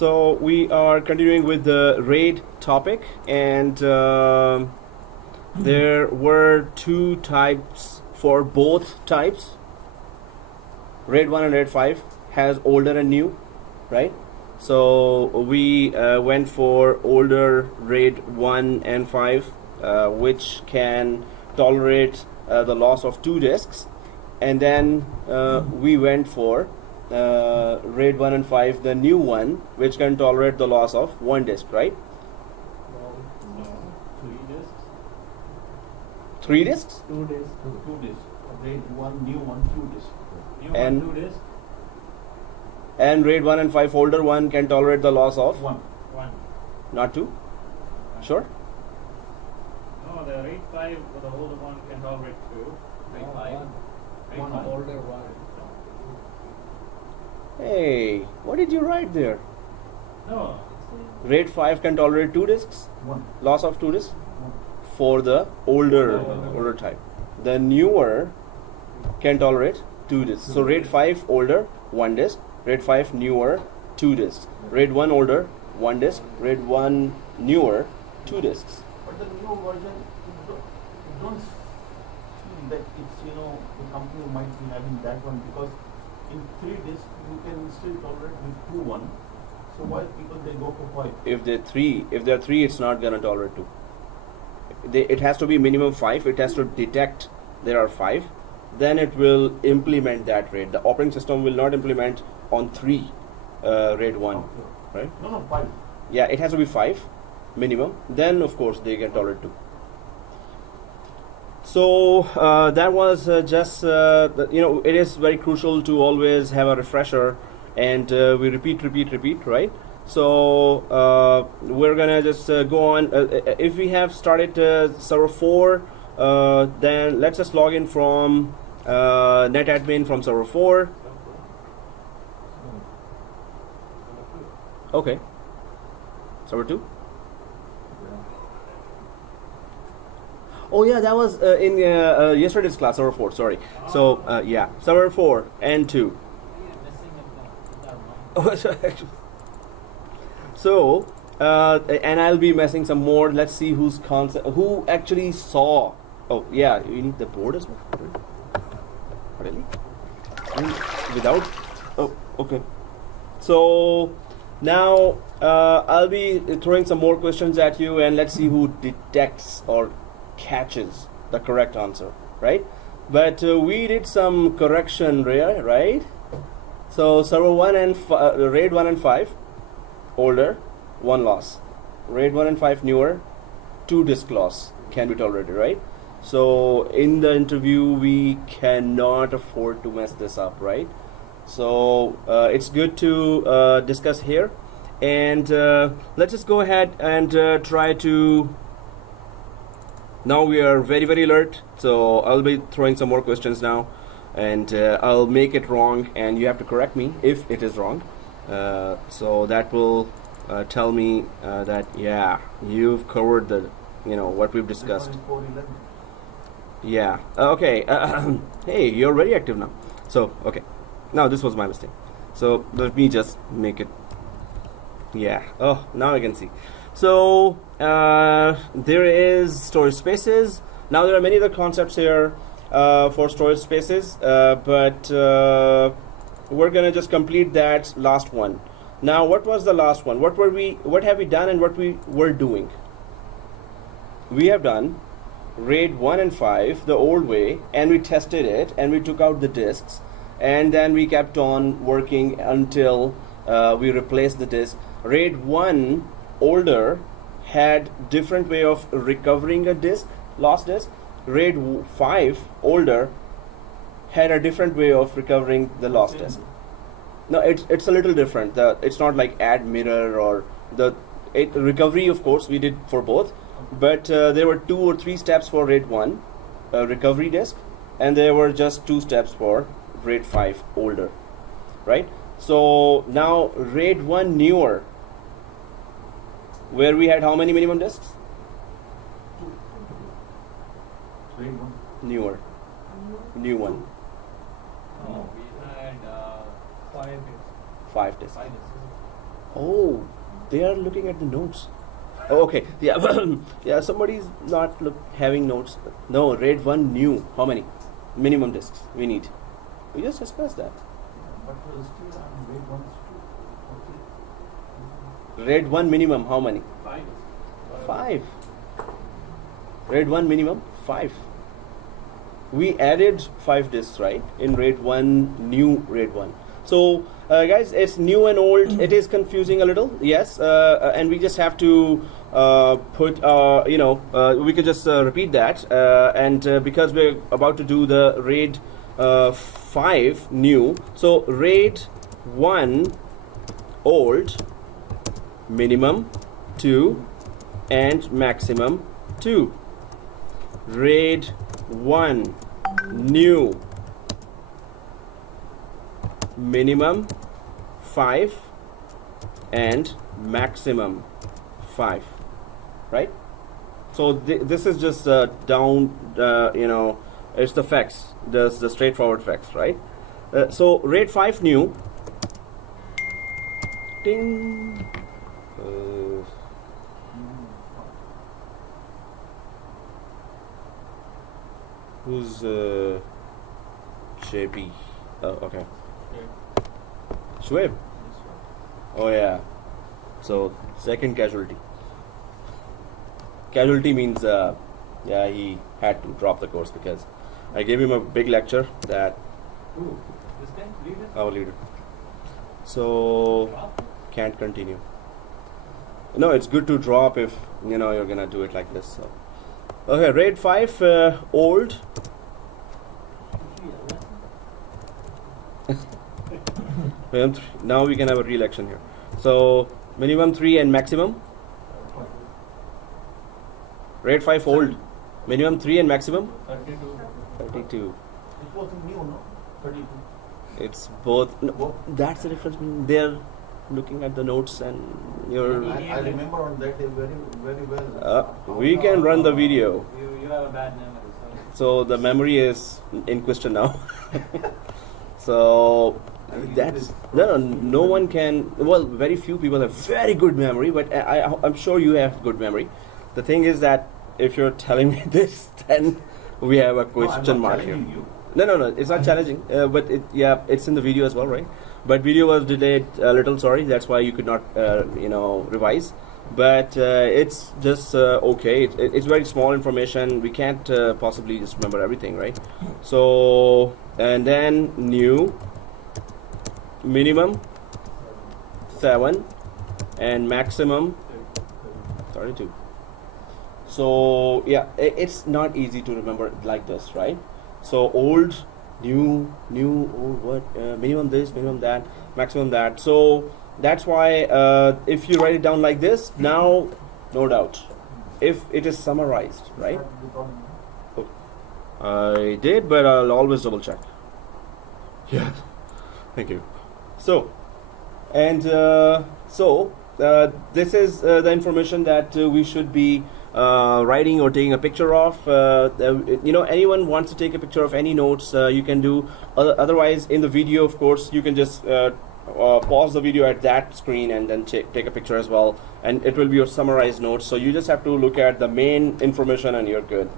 So we are continuing with the RAID topic, and there were two types for both types. RAID 1 and RAID 5 has older and new, right? So we went for older RAID 1 and 5, which can tolerate the loss of 2 disks, and then we went for RAID 1 and 5, the new one, which can tolerate the loss of 1 disk, right? No, 3 disks. 3 disks? 2 disks. 2 disks. RAID 1, new one, 2 disks. New And- one, 2 disks. And RAID 1 and 5 older one can tolerate the loss of 1. 1. not 2? Sure? No, the RAID 5, the older one can tolerate 2. RAID 5. RAID One 5. older one. Hey, what did you write there? No. RAID 5 can tolerate 2 disks? 1. Loss of 2 disks? For the older type. The newer can tolerate 2 disks. So RAID 5 older, 1 disk. RAID 5 newer, 2 disks. RAID 1 older, 1 disk. RAID 1 newer, 2 disks. But the new version, you don't feel that it's, the company might be having that one, because in 3 disks you can still tolerate with 2 1. So why people they go for 5? If they're 3, it's not gonna tolerate 2. It has to be minimum 5. It has to detect there are 5. Then it will implement that RAID. The operating system will not implement on 3 RAID 1, right? No, 5. Yeah, it has to be 5 minimum. Then of course they can tolerate 2. So that was just it is very crucial to always have a refresher, and we repeat, right? So we're gonna just go on. If we have started server 4, then let's just log in from netadmin from server 4. Okay, server 2. Oh yeah, that was in yesterday's class, server 4, sorry. So yeah, server 4 and 2. So and I'll be messing some more. Let's see who actually saw. Oh yeah, you need the board as well. Really? Without? Oh, okay. So now I'll be throwing some more questions at you, and let's see who detects or catches the correct answer, right? But we did some correction there, right? So server 1 and RAID 1 and 5 older, 1 loss. RAID 1 and 5 newer, 2 disk loss can be tolerated, right? So in the interview we cannot afford to mess this up, right? So it's good to discuss here, and let's just go ahead and try to. Now we are very alert, so I'll be throwing some more questions now, and I'll make it wrong, and you have to correct me if it is wrong. So that will tell me that yeah, you've covered the what we've discussed. Yeah. Okay. Hey, you're very active now. So okay. Now this was my mistake. So let me just make it. Yeah. Oh, now I can see. So there is storage spaces. Now there are many other concepts here for storage spaces, but we're gonna just complete that last one. Now, what was the last one? What have we done, and what we were doing? We have done RAID 1 and 5 the old way, and we tested it, and we took out the disks, and then we kept on working until we replaced the disk. RAID 1 older had different way of recovering a disk, lost disk. RAID 5 older had a different way of recovering the lost disk. No, it's a little different. It's not like add mirror or recovery. Of course, we did for both, but there were 2 or 3 steps for RAID 1 recovery disk, and there were just 2 steps for RAID 5 older, right? So now RAID 1 newer, where we had how many minimum disks? RAID 1. Newer, new one. No, we had 5 disks. 5 disks. 5 disks. Oh, they are looking at the notes. Oh, okay. Yeah. Yeah. Somebody's not having notes. No. Rate 1 new. How many? Minimum discs we need. We just discussed that. But still on grade 1 is 2. Rate 1 minimum. How many? 5. 5. Rate 1 minimum 5. We added 5 discs, right? In rate 1, new rate 1. So, guys, it's new and old. It is confusing a little, yes. And we just have to put, we could just repeat that. Because we're about to do the rate 5 new. So, rate 1 old, minimum 2, and maximum 2. Rate 1 new, minimum 5 and maximum 5, right? So this is just down, it's the facts, the straightforward facts, right? So rate 5 new, ding. Who's JP? Oh, okay. Shoaib. Oh yeah. So second casualty. Casualty means he had to drop the course because I gave him a big lecture that Who? This guy? Leader? our leader. So Drop? can't continue. No, it's good to drop if you're gonna do it like this. So okay, rate 5 old. Now we can have a real action here. So minimum 3 and maximum. Rate 5 old, minimum 3 and maximum 32. 32. It was new, no? 32. It's both. No, that's the difference between they're looking at the notes and you're. I remember on that day very, very well. We can run the video. You have a bad memory. So the memory is in question now. So that's no one can. Well, very few people have very good memory, but I'm sure you have good memory. The thing is that if you're telling me this, then we have a question mark here. No, it's not challenging. But it's in the video as well, right? But video was delayed a little. Sorry, that's why you could not, revise. But it's just okay. It's very small information. We can't possibly just remember everything, right? So and then new, minimum 7, and maximum 32. So yeah, it's not easy to remember like this, right? So old, new, old, what? Minimum this, minimum that, maximum that. So that's why if you write it down like this, now, no doubt, if it is summarized, right? I did, but I'll always double check. Yeah, thank you. So, and this is the information that we should be writing or taking a picture of. Anyone wants to take a picture of any notes, you can do. Otherwise, in the video, of course, you can just pause the video at that screen and then take a picture as well, and it will be your summarized notes. So you just have to look at the main information and you're good.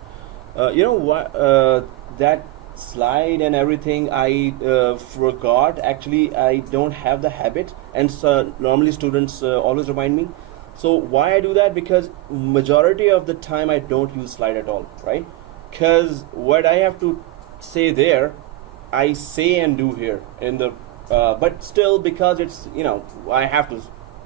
That slide and everything I forgot. Actually, I don't have the habit, and so normally students always remind me. So why I do that? Because majority of the time I don't use slide at all, right? Because what I have to say there, I say and do here in the but still, because it's I have to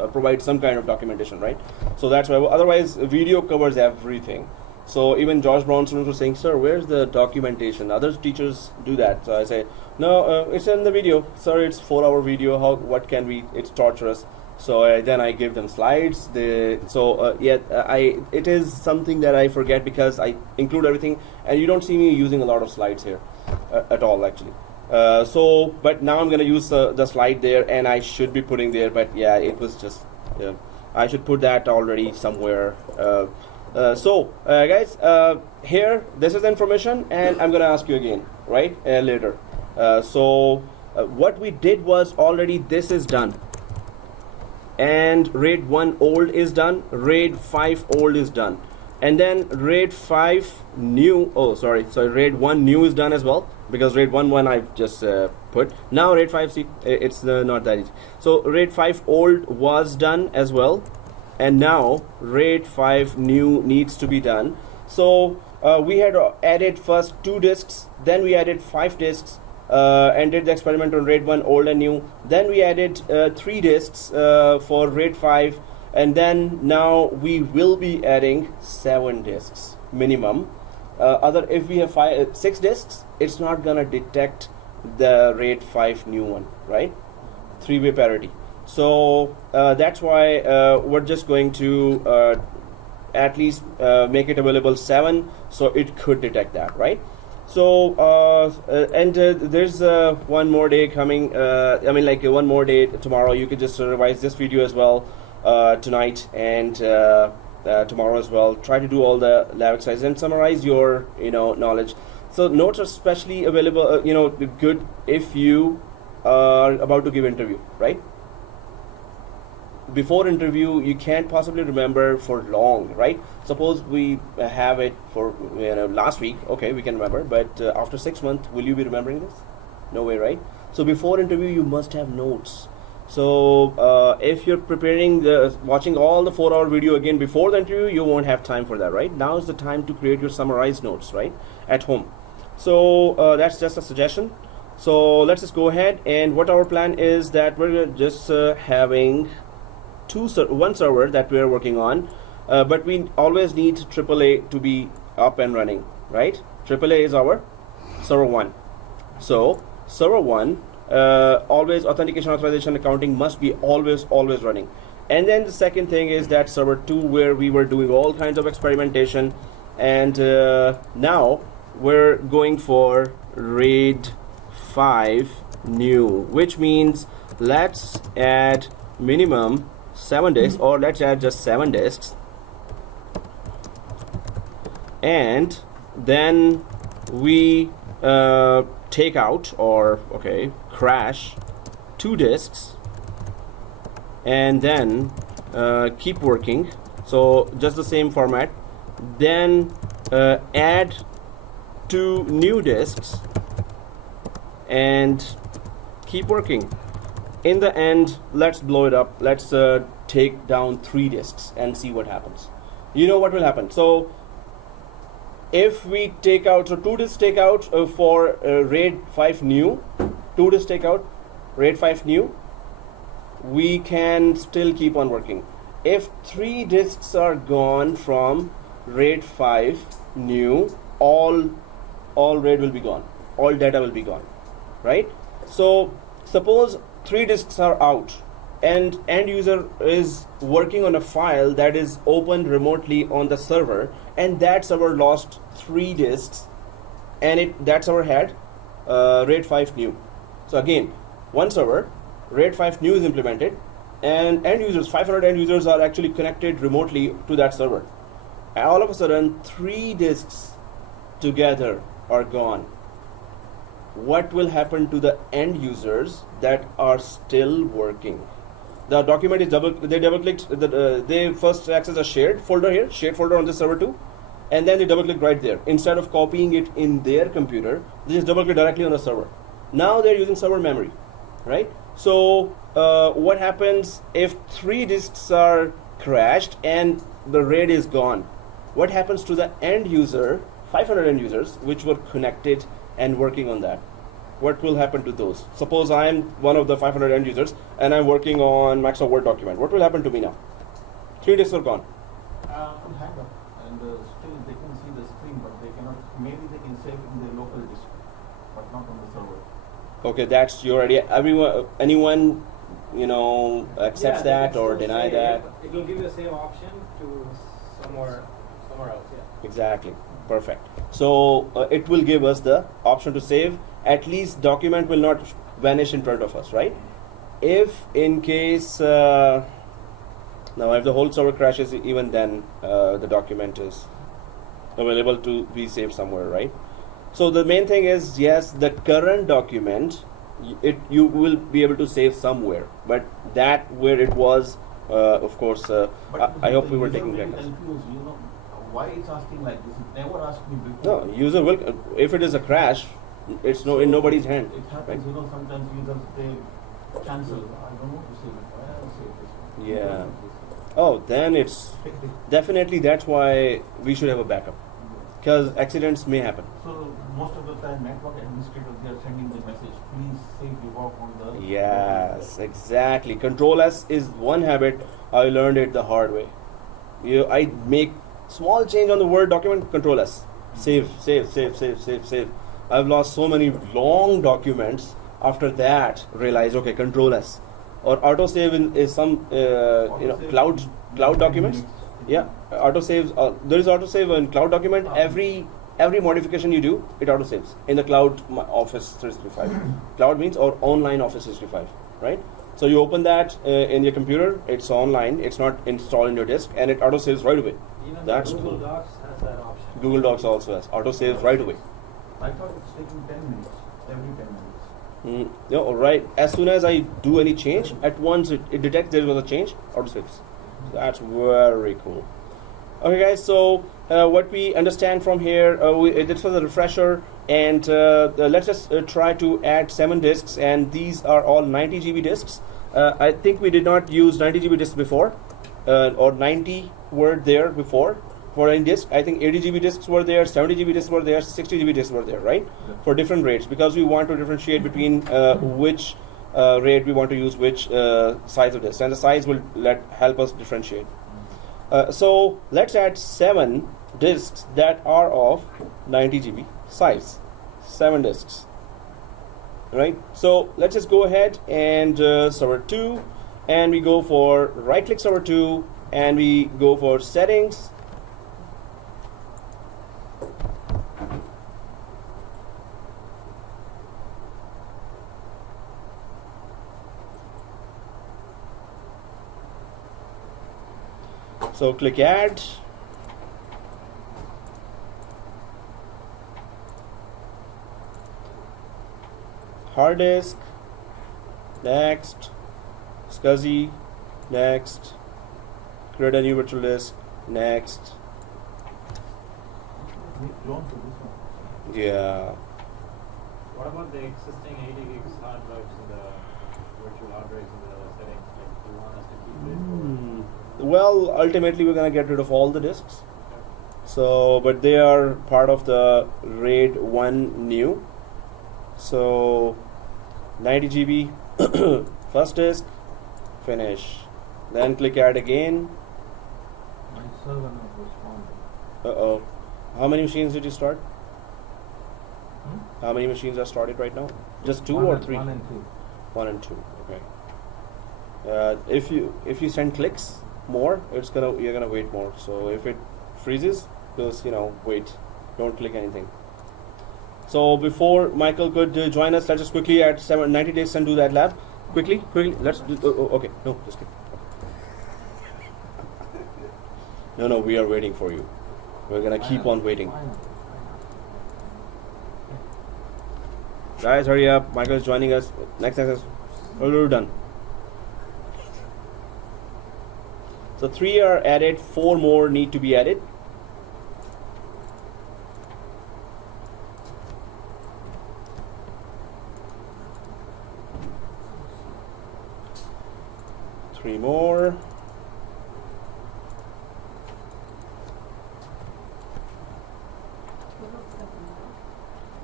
provide some kind of documentation, right? So that's why. Otherwise, video covers everything. So even Josh Brown students were saying, "Sir, where's the documentation?" Other teachers do that. So I say, "No, it's in the video. Sir, it's 4-hour video. What can we? It's torturous." So then I give them slides. It is something that I forget because I include everything, and you don't see me using a lot of slides here at all, actually. But now I'm gonna use the slide there, and I should be putting there. But yeah, it was just I should put that already somewhere. Guys, here this is the information, and I'm gonna ask you again, right, later. What we did was already this is done. and RAID 1 old is done, RAID 5 old is done, and then RAID 5 new, RAID 1 new is done as well, because RAID 1 I've just put. Now RAID 5, see, it's not that easy. So RAID 5 old was done as well, and now RAID 5 new needs to be done. So we had added first 2 disks, then we added 5 disks, and did the experiment on RAID 1 old and new. Then we added 3 disks for RAID 5, and then now we will be adding 7 disks minimum. If we have 6 disks, it's not gonna detect the RAID 5 new one, right? 3-way parity. So that's why we're just going to at least make it available 7, so it could detect that, right? So there's one more day coming. One more day tomorrow. You could just revise this video as well tonight and tomorrow as well. Try to do all the lab exercises and summarize your knowledge. So notes are especially available. Good if you are about to give interview, right? Before interview, you can't possibly remember for long, right? Suppose we have it for last week, okay, we can remember, but after 6 months, will you be remembering this? No way, right? So before interview, you must have notes. So if you're preparing watching all the 4-hour video again before the interview, you won't have time for that, right? Now is the time to create your summarized notes, right, at home. So that's just a suggestion. So let's just go ahead, and what our plan is that we're just having one server that we are working on, but we always need AAA to be up and running, right? AAA is our server 1. So server 1, always authentication, authorization, accounting must be always running. And then the second thing is that server 2, where we were doing all kinds of experimentation, and now we're going for RAID 5 new, which means let's add minimum 7 disks, or let's add just 7 disks, and then we take out or crash 2 disks, and then keep working. So just the same format, then add 2 new disks and keep working. In the end, let's blow it up. Let's take down 3 disks and see what happens. You know what will happen. So if we take out, so 2 disks take out for RAID 5 new, 2 disks take out RAID 5 new, we can still keep on working. If 3 disks are gone from RAID 5 new, all RAID will be gone, all data will be gone, right? So suppose 3 disks are out and end user is working on a file that is opened remotely on the server, and that server lost 3 disks, and that server had RAID 5 new. So again, one server, RAID 5 new is implemented, and end users, 500 end users are actually connected remotely to that server. And all of a sudden, 3 disks together are gone. What will happen to the end users that are still working? The document is they double clicked, they first access a shared folder here, shared folder on this server too, and then they double click right there. Instead of copying it in their computer, they just double click directly on the server. Now they're using server memory, right? So what happens if 3 disks are crashed and the RAID is gone? What happens to the end user, 500 end users, which were connected and working on that? What will happen to those? Suppose I am one of the 500 end users and I'm working on Microsoft Word document. What will happen to me now? 3 disks are gone. Could hang up, and still they can see the screen, but they cannot. Maybe they can save it in their local disk, but not on the server. Okay, that's your idea. Anyone, accepts that or deny that? It will give you the same option to somewhere else. Yeah. Exactly. Perfect. So it will give us the option to save. At least document will not vanish in front of us, right? If in case now if the whole server crashes, even then the document is available to be saved somewhere, right? So the main thing is, yes, the current document you will be able to save somewhere, but that where it was of course, I hope we were taking back. backups. Confused, why it's asking like this? It never asked me before. No, user will. If it is a crash, it's in nobody's hand. It happens, right? Sometimes users they cancel. I don't know to say it. Why I say this one? Yeah. Oh, then it's definitely that's why we should have a backup, because accidents may happen. So most of the time, network administrators they are sending the message. Please save your work on the. Yes, exactly. Control S is one habit I learned it the hard way. I make small change on the Word document. Control S, save. I've lost so many long documents. After that, realize okay, Control S, or autosave is some cloud documents. Yeah, autosaves. There is autosave in cloud document. Every modification you do, it autosaves in the cloud Office 365. Cloud means or online Office 365, right? So you open that in your computer. It's online. It's not installed in your disk, and it autosaves right away. Even That's Google cool. Docs has that option. Google Docs also has autosave right away. I thought it's taking 10 minutes. Every 10 minutes. Yeah, right. As soon as I do any change, at once it detects there was a change, autosaves. That's very cool. Okay, guys. So what we understand from here, this was a refresher, and let's just try to add 7 disks, and these are all 90 GB disks. I think we did not use 90 GB disks before, or 90 were there before. For any disk, I think 80 GB disks were there, 70 GB disks were there, 60 GB disks were there, right? Yeah. For different rates, because we want to differentiate between which rate we want to use which size of disk, and the size will help us differentiate. So let's add 7 disks that are of 90 GB size. 7 disks, right? So let's just go ahead and server 2, and we go for right-click server 2, and we go for settings. So click add. Hard disk, next. SCSI, next. Create a new virtual disk, next. Clone to this one. Yeah. What about the existing 80 gigs hard drives in the virtual hard drives in the settings? Like, do you want us to keep it? Well, ultimately we're gonna get rid of all the disks. So, but they are part of the RAID 1 new. So, 90 GB first disk, finish. Then click add again. My server not responding. Uh-oh. How many machines did you start? How many machines are started right now? Just 2 or 3? 1 and 2. 1 and 2. Okay. If you send clicks more, you're gonna wait more. So if it freezes, just wait. Don't click anything. So before Michael could join us, let's just quickly at 90 days and do that lab. Quickly. Let's do. Okay. No, just kidding. No, we are waiting for you. We're gonna keep on waiting. Guys, hurry up. Michael is joining us. Next. We're done. So 3 are added, 4 more need to be added. Three more.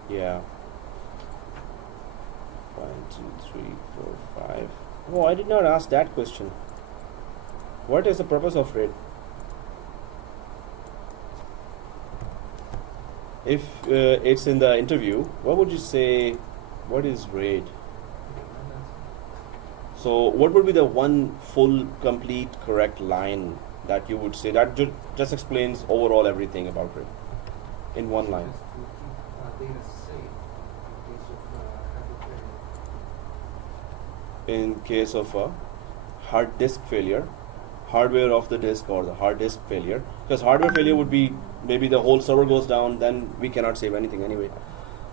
Yeah. 1, 2, 3, 4, 5. Oh, I did not ask that question. What is the purpose of RAID? If it's in the interview, what would you say? What is RAID? So, what would be the one full, complete, correct line that you would say that just explains overall everything about RAID in one line? Just to keep data safe in case of In case of hardware failure. a hard disk failure, hardware of the disk or the hard disk failure, because hardware failure would be maybe the whole server goes down, then we cannot save anything anyway.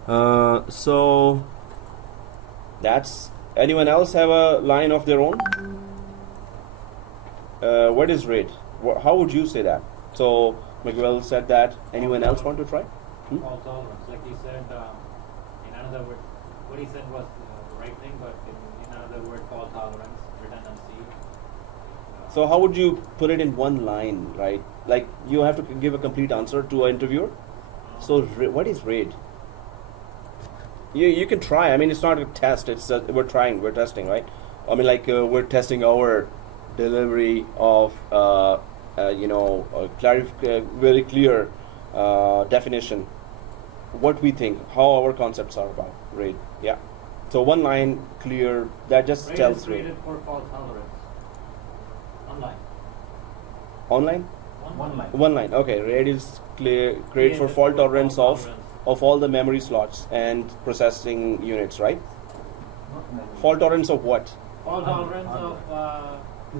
So that's, anyone else have a line of their own? What is RAID? How would you say that? So Miguel said that. Anyone else want to try? Fault tolerance, like he said, in another word, what he said was the right thing, but in another word, fault tolerance, redundancy. So how would you put it in one line, right? Like you have to give a complete answer to an interviewer. So what is RAID? You can try. I mean, it's not a test. It's we're testing, right? I mean, like we're testing our delivery of very clear definition. What we think, how our concepts are about RAID. Yeah. So one line, clear. That just RAID tells is RAID. created for fault tolerance. Online. Online. One line. One line. Okay. RAID is create for fault tolerance of all the memory slots and processing units, right? Not memory. Fault tolerance of what? Fault tolerance of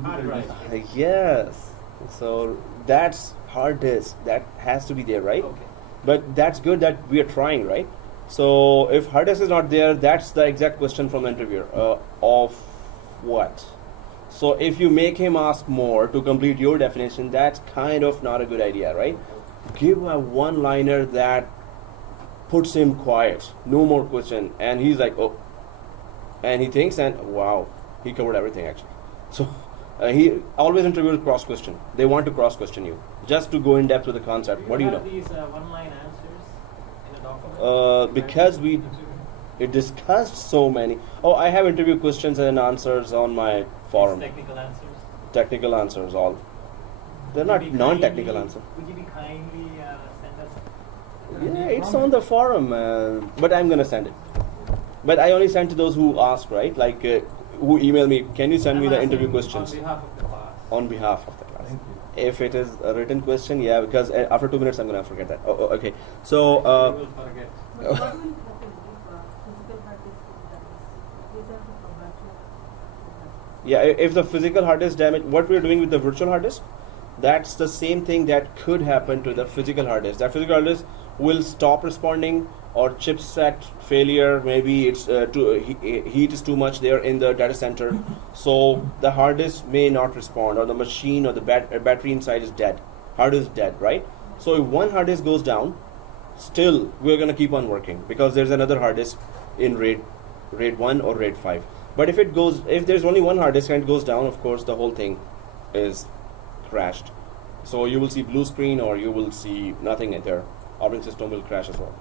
hard drive. Yes. So that's hard disk. That has to be there, right? Okay. But that's good that we are trying, right? So if hard disk is not there, that's the exact question from the interviewer. Of what? So if you make him ask more to complete your definition, that's kind of not a good idea, right? Give a one-liner that puts him quiet, no more question, and he's like, oh, and he thinks, and wow, he covered everything actually. So he always interviews cross question. They want to cross question you just to go in depth with the concept. What do you know? These one-line answers in a document? Because we discussed so many. Oh, I have interview questions and answers on my forum. Technical answers. Technical answers, all. They're Would not you be non-technical kindly- answers. Would you be kindly send us? Yeah, it's on the forum, but I'm gonna send it. But I only send to those who ask, right? Like who email me. Can you send me I'm the interview asking questions On behalf of the class. on behalf of the class? Thank you. If it is a written question, yeah, because after 2 minutes I'm gonna forget that. Oh, okay. So You will forget. But what will happen if physical hard disk is damaged? Is that a virtual? yeah, if the physical hard disk damage, what we're doing with the virtual hard disk, that's the same thing that could happen to the physical hard disk. That physical hard disk will stop responding, or chipset failure. Maybe it's heat is too much there in the data center, so the hard disk may not respond, or the machine or the battery inside is dead. Hard disk is dead, right? So if one hard disk goes down, still we're gonna keep on working because there's another hard disk in RAID 1 or RAID 5. But if there's only one hard disk and it goes down, of course the whole thing is crashed. So you will see blue screen, or you will see nothing in there. Operating system will crash as well.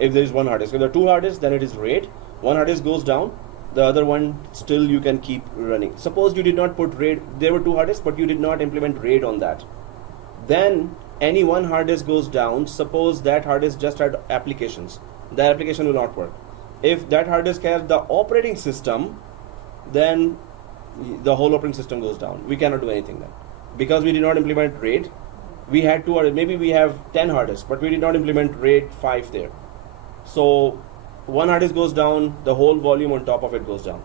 If there is one hard disk, if there are two hard disks, then it is RAID. One hard disk goes down, the other one still you can keep running. Suppose you did not put RAID, there were two hard disks, but you did not implement RAID on that. Then any one hard disk goes down. Suppose that hard disk just had applications. That application will not work. If that hard disk has the operating system, then the whole operating system goes down. We cannot do anything then. Because we did not implement RAID, we had two, maybe we have 10 hard disks, but we did not implement RAID 5 there. So one hard disk goes down, the whole volume on top of it goes down.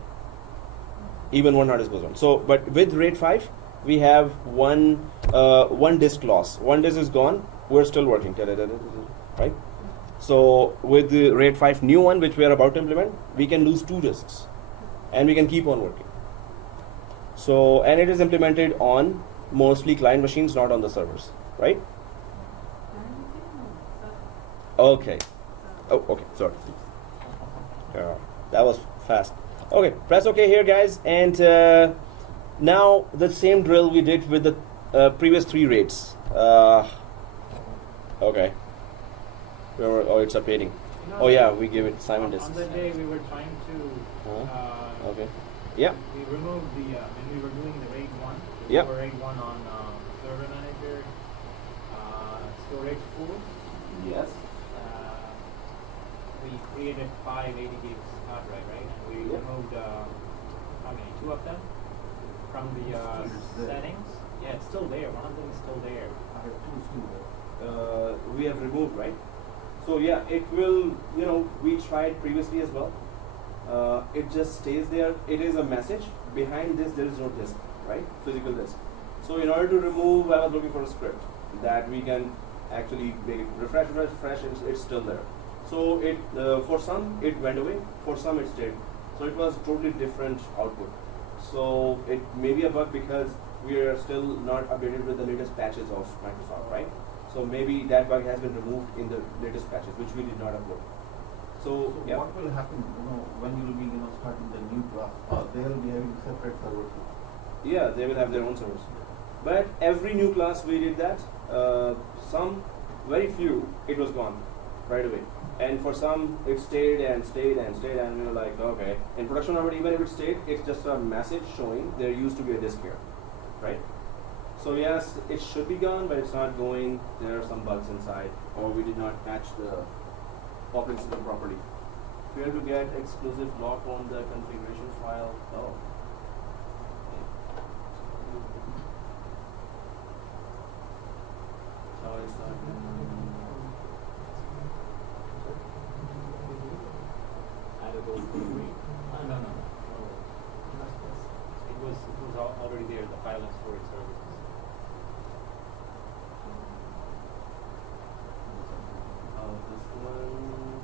Even one hard disk goes down. So, but with RAID 5, we have one disk loss. One disk is gone, we're still working, right? So with the RAID 5 new one, which we are about to implement, we can lose two disks, and we can keep on working. So, and it is implemented on mostly client machines, not on the servers, right? Okay. Oh, okay. Sorry. That was fast. Okay, press OK here, guys, and now the same drill we did with the previous 3 RAIDs. Okay. Oh, it's updating. You know, Oh yeah, we give it Simon disks. On the day we were trying to. Okay. Yeah. We removed when we were doing the RAID 1. Yep. RAID 1 on Server Manager, storage pool. Yes. We created 5 80 gigs hard drive, right? And we removed how many? 2 of them from the settings. Yeah, it's still there. One of them is still there. I have two still. We have removed, right? So yeah, it will, we tried previously as well. It just stays there. It is a message. Behind this, there is no disk, right? Physical disk. So in order to remove, I was looking for a script that we can actually make it refresh, it's still there. So it for some it went away, for some it stayed. So it was totally different output. So it may be a bug because we are still not updated with the latest patches of Microsoft, right? So maybe that bug has been removed in the latest patches, which we did not upload. So, So yeah. what will happen, when you will be, starting the new class, they will be having separate server too? Yeah, they will have their own servers. But every new class we did that. Some, very few, it was gone right away. And for some, it stayed and stayed and stayed, and we were like, okay. In production already, even if it stayed, it's just a message showing there used to be a disk here, right? So yes, it should be gone, but it's not going. There are some bugs inside, or we did not patch the operating system properly. Fail to get exclusive lock on the configuration file. Oh. So it's not. Either goes to wait. No. It was already there, the file and storage services. Oh, this one.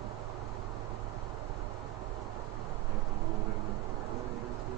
Have to go over and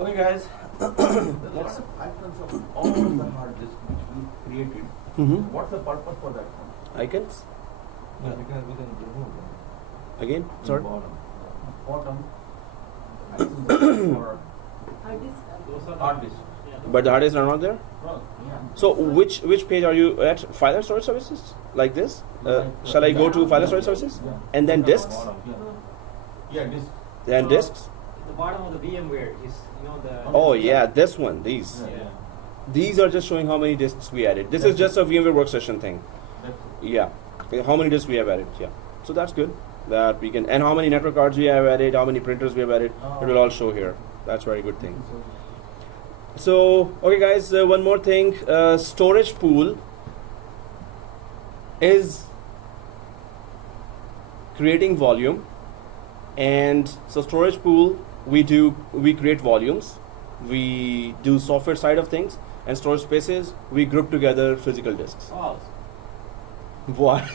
okay, guys. What's the patterns of all the hard disk which we created? Mm-hmm. What's the purpose for that one? Icons? No, we can remove them. Again? Sorry? Bottom. Icons for Hard disk. Those are hard disk. Yeah, But the hard disks are not there? No, yeah. So which page are you at? File and storage services? Like this? Shall I go to file and storage services? Yeah. And then disks? Bottom, yeah. No. Yeah, disk. Then disks? the bottom of the VMware is, the. Oh yeah, this one, these. Yeah. These are just showing how many disks we added. This is just a VMware workstation thing. That's it. Yeah. How many disks we have added? Yeah. So that's good. That we can, and how many network cards we have added, how many printers we have added. It will all show here. That's very good thing. So, okay guys, one more thing. Storage pool is creating volume. And so storage pool, we create volumes. We do software side of things. And storage spaces, we group together physical disks. False. Why?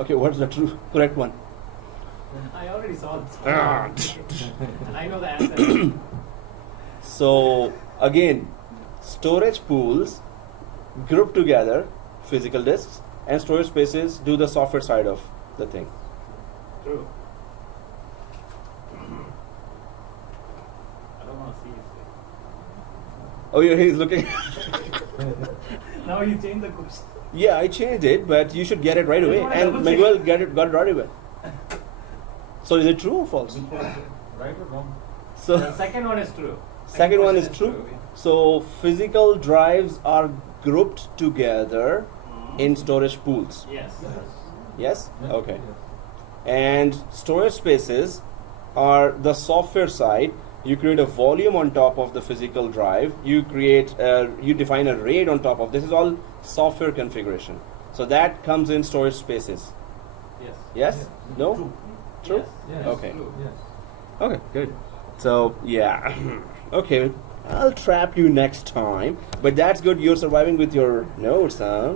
Okay, what's the correct one? I already saw this. Ah. And I know the answer. So again, storage pools group together physical disks, and storage spaces do the software side of the thing. True. I don't want to see his face. Oh yeah, he's looking. Now you change the question. Yeah, I changed it, but you should get it right I away. wanna And double check. Miguel got it right away. So is it true or false? Which one? Right or wrong? The So second one is true. second one question is true. So physical drives are grouped together in storage pools. Yes. Yes? Yeah. Okay. And storage spaces are the software side. You create a volume on top of the physical drive. You define a RAID on top of this. Is all software configuration. So that comes in storage spaces. Yes. Yes? No? True. True? Yes. Yes. Okay. True. Yes. Okay, good. So yeah. Okay, I'll trap you next time. But that's good. You're surviving with your notes, huh?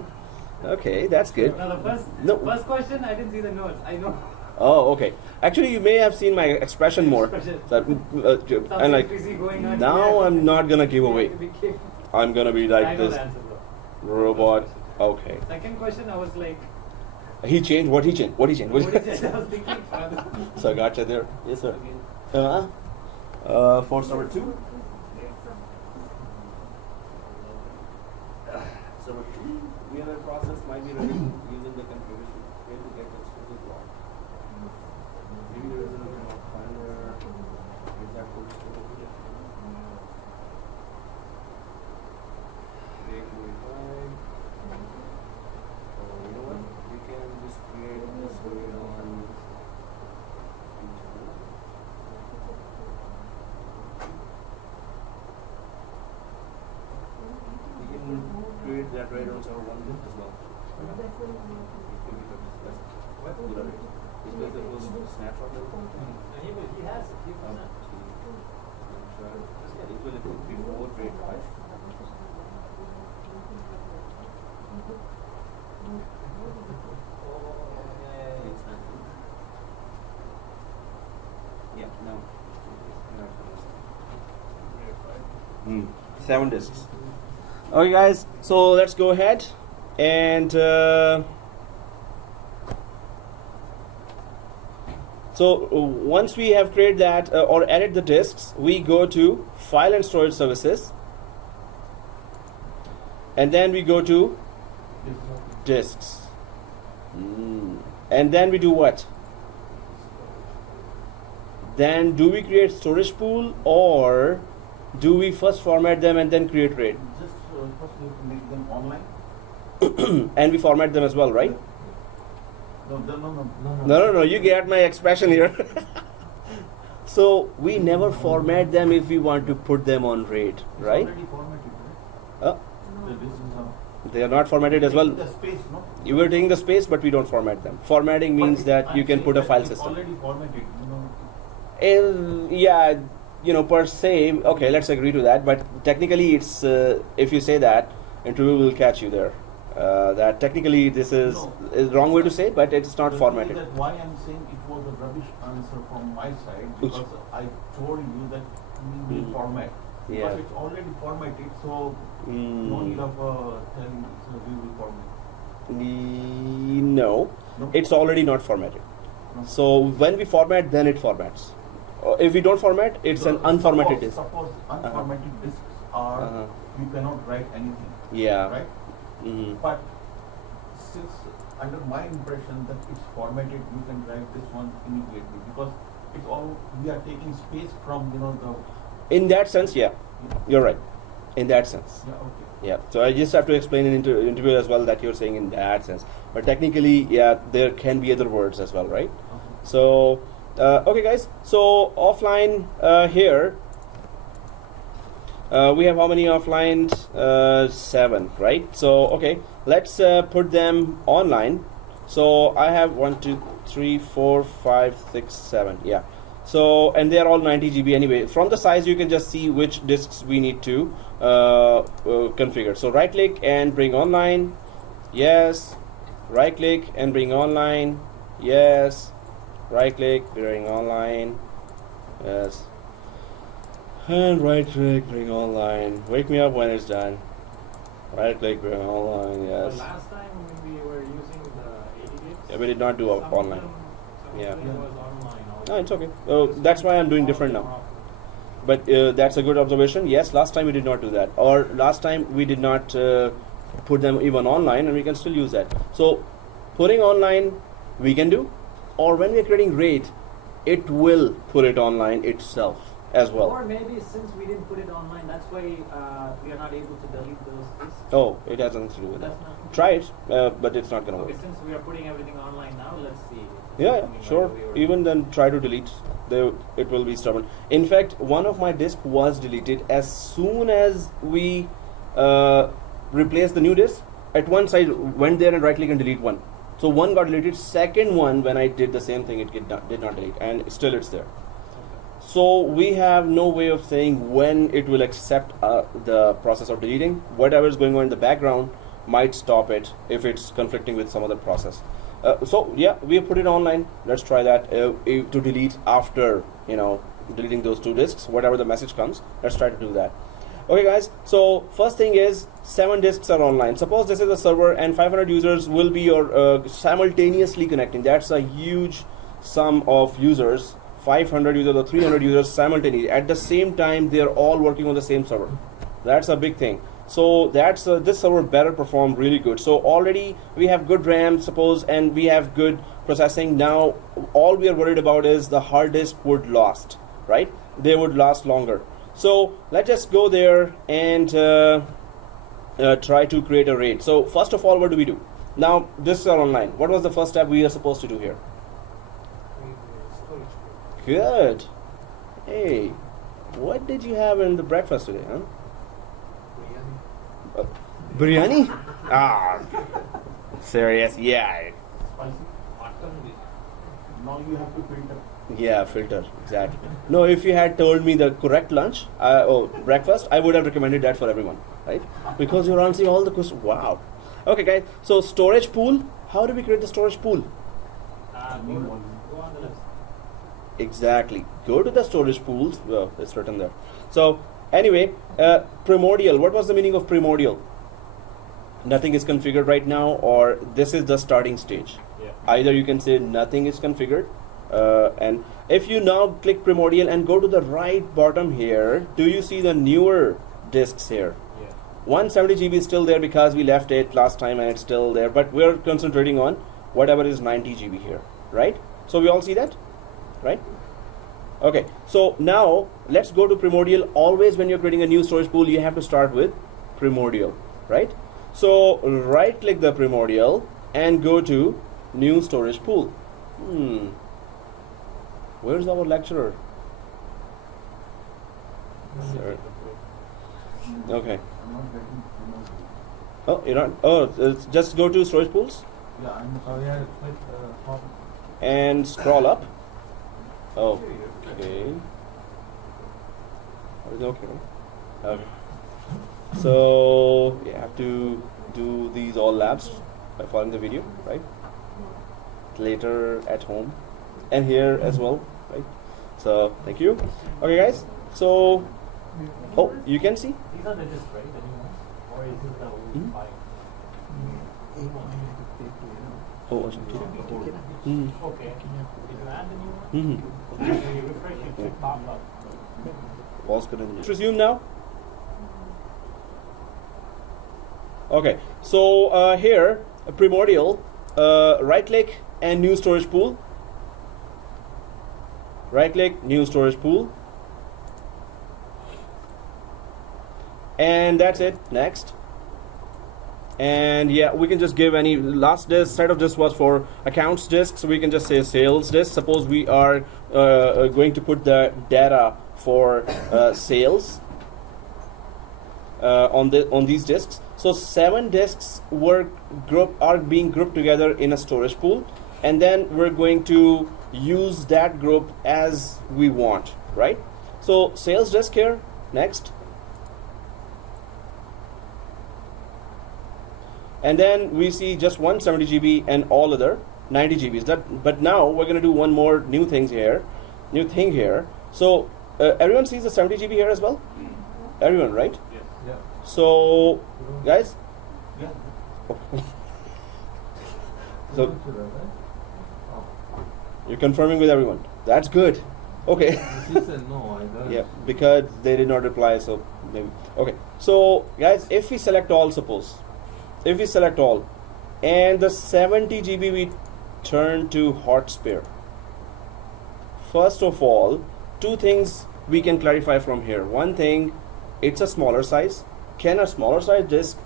Okay, that's good. Now the No. first question, I didn't see the notes. I know. Oh, okay. Actually, you may have seen my expression more. Expression. That, Something and like busy going on now, here. I'm not gonna give away. Be careful. I'm gonna be I like know this the answer though. robot. Okay. Second question, I was like, He changed. What he changed? What he changed? what is it? I was thinking. So I got you there. Yes, sir. Force number 2. So number 2, VMware process might be ready using the configuration. Fail to get the specific block. Maybe there is a RAID on server 1 disk as well. That's why we have to. It could be what? Is that the most snapshot level? He has a few percent. It will include before RAID 5. Yeah, no. 7 disks. Okay, guys. So let's go ahead and once we have created that or added the disks, we go to File and Storage Services, and then we go to disks, and then we do what? Then do we create storage pool, or do we first format them and then create RAID? Just first we have to make them online. And we format them as well, right? No. No, you get my expression here. So we never format them if we want to put them on RAID, It's right? already formatted, right? Uh, The disks are they are not formatted as well. The space, no? You were taking the space, but we don't format them. Formatting means But that you I'm can saying put a that file it's system. already formatted, Yeah, per se, okay, let's agree to that. But technically, it's if you say that, interview will catch you there. That technically this is wrong way to say, but it's not The thing formatted. is that why I'm saying it was a rubbish answer from my side, because I told you that we will format. Yeah. Because it's already formatted, so no need of telling so we will format. No, No? it's already not formatted. No. So when we format, then it formats. If we don't format, it's an unformatted disk. Suppose unformatted disks are, you cannot write anything. Yeah. Right? But since under my impression that it's formatted, you can write this one immediately, because it's all, we are taking space from the. In that sense, yeah, you're right. In that sense. Yeah, okay. Yeah, so I just have to explain in interview as well that you're saying in that sense. But technically, yeah, there can be other words as well, right? Okay. So, okay guys, so offline here, we have how many offlines? 7, right? So, okay, let's put them online. So I have 1, 2, 3, 4, 5, 6, 7, yeah. So, and they are all 90 GB anyway. From the size, you can just see which disks we need to configure. So right click and bring online, yes. Right click and bring online, yes. Right click, bring online, yes. And right click, bring online. Wake me up when it's done. Right click, bring online, yes. But last time when we were using the 80 gigs, Yeah, we did not do some of online. them- some Yeah. of them was online also. No, it's okay. That's why I'm doing different now. But that's a good observation. Yes, last time we did not do that, or last time we did not put them even online, and we can still use that. So putting online we can do, or when we're creating RAID, it will put it online itself as well. Or maybe since we didn't put it online, that's why we are not able to delete those disks. Oh, it has nothing to do with that. That's not. Try it, but it's not gonna Okay, work. since we are putting everything online now, let's see. Yeah, I mean, sure. whether we were- Even then, try to delete. It will be stubborn. In fact, one of my disk was deleted as soon as we replaced the new disk. At once, I went there and right click and delete one. So one got deleted. Second one, when I did the same thing, it did not delete, and still it's there. So we have no way of saying when it will accept the process of deleting. Whatever is going on in the background might stop it if it's conflicting with some other process. So yeah, we have put it online. Let's try that to delete after deleting those 2 disks. Whatever the message comes, let's try to do that. Okay, guys. So first thing is 7 disks are online. Suppose this is a server and 500 users will be simultaneously connecting. That's a huge sum of users. 500 users or 300 users simultaneously at the same time. They are all working on the same server. That's a big thing. So that's this server better perform really good. So already we have good RAM, suppose, and we have good processing. Now all we are worried about is the hard disk would last, right? They would last longer. So let's just go there and try to create a RAID. So first of all, what do we do? Now disks are online. What was the first step we are supposed to do here? Good. Hey, what did you have in the breakfast today, huh? Biryani? Ah, serious? Yeah, Spicy. Now you have to filter. yeah, filter exactly. No, if you had told me the correct lunch, breakfast, I would have recommended that for everyone, right? Because you're answering all the questions. Wow. Okay, guys. So storage pool. How do we create the storage pool? Go on the list. Exactly. Go to the storage pools. Well, it's written there. So anyway, primordial. What was the meaning of primordial? Nothing is configured right now, or this is the starting stage. Yeah. Either you can say nothing is configured, and if you now click primordial and go to the right bottom here, do you see the newer disks here? Yeah. 170 GB is still there because we left it last time and it's still there, but we're concentrating on whatever is 90 GB here, right? So we all see that, right? Okay, so now let's go to primordial. Always when you're creating a new storage pool, you have to start with primordial, right? So right click the primordial and go to new storage pool. Where's our lecturer? Sir. Okay. I'm not getting promoted. Oh, you're not. Oh, just go to storage pools Yeah, I'm Oh yeah, click home. and scroll up. Oh, okay. Okay. Okay. So you have to do these all labs by following the video, right? Later at home and here as well, right? So thank you. Okay, guys. So you can see. These are the discs, right? The new ones? Or is it the old file? Oh, Okay. If you add the new one, when you refresh it should pop up. Pause करें. Let's resume now. Okay, so here primordial, right click and new storage pool. Right click, new storage pool, and that's it. Next, and yeah, we can just give any last disk. Set of disk was for accounts disk, so we can just say sales disk. Suppose we are going to put the data for sales on these disks. So 7 disks are being grouped together in a storage pool, and then we're going to use that group as we want, right? So sales disk here. Next, and then we see just 170 GB and all other 90 GBs. But now we're going to do one more new thing here. So everyone sees the 70 GB here as well. Everyone, right? Yes. Yeah. So guys, yeah. So- Should I, right? Oh. you're confirming with everyone. That's good. Okay. She said no, I don't. Yeah, because they did not reply, so maybe. Okay, so guys, if we select all, and the 70 GB we turn to hot spare. First of all, 2 things we can clarify from here. One thing, it's a smaller size. Can a smaller size disk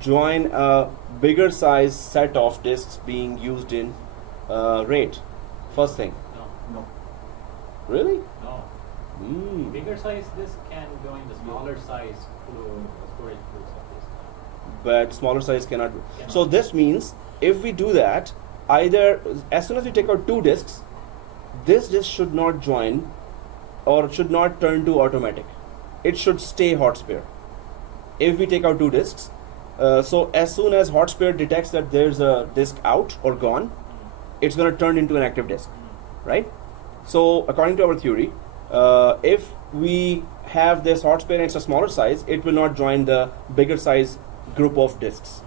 join a bigger size set of disks being used in RAID? First thing. No. Really? No. Bigger size disk can join the smaller size storage pools of this. But smaller size cannot. Cannot. So this means if we do that, either as soon as we take out 2 disks, this disk should not join or should not turn to automatic. It should stay hot spare. If we take out 2 disks, so as soon as hot spare detects that there's a disk out or gone, it's going to turn into an active disk, right? So according to our theory, if we have this hot spare and it's a smaller size, it will not join the bigger size group of disks,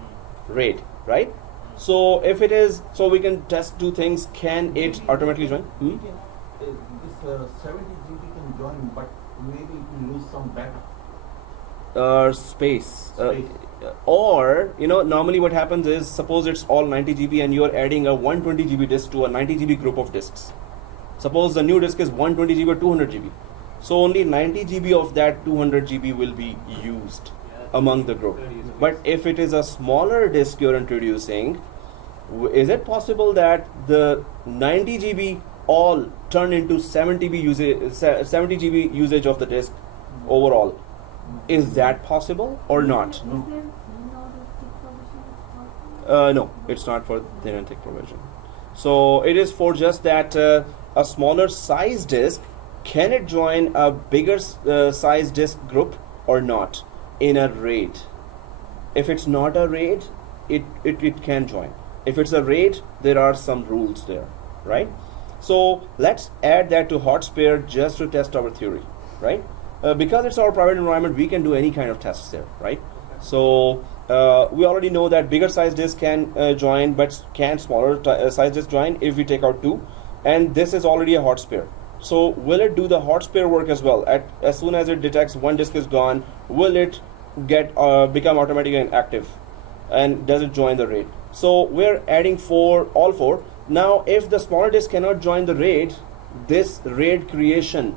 RAID, right? So if it is, so we can test 2 things. Can it automatically join? We can, this 70 GB can join, but maybe it will lose some data. Space. Space. Or, normally what happens is, suppose it's all 90 GB and you're adding a 120 GB disk to a 90 GB group of disks. Suppose the new disk is 120 GB or 200 GB. So only 90 GB of that 200 GB will be used among the group. But if it is a smaller disk you're introducing, is it possible that the 90 GB all turn into 70 GB usage of the disk overall? Is that possible or not? Is there pin order stick solution? No, it's not for thin and thick provision. So it is for just that a smaller size disk, can it join a bigger size disk group or not in a RAID? If it's not a RAID, it can join. If it's a RAID, there are some rules there, right? So let's add that to hot spare just to test our theory, right? Because it's our private environment, we can do any kind of tests there, right? So we already know that bigger size disk can join, but can smaller size disk join if we take out 2, and this is already a hot spare. So will it do the hot spare work as well? As soon as it detects one disk is gone, will it get become automatically active, and does it join the RAID? So we're adding all four. Now if the smaller disk cannot join the RAID, this RAID creation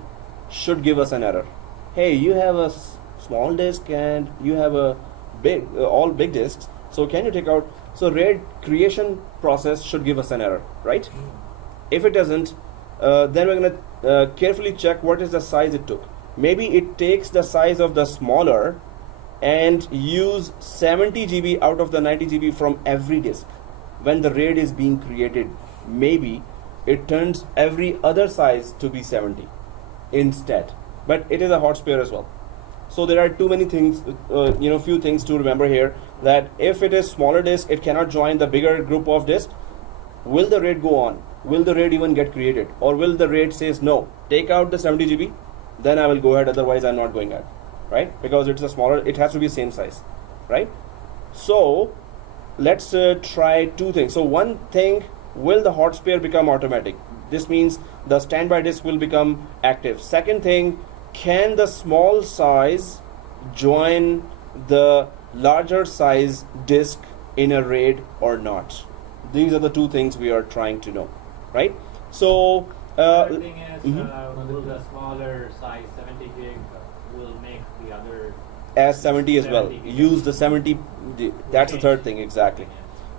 should give us an error. Hey, you have a small disk and you have a big all big disks, so can you take out? So RAID creation process should give us an error, right? If it doesn't, then we're gonna carefully check what is the size it took. Maybe it takes the size of the smaller and use 70 GB out of the 90 GB from every disk. When the RAID is being created, maybe it turns every other size to be 70 instead. But it is a hot spare as well. So there are too many things, few things to remember here, that if it is smaller disk, it cannot join the bigger group of disks. Will the RAID go on? Will the RAID even get created? Or will the RAID says, no, take out the 70 GB, then I will go ahead, otherwise I'm not going ahead, right? Because it's a smaller, it has to be same size, right? So let's try two things. So one thing, will the hot spare become automatic? This means the standby disk will become active. Second thing, can the small size join the larger size disk in a RAID or not? These are the two things we are trying to know, right? So The thing is, will the smaller size 70 gig will make the other as 70 as well. 70 gig. Use the 70. That's the third thing, exactly.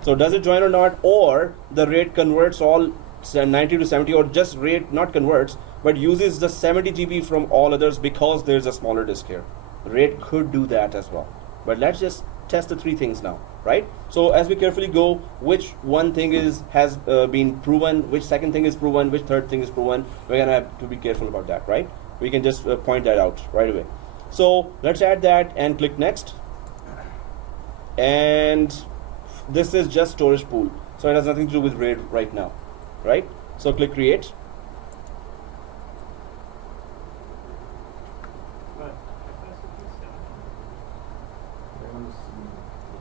So does it join or not, or the RAID converts all 90 to 70, or just RAID not converts but uses the 70 GB from all others because there's a smaller disk here. RAID could do that as well. But let's just test the three things now, right? So as we carefully go, which one thing has been proven, which second thing is proven, which third thing is proven, we're gonna have to be careful about that, right? We can just point that out right away. So let's add that and click next. And this is just storage pool, so it has nothing to do with RAID right now, right? So click create. But capacity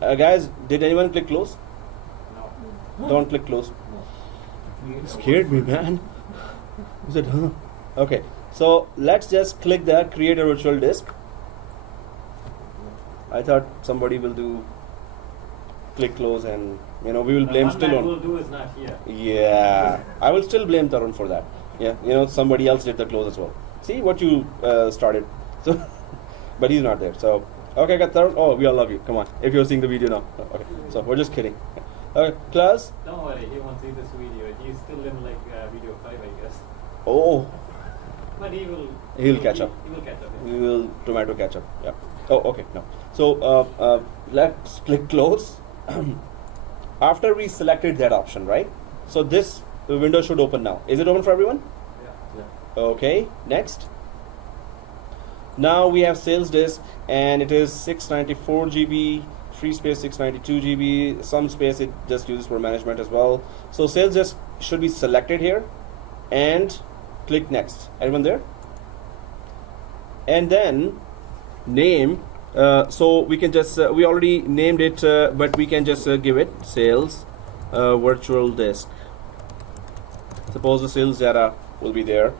7. Guys, did anyone click close? No. Don't click close. Scared me, man. Is it, huh? Okay, so let's just click that create a virtual disk. I thought somebody will do click close, and we will blame The one still that on. will do is not here. Yeah, I will still blame Tarun for that. Yeah, somebody else did the close as well. See what you started. So, but he's not there. So, okay, got Tarun. Oh, we all love you. Come on, if you're seeing the video now. Okay, so we're just kidding. Okay, class. Don't worry, he won't see this video. He's still in like video 5, I guess. Oh, But he will. He'll catch up. He will catch up. we will tomato ketchup. Yeah. Oh, okay. No. So let's click close. After we selected that option, right? So this window should open now. Is it open for everyone? Yeah. Okay. Next. Now we have sales disk, and it is 694 GB, free space 692 GB, some space it just uses for management as well. So sales disk should be selected here, and click next. Everyone there? And then name. So we can just we already named it, but we can just give it sales virtual disk. Suppose the sales data will be there,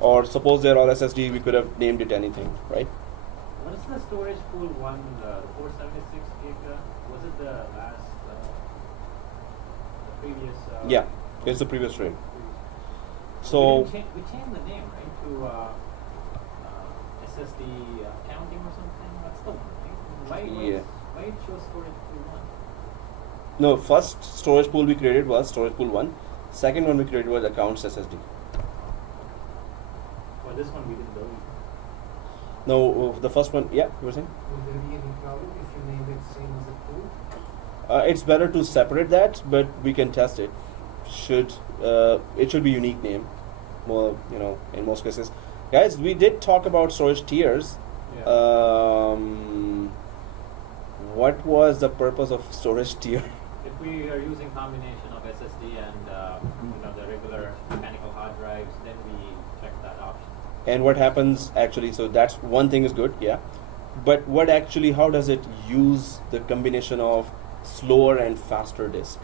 or suppose they're all SSD, we could have named it anything, right? What is the storage pool one? The 476 gig. Was it the last? The previous? Yeah, it's the previous rate. We So changed the name, right, to SSD counting or something. That's the one thing. Yeah. Why it shows storage pool one? no, first storage pool we created was storage pool 1. Second one we created was accounts SSD. For this one we didn't do. No, the first one, yeah, you were saying? Will there be any problem if you name it same as the pool? It's better to separate that, but we can test it. It should be unique name. Well, in most cases, guys, we did talk about storage tiers. Yeah. What was the purpose of storage tier? If we are using combination of SSD and the regular mechanical hard drives, then we check that option. And what happens actually? So that's one thing is good, yeah. But how does it use the combination of slower and faster disk?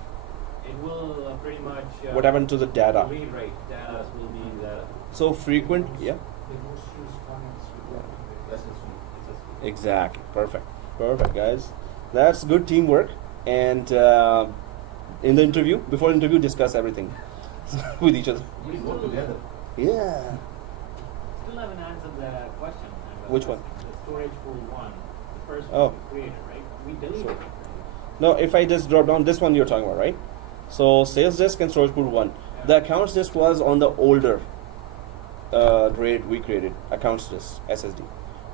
It will pretty much. What happened to the data? Read rate data will be the So frequent, yeah. They most use comments with SSD. Exactly. Perfect, guys. That's good teamwork. And in the interview, before interview, discuss everything with each other. We work together. Yeah. Still haven't answered the question. Which one? The storage pool one, the first Oh. one we created, right? We deleted So- it, right? No, if I just drop down this one you're talking about, right? So sales disk and storage pool 1. Yeah. The accounts disk was on the older grade we created, accounts disk, SSD.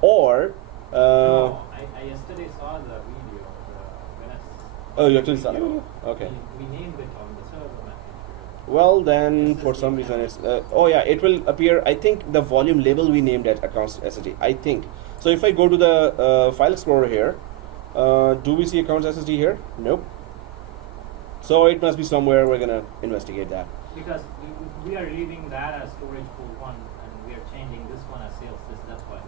Or No, I yesterday saw the video. When I oh, you actually saw the video? Okay. We named it on the server message. Well, then SSD for some reason channel. it's oh yeah, it will appear. I think the volume label we named at accounts SSD. I think so. If I go to the file explorer here, do we see accounts SSD here? Nope. So it must be somewhere. We're gonna investigate that. Because we are leaving that as storage pool one, and we are changing this one as sales disk. That's why.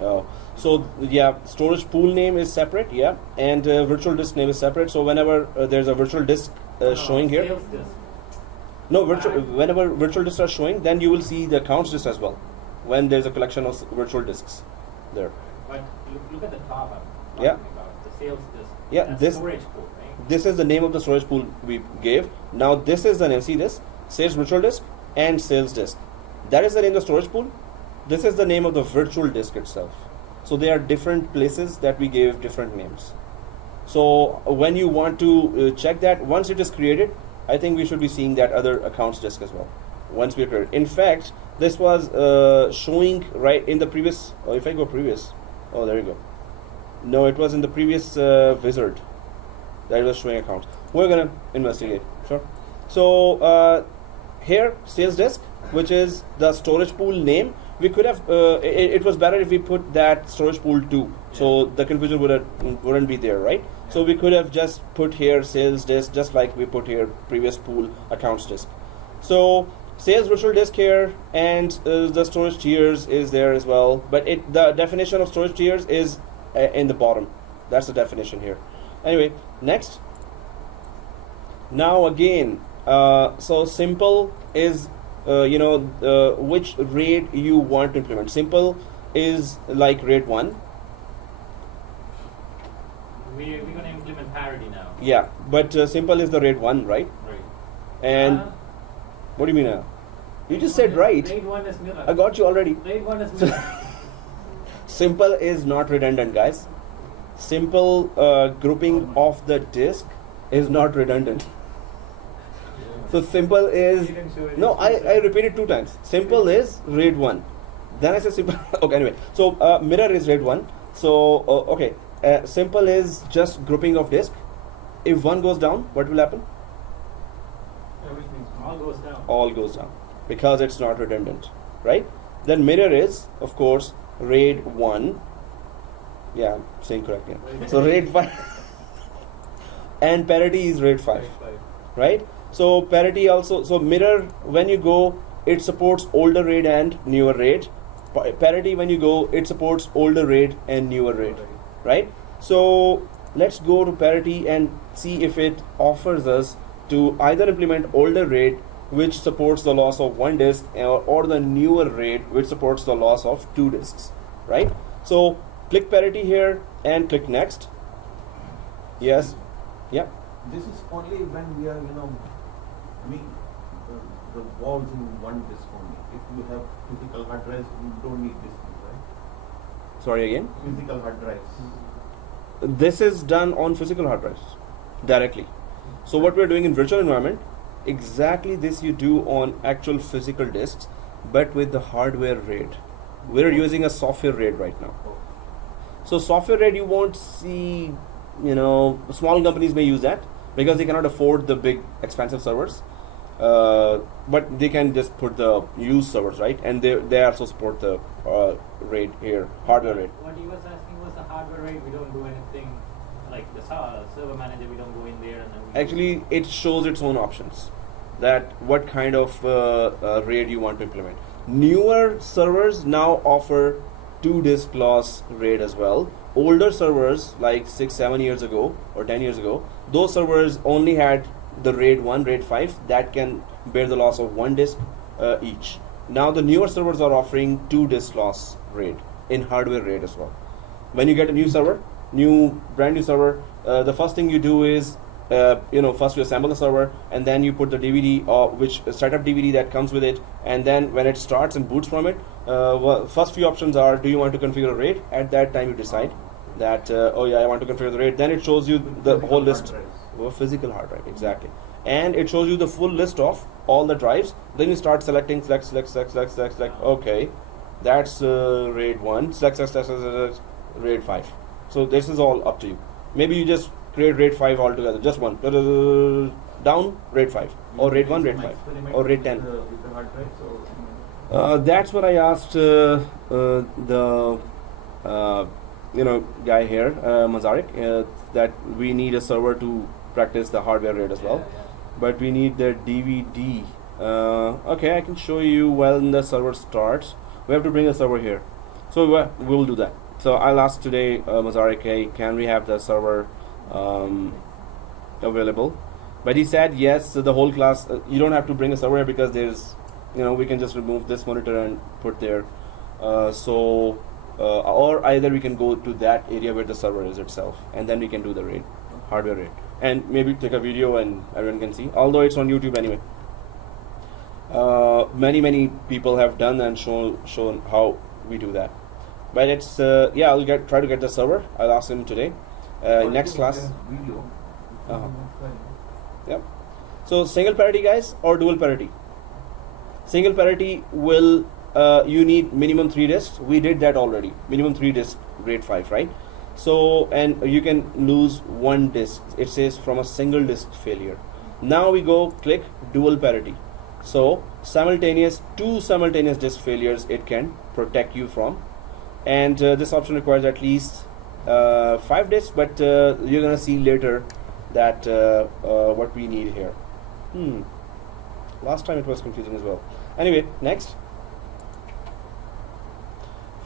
Oh, so yeah, storage pool name is separate, yeah, and virtual disk name is separate. So whenever there's a virtual disk No, showing here, Sales disk. no whenever virtual disks are showing, then you will see the accounts disk as well. When there's a collection of virtual disks, there. But look at the top. I'm Yeah. talking about the sales disk. Yeah, That's this- storage pool, right? This is the name of the storage pool we gave. Now this is the name. See this? Sales virtual disk and sales disk. That is the name of the storage pool. This is the name of the virtual disk itself. So they are different places that we gave different names. So when you want to check that, once it is created, I think we should be seeing that other accounts disk as well. Once we create. In fact, this was showing right in the previous. Oh, if I go previous, oh there you go. No, it was in the previous wizard that was showing accounts. We're gonna investigate. Sure. So here sales disk, which is the storage pool name. We could have. It was better if we put that storage pool 2, so the confusion wouldn't be there, right? So we could have just put here sales disk, just like we put here previous pool accounts disk. So sales virtual disk here, and the storage tiers is there as well. But the definition of storage tiers is in the bottom. That's the definition here. Anyway, next. Now again, so simple is which RAID you want to implement. Simple is like RAID 1. We're going to implement parity now. Yeah, but simple is the RAID 1, right? Right. And what do you mean now? You just said right. RAID 1 is mirror. I got you already. RAID 1 is mirror. Simple is not redundant, guys. Simple grouping of the disk is not redundant. So simple is You can show it. no. I repeated 2 times. Simple is RAID 1. Then I said simple. Okay. Anyway, so mirror is RAID 1. So okay. Simple is just grouping of disk. If one goes down, what will happen? Everything all goes down. All goes down because it's not redundant, right? Then mirror is of course RAID 1. Yeah, I'm saying correctly. So RAID 5 and parity is RAID 5, right? So parity also, so mirror when you go, it supports older RAID and newer RAID. Parity when you go, it supports older RAID and newer RAID, right? So let's go to parity and see if it offers us to either implement older RAID which supports the loss of 1 disk or the newer RAID which supports the loss of 2 disks, right? So click parity here and click next. Yes. Yeah. This is only when we are, the walls in one disk only. If you have physical hard drives, you don't need this thing, right? Sorry again. Physical hard drives. This is done on physical hard drives directly. So what we're doing in virtual environment, exactly this you do on actual physical disks, but with the hardware RAID. We're using a software RAID right now. So software RAID you won't see small companies may use that because they cannot afford the big expensive servers. But they can just put the used servers, right? And they also support the RAID here, hardware RAID. What he was asking was the hardware RAID. We don't do anything like the server manager. We don't go in there and then. Actually, it shows its own options. That what kind of RAID you want to implement. Newer servers now offer 2-disk loss RAID as well. Older servers like 6-7 years ago or 10 years ago, those servers only had the RAID 1, RAID 5 that can bear the loss of 1 disk each. Now the newer servers are offering 2-disk loss RAID in hardware RAID as well. When you get a new server, brand new server, the first thing you do is first you assemble the server and then you put the DVD or which setup DVD that comes with it, and then when it starts and boots from it, first few options are, do you want to configure a RAID? At that time you decide that I want to configure the RAID. Then it shows you the whole list. Physical hard drive, exactly. And it shows you the full list of all the drives. Then you start selecting, select. Okay, that's RAID 1. Select, RAID 5. So this is all up to you. Maybe you just create RAID 5 altogether, just one. Down, RAID 5. Or RAID 1, RAID 5. Or RAID 10. With the hard drive, so That's what I asked the guy here, Mazarik, that we need a server to practice the hardware RAID as well, but we need the DVD. Okay, I can show you when the server starts. We have to bring a server here, so we will do that. So I'll ask today Mazarik, hey, can we have the server available? But he said yes, so the whole class, you don't have to bring a server here because there's, we can just remove this monitor and put there. Or either we can go to that area where the server is itself, and then we can do the RAID, hardware RAID, and maybe take a video and everyone can see. Although it's on YouTube anyway. Many people have done and shown how we do that. But it's I'll try to get the server. I'll ask him today. Next class. Video. Yep. So single parity, guys, or dual parity? Single parity will. You need minimum 3 disks. We did that already. Minimum 3 disks, RAID 5, right? So, and you can lose 1 disk. It says from a single disk failure. Now we go click dual parity. So, two simultaneous disk failures it can protect you from. And this option requires at least 5 disks, but you're gonna see later that what we need here. Last time it was confusing as well. Anyway, next.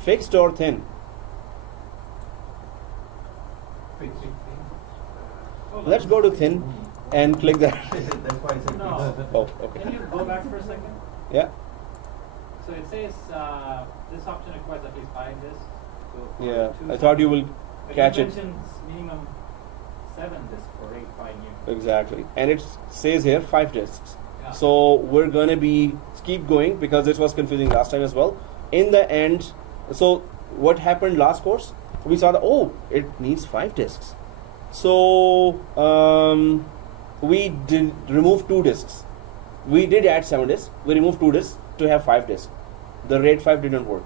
Fixed or thin? Let's go to thin and click that. That's why I said No. Oh, okay. Can you go back for a second? Yeah. So it says this option requires at least 5 disks. So for Yeah. two I thought you will but catch you it. mentioned minimum 7 disks for RAID 5 new. Exactly. And it says here 5 disks. Yeah. So we're gonna keep going because this was confusing last time as well. In the end, so what happened last course? We saw that it needs 5 disks. So we did remove 2 disks. We did add 7 disks. We removed 2 disks to have 5 disks. The RAID 5 didn't work.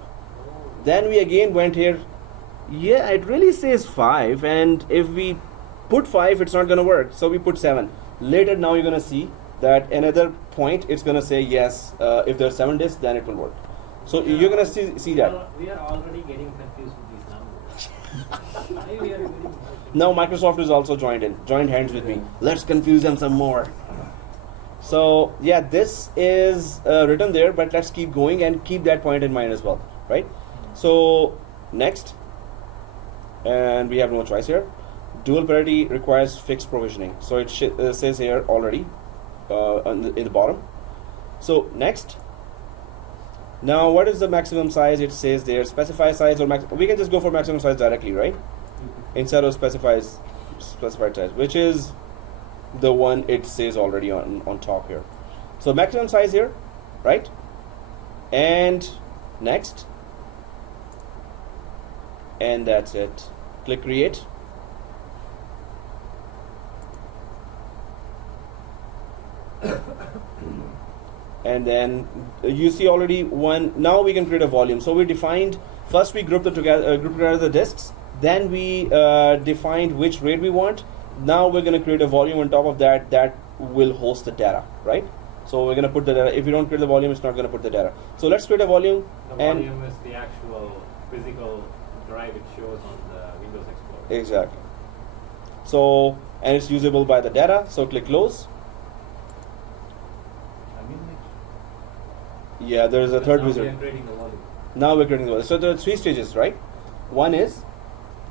Then we again went here. Yeah, it really says 5, and if we put 5, it's not gonna work. So we put 7. Later, now you're gonna see that another point, it's gonna say yes. If there's 7 disks, then it will work. So you're gonna see that. We are already getting confused with these numbers. Maybe we are getting Now Microsoft is also joined hands with me. Let's confuse them some more. So yeah, this is written there, but let's keep going and keep that point in mind as well, right? So next, and we have no choice here. Dual parity requires fixed provisioning. So it says here already in the bottom. So next. Now what is the maximum size? It says there specify size or we can just go for maximum size directly, right? Instead of specified size, which is the one it says already on top here. So maximum size here, right? And next, and that's it. Click create. And then you see already one. Now we can create a volume. So we defined first we grouped together the disks. Then we defined which RAID we want. Now we're going to create a volume on top of that that will host the data, right? So we're going to put the data. If you don't create the volume, it's not going to put the data. So let's create a volume. The volume is the actual physical drive it shows on the Windows Explorer. Exactly. So, and it's usable by the data. So click close. I mean, Yeah, there is a third Now we wizard. are creating the volume. Now we're creating the volume. So there are three stages, right? One is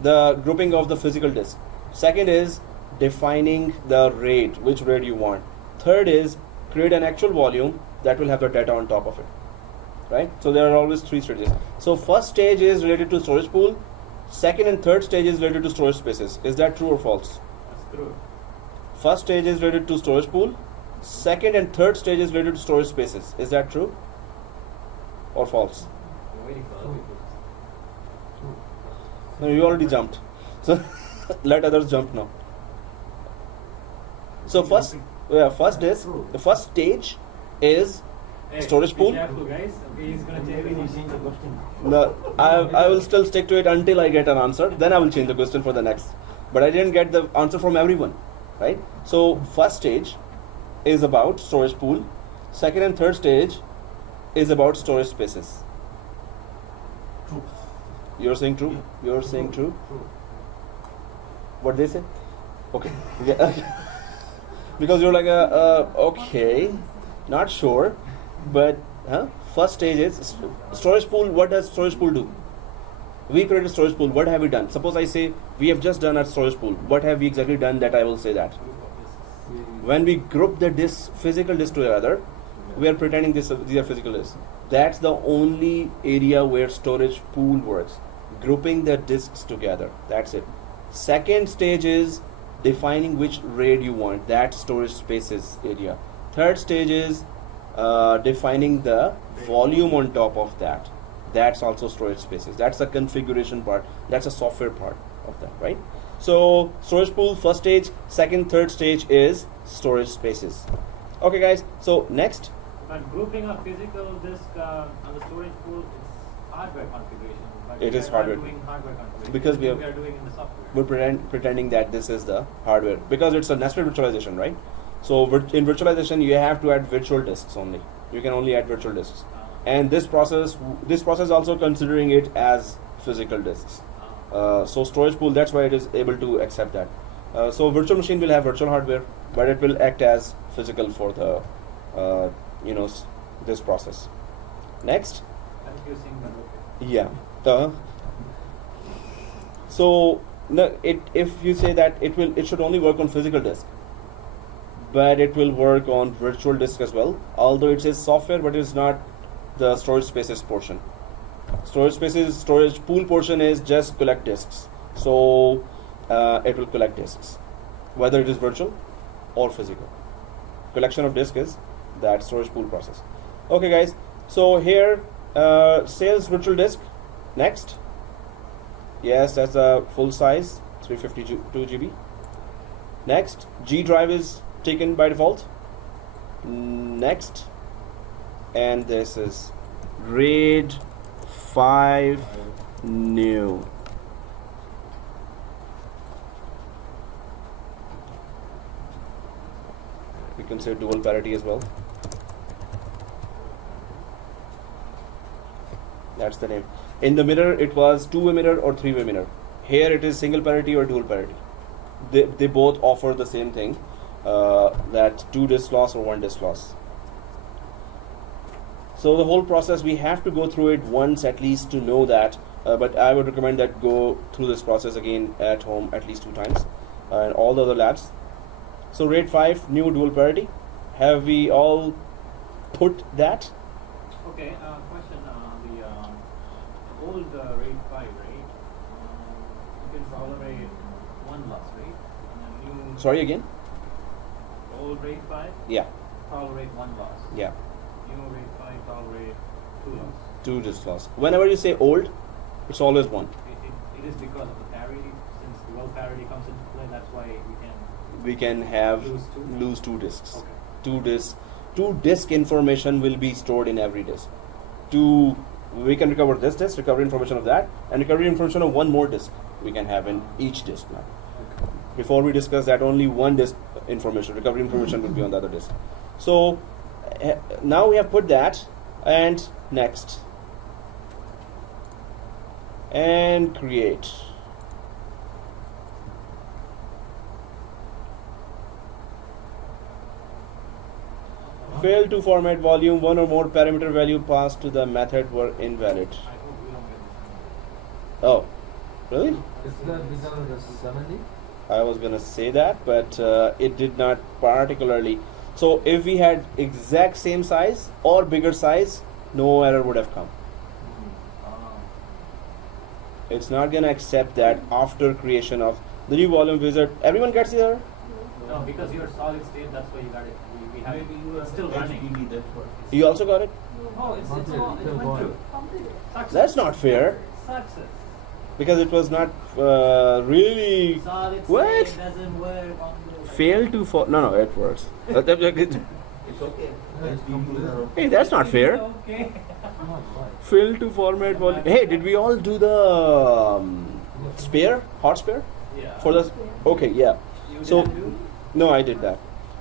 the grouping of the physical disk. Second is defining the RAID, which RAID you want. Third is create an actual volume that will have the data on top of it, right? So there are always three stages. So first stage is related to storage pool. Second and third stage is related to storage spaces. Is that true or false? That's true. First stage is related to storage pool. Second and third stage is related to storage spaces. Is that true or false? I'm waiting for other people. No, you already jumped. So let others jump now. So first is the first stage is Hey, storage be pool. careful, guys. Okay, he's gonna maybe you change change the question. No, I will still stick to it until I get an answer. Then I will change the question for the next. But I didn't get the answer from everyone, right? So first stage is about storage pool. Second and third stage is about storage spaces. True. You're saying true? You're saying true? True. What they say? Okay. Yeah. Because you're like okay, not sure, but first stage is storage pool. What does storage pool do? We create a storage pool. What have we done? Suppose I say we have just done a storage pool. What have we exactly done that I will say that? When we group the physical disk together, we are pretending these are physical disks. That's the only area where storage pool works. Grouping the disks together. That's it. Second stage is defining which RAID you want. That storage spaces area. Third stage is defining the volume on top of that. That's also storage spaces. That's the configuration part. That's a software part of that, right? So storage pool, first stage. Second, third stage is storage spaces. Okay, guys. So next. But grouping a physical disk on the storage pool is hardware configuration. But It we is are hardware. not doing hardware configuration. Because we That's have- what we are doing in the software. We're pretending that this is the hardware because it's a nested virtualization, right? So in virtualization, you have to add virtual disks only. You can only add virtual disks, and this process also considering it as physical disks. So storage pool, that's why it is able to accept that. So virtual machine will have virtual hardware, but it will act as physical for the this process. Next. Confusing, but okay. Yeah. So no, if you say that it should only work on physical disk, but it will work on virtual disk as well. Although it says software, but it's not the storage spaces portion. Storage pool portion is just collect disks. So it will collect disks, whether it is virtual or physical. Collection of disk is that storage pool process. Okay, guys. So here sales virtual disk. Next. Yes, that's a full size 352 GB. Next, G drive is taken by default. Next, and this is RAID 5 new. We can say dual parity as well. That's the name. In the mirror, it was two-way mirror or three-way mirror. Here it is single parity or dual parity. They both offer the same thing, that 2 disk loss or 1 disk loss. So the whole process, we have to go through it once at least to know that, but I would recommend that go through this process again at home at least 2 times, and all the other labs. So RAID 5 new dual parity. Have we all put that? Okay, question. The old RAID 5, right? You can tolerate 1 loss, right? And the new Sorry again? old RAID 5 Yeah, tolerate 1 loss. yeah. New RAID 5 tolerate 2 loss. 2 disk loss. Whenever you say old, it's always 1. It is because of the parity. Since dual parity comes into play, that's why We can have Lose 2? two disks. Okay. 2 disk information will be stored in every disk. 2 we can recover this disk, recovery information of that, and recovery information of one more disk we can have in each disk now. Before we discuss that, only one disk information, recovery information will be on the other disk. So now we have put that, and next, and create. Failed to format volume, one or more parameter value passed to the method were invalid. I hope we don't get this. Oh, really? Is that because of the 70? I was gonna say that, but it did not particularly. So if we had exact same size or bigger size, no error would have come. It's not gonna accept that after creation of the new volume wizard. Everyone gets the error? No, because you're solid state, that's why you got it. We have Maybe you are still running. HDD, that's what. You also got it? Oh, it's all, it Still went going. through. Completed. Success. That's not fair, Success. because it was not really Solid What? state doesn't work on the... failed to for. No, it works. It's okay. HDD are okay. Hey, that's not fair. Okay. Failed to format volume. Hey, did we all do the spare, hot spare Yeah. for the? Okay, yeah. You So didn't do? no, I did that.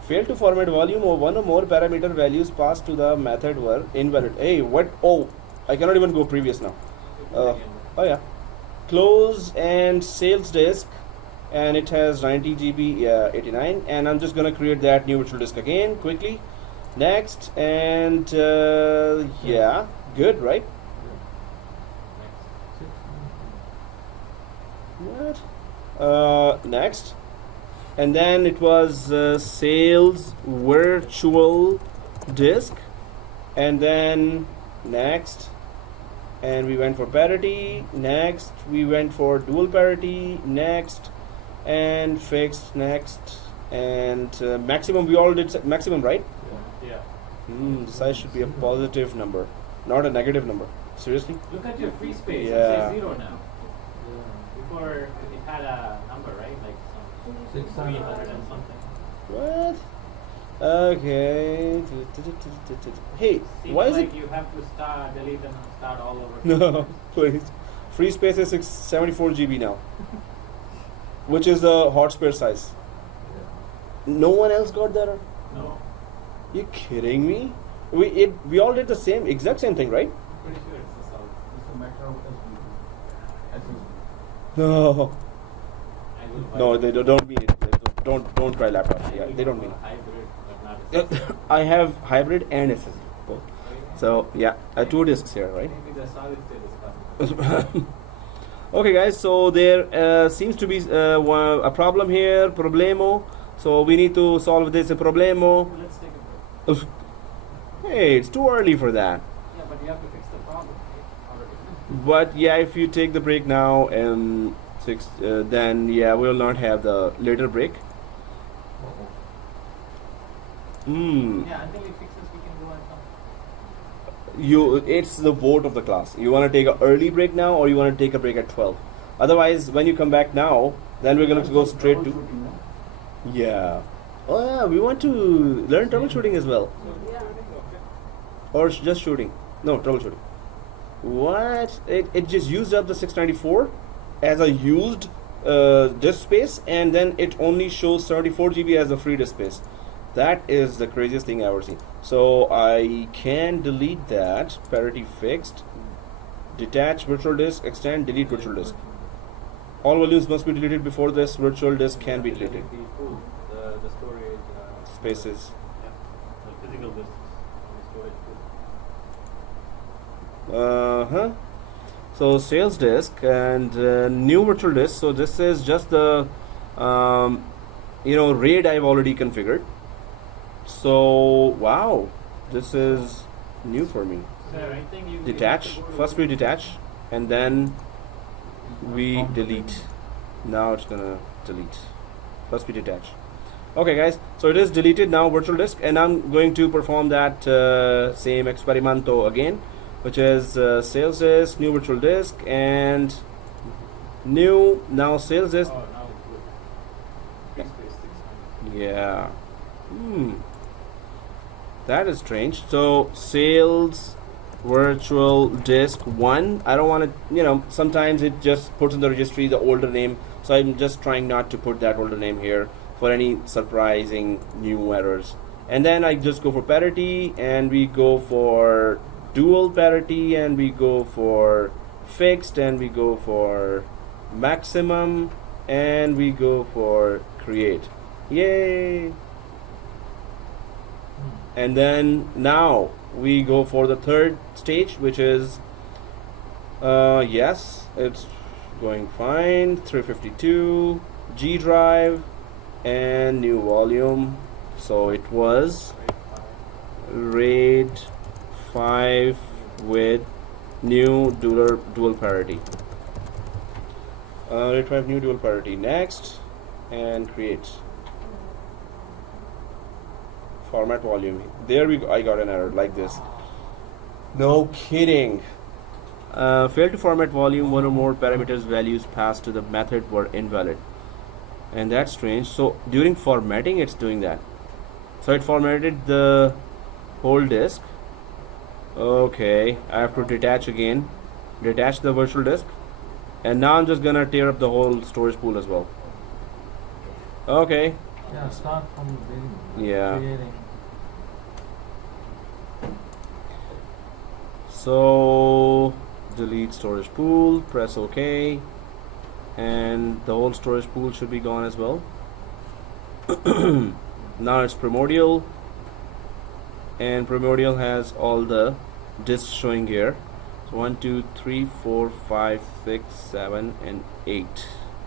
Failed to format volume or one or more parameter values passed to the method were invalid. Hey, what? Oh, I cannot even go previous now. Oh yeah. Close and sales disk, and it has 90 GB, 89, and I'm just gonna create that new virtual disk again quickly. Next, and yeah, good, right? What? Next, and then it was sales virtual disk, and then next, and we went for parity. Next, we went for dual parity. Next, and fixed. Next, and maximum. We all did maximum, right? Yeah. Size should be a positive number, not a negative number. Seriously? Look at your free space. Yeah. It says 0 now. Before it had a number, right? Like some 600. 300 and something. What? Okay. Hey, Seems why is like it? you have to start, delete and start all over. No, please. Free space is 74 GB now, which is the hot spare size. No one else got that? No. You kidding me? We all did the same exact same thing, right? Pretty sure it's the solid. It's a matter of SSD. No. I will buy No, they don't mean it. Don't try laptops. I Yeah, will they don't go mean it. hybrid, but not a I have hybrid and SSD both. So yeah, two discs here, right? Maybe the solid state is possible. Okay, guys. So there seems to be a problem here. Problemo. So we need to solve this problemo. Let's take a break. Hey, it's too early for that. Yeah, but you have to fix the problem already. But yeah, if you take the break now and then yeah, we will not have the later break. Yeah, until he fixes, we can go and come. It's the vote of the class. You want to take an early break now, or you want to take a break at 12? Otherwise, when you come back now, then we're gonna go straight to. Troubleshooting, no? Yeah. Oh yeah, we want to learn troubleshooting as well, Yeah. or just shooting. No, troubleshooting. What? It just used up the 694 as a used disk space, and then it only shows 74 GB as a free disk space. That is the craziest thing I've ever seen. So I can delete that. Parity fixed. Detach virtual disk. Extend. Delete virtual disk. All volumes must be deleted before this virtual disk can be deleted. The pool, the storage. Spaces. Yeah, the physical disk, the storage pool. Uh-huh. So sales disk and new virtual disk. So this is just the RAID I've already configured. So wow, this is new for me. Sir, I think you Detach. have to go to First we detach, and then we delete. Now it's gonna delete. First we detach. Okay, guys. So it is deleted now, virtual disk, and I'm going to perform that same experimento again, which is sales disk, new virtual disk, and new now sales disk. Oh, now it's good. Free space 600. Yeah. That is strange. So sales virtual disk 1. I don't want to, sometimes it just puts in the registry the older name, so I'm just trying not to put that older name here for any surprising new errors. And then I just go for parity, and we go for dual parity, and we go for fixed, and we go for maximum, and we go for create. Yay! And then now we go for the third stage, which is yes, it's going fine. 352 G drive and new volume. So it was RAID 5 with new dual parity. RAID 5 new dual parity. Next, and create. Format volume. There we go. I got an error like this. No kidding. Failed to format volume. One or more parameters values passed to the method were invalid. And that's strange. So during formatting, it's doing that. So it formatted the whole disk. Okay, I have to detach again. Detach the virtual disk. And now I'm just gonna tear up the whole storage pool as well. Okay. Yeah, start from the beginning. Yeah. Creating. So delete storage pool, press OK, and the whole storage pool should be gone as well. Now it's primordial, and primordial has all the disks showing here. So 1, 2, 3, 4, 5, 6, 7, and 8.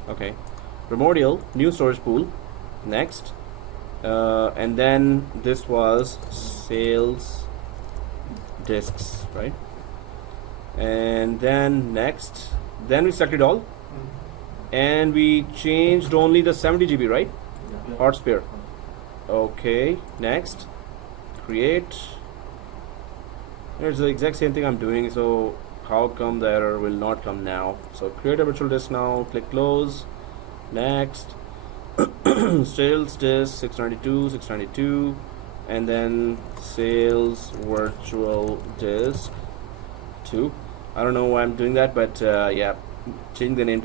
Okay, primordial, new storage pool. Next, and then this was sales disks, right? And then next, then we selected all, and we changed only the 70 GB, right? Hot spare. Okay, next, create. It's the exact same thing I'm doing, so how come the error will not come now? So create a virtual disk now, click close, next, sales disk 692, and then sales virtual disk 2. I don't know why I'm doing that, but yeah, changing the name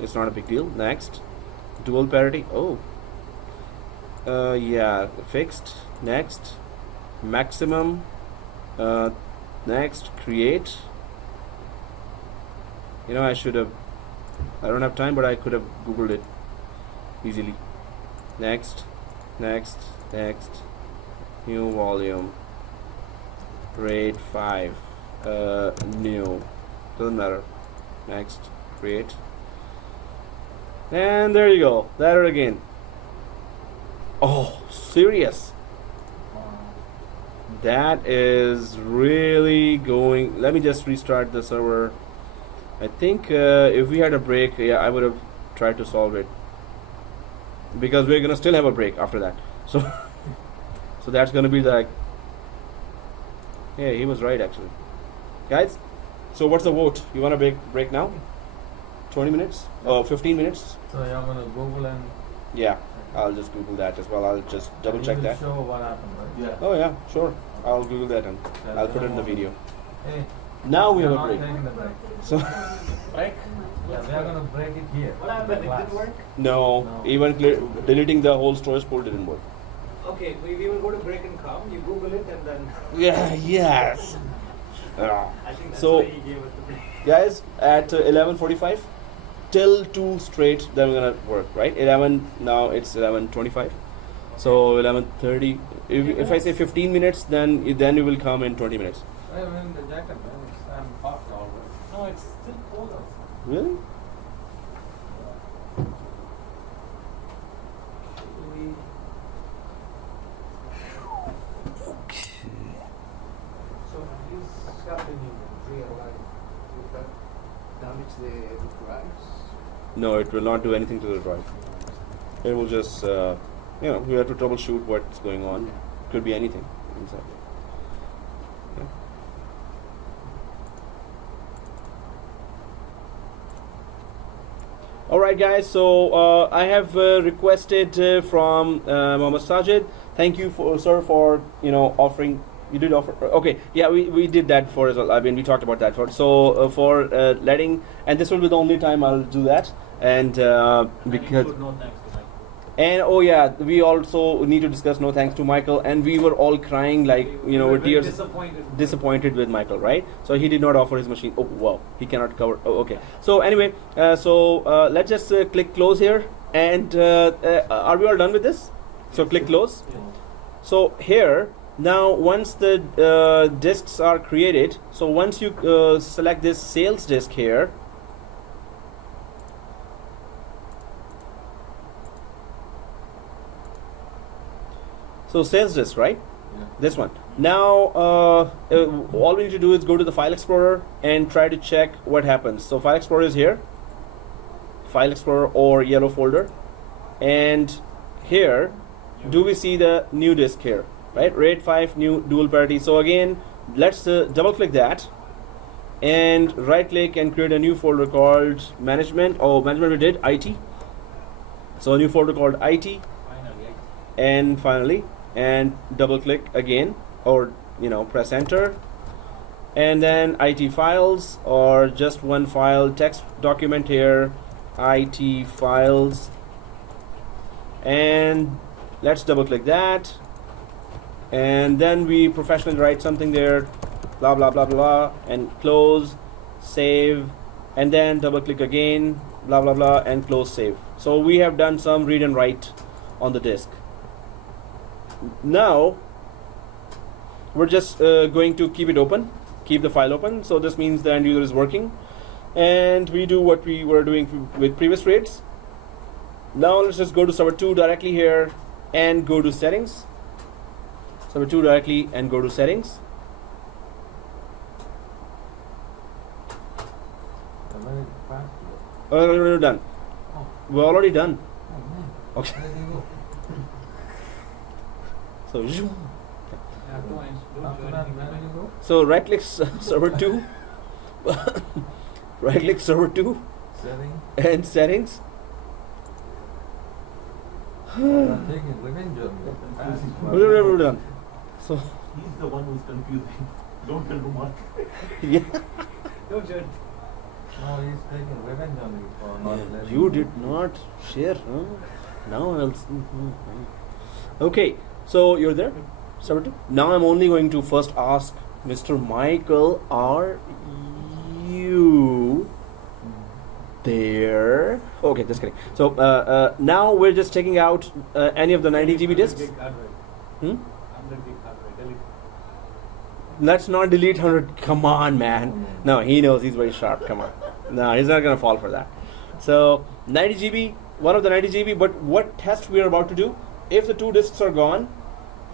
it's not a big deal. Next, dual parity. Oh, yeah, fixed. Next, maximum. Next, create. I should have. I don't have time, but I could have googled it easily. Next, new volume. RAID 5. New. Doesn't matter. Next, create. And there you go. There again. Oh, serious. That is really going. Let me just restart the server. I think if we had a break, yeah, I would have tried to solve it, because we're gonna still have a break after that. So, so that's gonna be like, yeah, he was right actually, guys. So what's the vote? You want to break now? 20 minutes? 15 minutes? So you're gonna Google and Yeah, I'll just Google that as well. I'll just double check you will that. show what happened, right? Yeah. Oh yeah, sure. I'll Google that and Yeah, I'll put it in the video. Hey, Now we we are have a not break. taking the break. So Right? Yeah, we are gonna break it here. What happened? It Class. didn't work? no, No. even deleting the whole storage pool didn't work. Okay, we will go to break and come. You Google it and then. Yeah. Yes. I think that's So- why he gave us the break. Guys, at 11:45 till 2 straight, then we're gonna work, right? 11. Now it's 11:25. So 11:30. If I say 15 minutes, then you will come in 20 minutes. I'm in the jacket, man. I'm hot already. No, it's still cold outside. Really? So this happening in real life, would that damage the drives? No, it will not do anything to the drive. It will just, you have to troubleshoot what's going on. Could be anything inside. Yeah. Alright guys, so I have requested from Mohammed Sajid. Thank you sir for offering You did offer. Okay, yeah, we did that for as well. I mean, we talked about that for. So for letting, and this will be the only time I'll do that. And because include no thanks to Michael. and oh yeah, we also need to discuss no thanks to Michael. And we were all crying like We were with very tears, disappointed with Michael, right? So he did not offer his machine. Oh wow, he cannot cover. Oh okay. So anyway, let's just click close here. And are we all done with this? So click close. So here now, once the disks are created, so once you select this sales disk here, so sales disk, right? Yeah. This one. Now all we need to do is go to the file explorer and try to check what happens. So file explorer is here, file explorer or yellow folder, and here do we see the new disk here, right? RAID 5 new dual parity. So again, let's double click that and right click and create a new folder called management. Oh, management we did IT. So a new folder called IT, Finally, and finally, and double click again, or press enter, and then IT files, or just one file, text document here, IT files, and let's double click that, and then we professionally write something there, blah blah blah blah, and close, save, and then double click again, blah blah blah, and close, save. So we have done some read and write on the disk. Now we're just going to keep it open, keep the file open. So this means the end user is working, and we do what we were doing with previous RAIDs. Now let's just go to server 2 directly here and go to settings. Server 2 directly and go to settings. And then it's fast. We're done. Oh. We're already done. Oh man. Okay. There you go. So zoom. don't After join that, anything where with do you Michael. go? So right click server 2. Right click server 2 Setting. and settings. I'm taking revenge on you. Fast. We're done. So He's the one who's confusing. Don't tell him what. yeah. Don't join. No, he's taking revenge on you for not letting You did not share, huh? Now else. Okay, so you're there, server 2. Now I'm only going to first ask Mr. Michael, are you there? Okay, just kidding. So now we're just taking out any of the 90 GB disks. 100 gig hard drive. Hmm? 100 gig hard drive. Delete. Let's not delete 100. Come on, man. No, he knows he's very sharp. Come on. No, he's not gonna fall for that. So 90 GB, one of the 90 GB. But what test we are about to do? If the two disks are gone,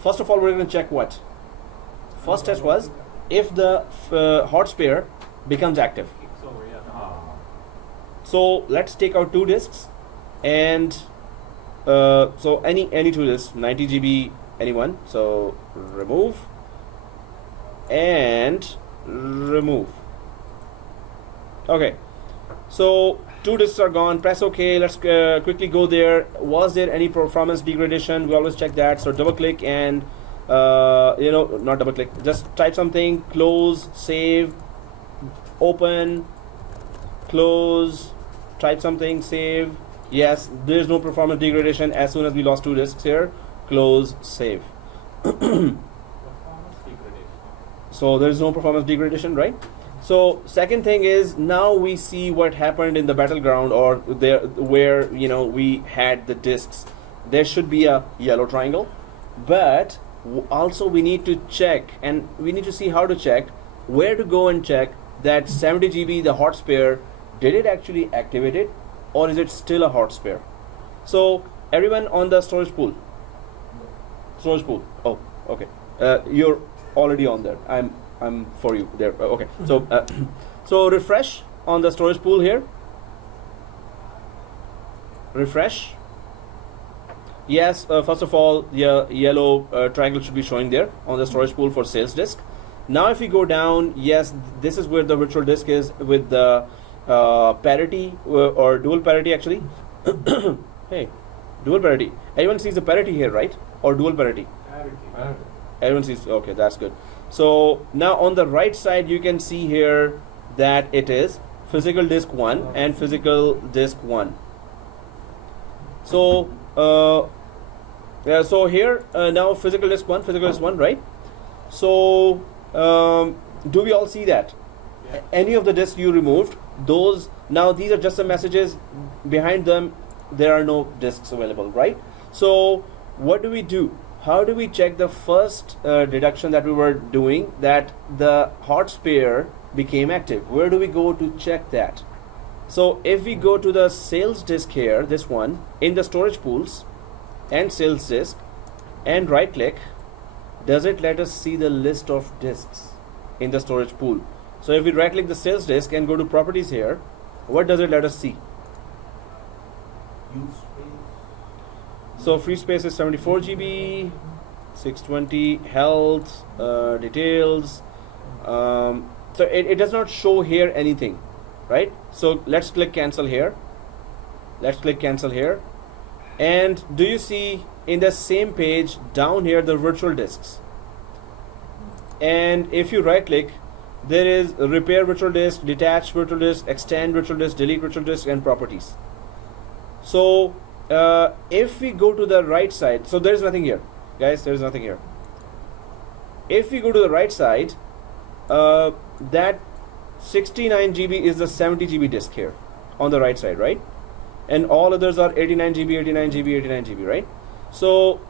first of all we're gonna check what. First test was if the hot spare becomes active. Kicks over, yeah. So let's take out two disks, and so any two disks, 90 GB, anyone. So remove and remove. Okay, so two disks are gone. Press OK. Let's quickly go there. Was there any performance degradation? We always check that. So double click and not double click. Just type something. Close, save, open, close. Type something, save. Yes, there's no performance degradation as soon as we lost two disks here. Close, save. Performance degradation. So there is no performance degradation, right? So second thing is, now we see what happened in the battleground, or there where we had the disks. There should be a yellow triangle, but also we need to check, and we need to see how to check, where to go and check that 70 GB, the hot spare, did it actually activate it, or is it still a hot spare? So everyone on the storage pool. Storage pool. Oh, okay. You're already on there. I'm for you there. Okay. So so refresh on the storage pool here. Refresh. Yes. First of all, the yellow triangle should be showing there on the storage pool for sales disk. Now, if we go down, yes, this is where the virtual disk is with the parity or dual parity actually. Hey, dual parity. Everyone sees the parity here, right? Or dual parity? Parity. Everyone sees, okay, that's good. So now on the right side, you can see here that it is physical disk 1 and physical disk 1. So, yeah, so here now physical disk 1, right? So, do we all see that? Yeah. Any of the disks you removed, those, now these are just the messages, behind them there are no disks available, right? So what do we do? How do we check the first deduction that we were doing, that the hot spare became active? Where do we go to check that? So if we go to the sales disk here, this one, in the storage pools and sales disk, and right click, does it let us see the list of disks in the storage pool? So if we right click the sales disk and go to properties here, what does it let us see? Use space. So free space is 74 GB, 620 health, details. So it does not show here anything, right? So let's click cancel here. Let's click cancel here. And do you see in the same page down here the virtual disks? And if you right click, there is repair virtual disk, detach virtual disk, extend virtual disk, delete virtual disk, and properties. So if we go to the right side, so there is nothing here, guys, there is nothing here. If we go to the right side, that 69 GB is the 70 GB disk here on the right side, right? And all others are 89 GB, 89 GB, 89 GB, right? So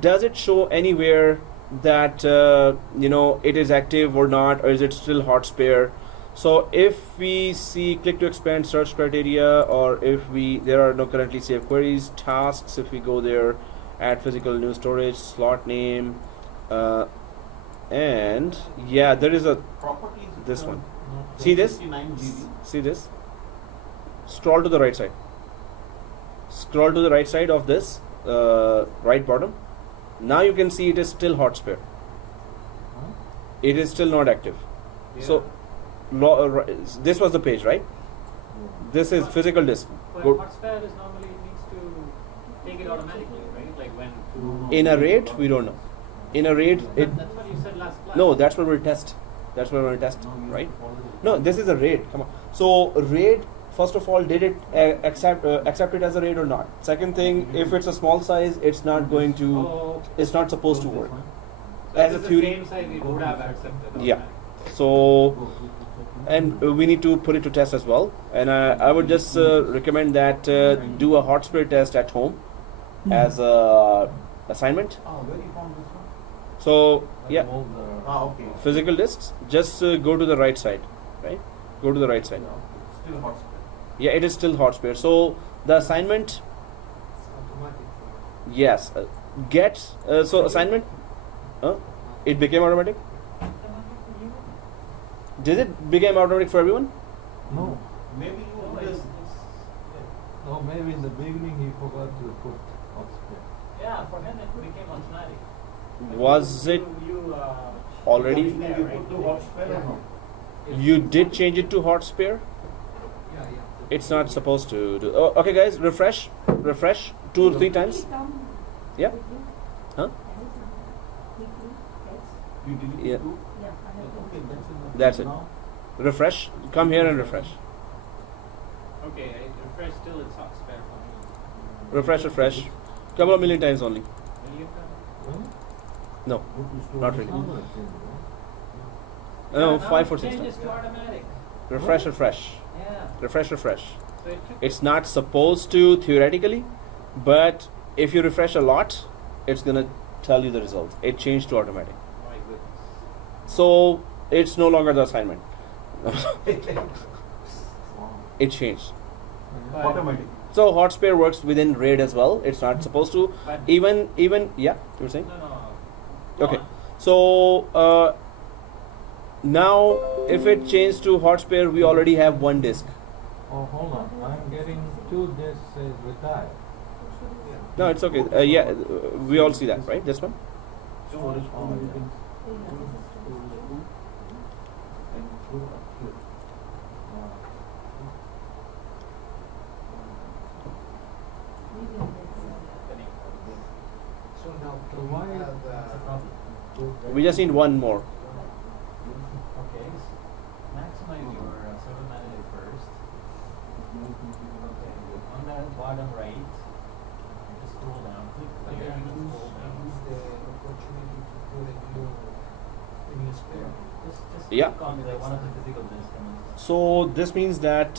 does it show anywhere that you know, it is active or not, or is it still hot spare? So if we see click to expand search criteria, or if we, there are no currently saved queries, tasks, if we go there, add physical new storage, slot name, and yeah, there is a Properties. this one. See this? 69 GB. See this? Scroll to the right side. Scroll to the right side of this right bottom. Now you can see it is still hot spare. It is still not active. So this was the page, right? This is physical disk. But Go- hot spare is normally needs to take it automatically, right? Like when In a RAID, we don't know. In a RAID, it that's what you said last class. no. That's what we'll test. That's what we'll test, right? No, this is a RAID. Come on. So RAID, first of all, did it accept it as a RAID or not? Second thing, if it's a small size, it's not going to. Oh, It's not supposed to work. so As if a it's theory. the same size, it would have accepted. Yeah. So, and we need to put it to test as well. And I would just recommend that do a hot spare test at home as a assignment. Ah, where you found this one? So yeah, Ah, okay. physical disks. Just go to the right side, right? Go to the right side. Still hot spare. Yeah, it is still hot spare. So the assignment, It's automatic. yes, get so assignment. It became automatic. Did it become automatic for everyone? No, Maybe you No, just. no, maybe in the beginning he forgot to put hot spare. Yeah, for him it became automatic. Was it You already? You put to hot spare or no? You did change it to hot spare? Yeah. It's not supposed to do. Oh, okay, guys, refresh 2 or 3 times. Yeah. Huh? You delete Yeah. it too? Yeah, I have to. Okay, that's enough. That's it. Now, Refresh. Come here and refresh. Okay, I refresh still it's hot spare for me. Refresh. Couple of million times only. Will you come? No, go to storage. not really. Not gonna change, right? No, Yeah, 5 now or 6 changes times. to automatic. Refresh. Yeah. Refresh. So it took It's not supposed to theoretically, but if you refresh a lot, it's gonna tell you the result. It changed to automatic. my goodness. So it's no longer the assignment. It changed. But- Automatic. So hot spare works within RAID as well. It's not supposed to. But Even yeah, you were saying? no. Go Okay. on. So now if it changed to hot spare, we already have 1 disk. Oh, hold on, I'm getting 2 discs says retired. No, it's okay. Yeah, we all see that, right? This one. Storage pool, you can Yeah. storage pool and throw up here. So now So why? That's a problem. We just need one more. Okay, maximize your server manager first. Okay, on the bottom right, just scroll down, click clear, and then scroll down. Use the opportunity to put a new spare. Just Yeah. click on the one of the physical disks and So this means that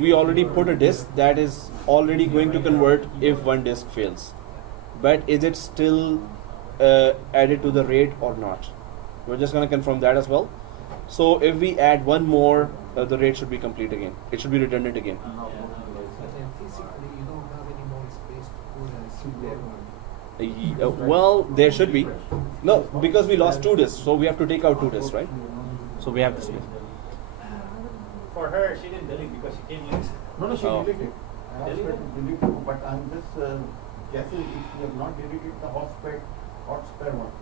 we already put a disk that is already going to convert if one disk fails. But is it still added to the RAID or not? We're just going to confirm that as well. So if we add one more, the RAID should be complete again. It should be redundant again. But then physically you don't have any more space to put a spare one. Well, there should be. No, because we lost two disks, so we have to take out two disks, right? So we have this space. for her, she didn't delete because she came late. No, she Oh. deleted. I asked her to delete it, but I'm just guessing if she have not deleted the hot spare one.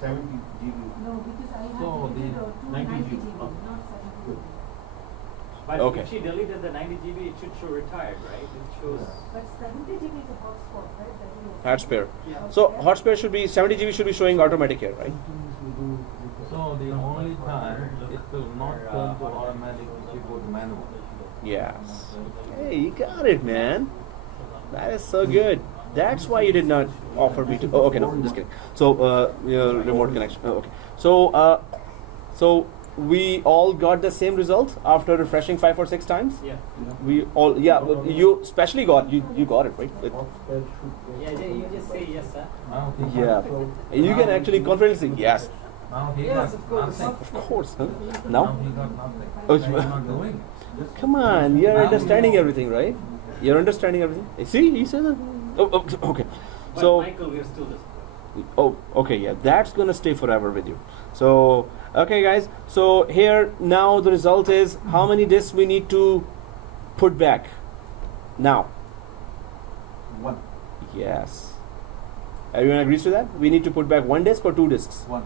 70 GB. No, because I have So deleted the 90 90 GB, GB. not 70 GB. But Okay. if she deleted the 90 GB, it should show retired, right? It shows. But 70 GB is a hotspot, right? That is Hot spare. Yeah. So hot spare should be 70 GB should be showing automatic here, right? So the only time it will not turn to automatic if you go to manual. Yes. Hey, you got it, man. That is so good. That's why you did not offer me to. Oh, okay, no, just kidding. So, remote connection. Oh, okay. So we all got the same result after refreshing 5 or 6 times. Yeah. We all, yeah. But you especially got you got it right. Yeah, you just say yes, sir. Now he Yeah. got, And you can actually confidently say yes. now he Yes, got of course. nothing. Of course. Huh? Now Now, he got nothing. Oh, He's not doing it. come on, you're Now understanding you know. everything, right? You're understanding everything. See, he said that. Oh, okay. But So. Michael, we're still disappointed. Oh, okay, yeah, that's gonna stay forever with you. So, okay, guys. So here now the result is how many disks we need to put back. Now, One. yes. Everyone agrees to that? We need to put back one disk or two disks. One.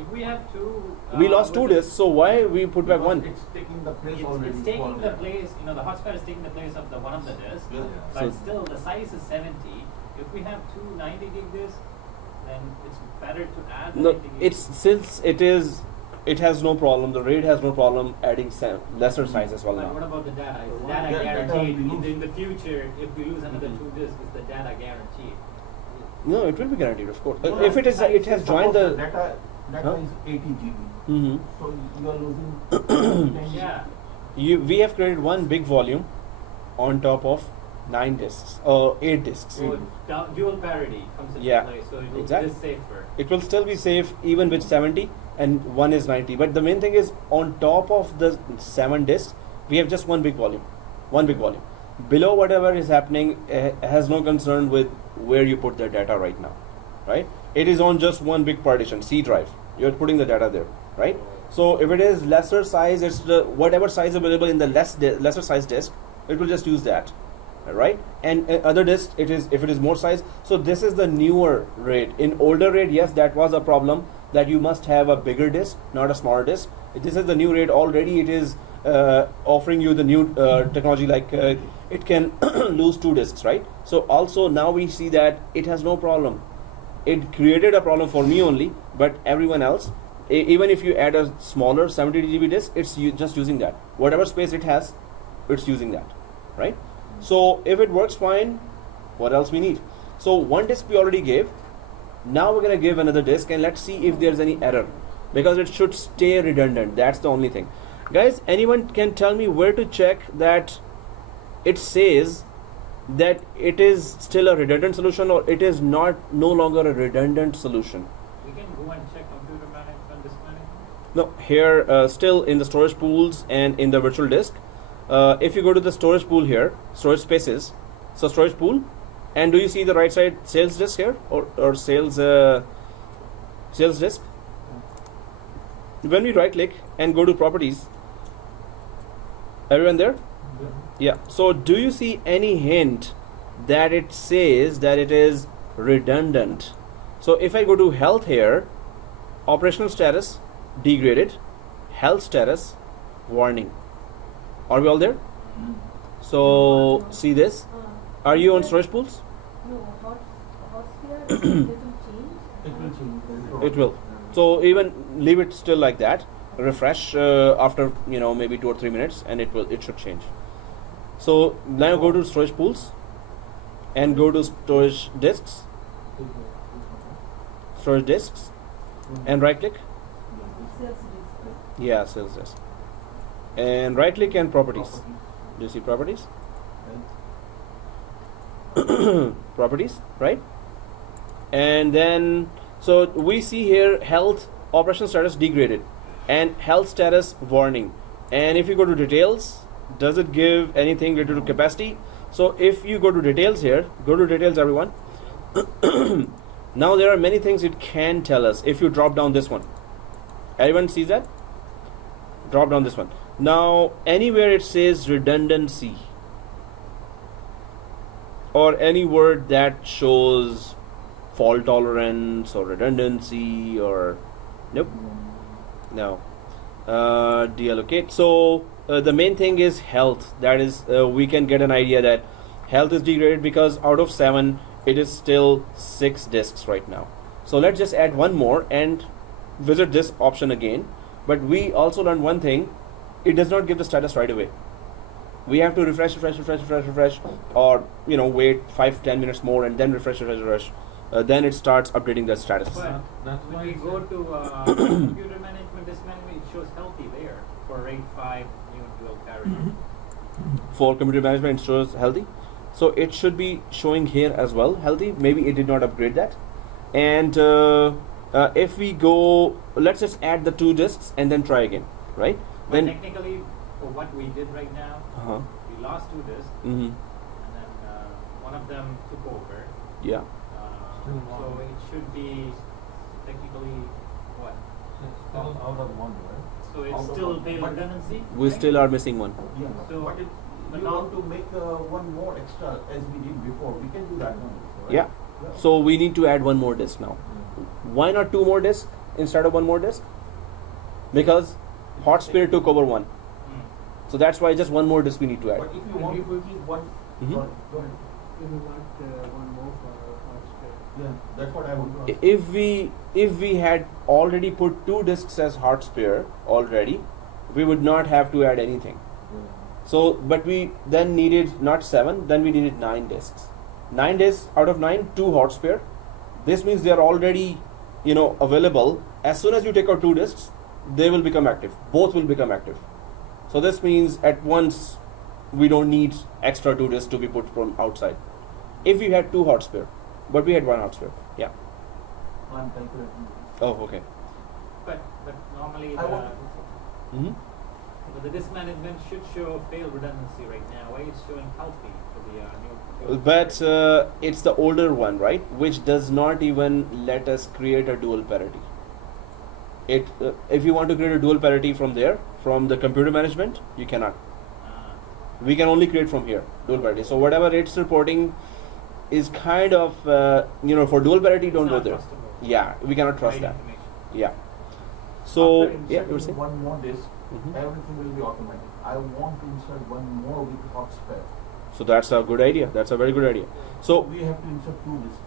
If we have two. We lost two with the- disks, so why we put back Because one? It's taking the place It's, already. it's taking for the place, the hotspot is taking the place of the one of the disks, Yeah. but So- still the size is 70. If we have two 90 gig disks, then it's better to add the No, 90 gig. it's since it has no problem. The RAID has no problem adding lesser size as well But what now. about the data? Is the Yeah, data data guaranteed? we lose. In the future, if we lose another two disks, is the data guaranteed? No, it will be guaranteed, of course. No, If it is, it has joined suppose the. data Huh? is 80 GB. Mm-hmm. So you are losing 10 Yeah. We have created one big volume on top of 9 disks or 8 disks. So dual parity comes into Yeah, play, so it will exactly. be safer. It will still be safe even with 70 and one is 90. But the main thing is on top of the 7 disks, we have just one big volume. One big volume. Below whatever is happening has no concern with where you put the data right now, right? It is on just one big partition, C drive. You're putting the data there, right? So if it is lesser size, it's the whatever size available in the lesser size disk, it will just use that, right? And other disks, if it is more size. So this is the newer RAID. In older RAID, yes, that was a problem that you must have a bigger disk, not a smaller disk. This is the new RAID. Already it is offering you the new technology, like it can lose 2 disks, right? So also now we see that it has no problem. It created a problem for me only, but everyone else, even if you add a smaller 70 GB disk, it's just using that. Whatever space it has, it's using that, right? So if it works fine, what else we need? So one disk we already gave. Now we're gonna give another disk and let's see if there's any error, because it should stay redundant. That's the only thing. Guys, anyone can tell me where to check that it says that it is still a redundant solution or it is no longer a redundant solution? We can go and check computer management, disk management. No, here still in the storage pools and in the virtual disk. If you go to the storage pool here, storage spaces, so storage pool, and do you see the right side sales disk here or sales disk? When we right click and go to properties, everyone there? Yeah. So do you see any hint that it says that it is redundant? So if I go to health here, operational status degraded, health status warning. Are we all there? So see this. Are you on storage pools? No, hotsphere Doesn't change? It will change. It will. So even leave it still like that. Refresh after maybe 2 or 3 minutes, and it should change. So now go to storage pools, and go to storage disks, and right click. Sales risk, right? Yeah, sales disk. And right click and properties. Do you see properties? Properties, right? And then, so we see here health operation status degraded and health status warning. And if you go to details, does it give anything related to capacity? So if you go to details here, go to details everyone. Now there are many things it can tell us. If you drop down this one, everyone sees that? Drop down this one. Now anywhere it says redundancy, or any word that shows fault tolerance or redundancy, or nope, no, deallocate. So the main thing is health. That is, we can get an idea that health is degraded because out of 7 it is still 6 disks right now. So let's just add one more and visit this option again. But we also learned one thing: it does not give the status right away. We have to refresh, or wait 5-10 minutes more and then refresh. Then it starts updating the status. But That's why when we it's go to computer management, disk management, it shows healthy there for RAID 5 new dual carrier. For computer management, it shows healthy. So it should be showing here as well healthy. Maybe it did not upgrade that. And if we go, let's just add the 2 disks and then try again, right? But Then technically, for what we did right now, we lost 2 disks, mm-hmm. and then one of them took over. Yeah. Still So one. it should be technically what? It's still out of 1, right? So it's Out of still one. fail But redundancy? We right? still are missing one. Yeah. So- But but you now- want to make one more extra as we did before. We can do that one. Right? Yeah. So we need to add one more disk now. Why not 2 more disks instead of 1 more disk? Because hot spare took over 1. Mm. So that's why just 1 more disk we need to add. But if you want to keep one, Mhm. sorry, go ahead. You want one more for hot spare. Yeah, that's what I want to ask. If we had already put 2 disks as hot spare already, we would not have to add anything. So, but we then needed not 7, then we needed 9 disks. 9 disks out of 9, 2 hot spare. This means they are already, available. As soon as you take out 2 disks, they will become active. Both will become active. So this means at once we don't need extra 2 disks to be put from outside. If we had 2 hot spare, but we had 1 hot spare. Yeah. I'm calculating. Oh, okay. But normally I want Mm-hmm. the disk management should show fail redundancy right now. Why it's showing healthy for the new? But it's the older one, right? Which does not even let us create a dual parity. If you want to create a dual parity from there, from the computer management, you cannot. We can only create from here, dual parity. So whatever it's reporting is kind of, for dual parity, don't go there. Yeah, we cannot trust that. Yeah. So, After yeah, you were inserting saying? one more disk, Mhm. everything will be automatic. I want to insert one more with hot spare. So that's a good idea. That's a very good idea. So, we have to insert 2 disks.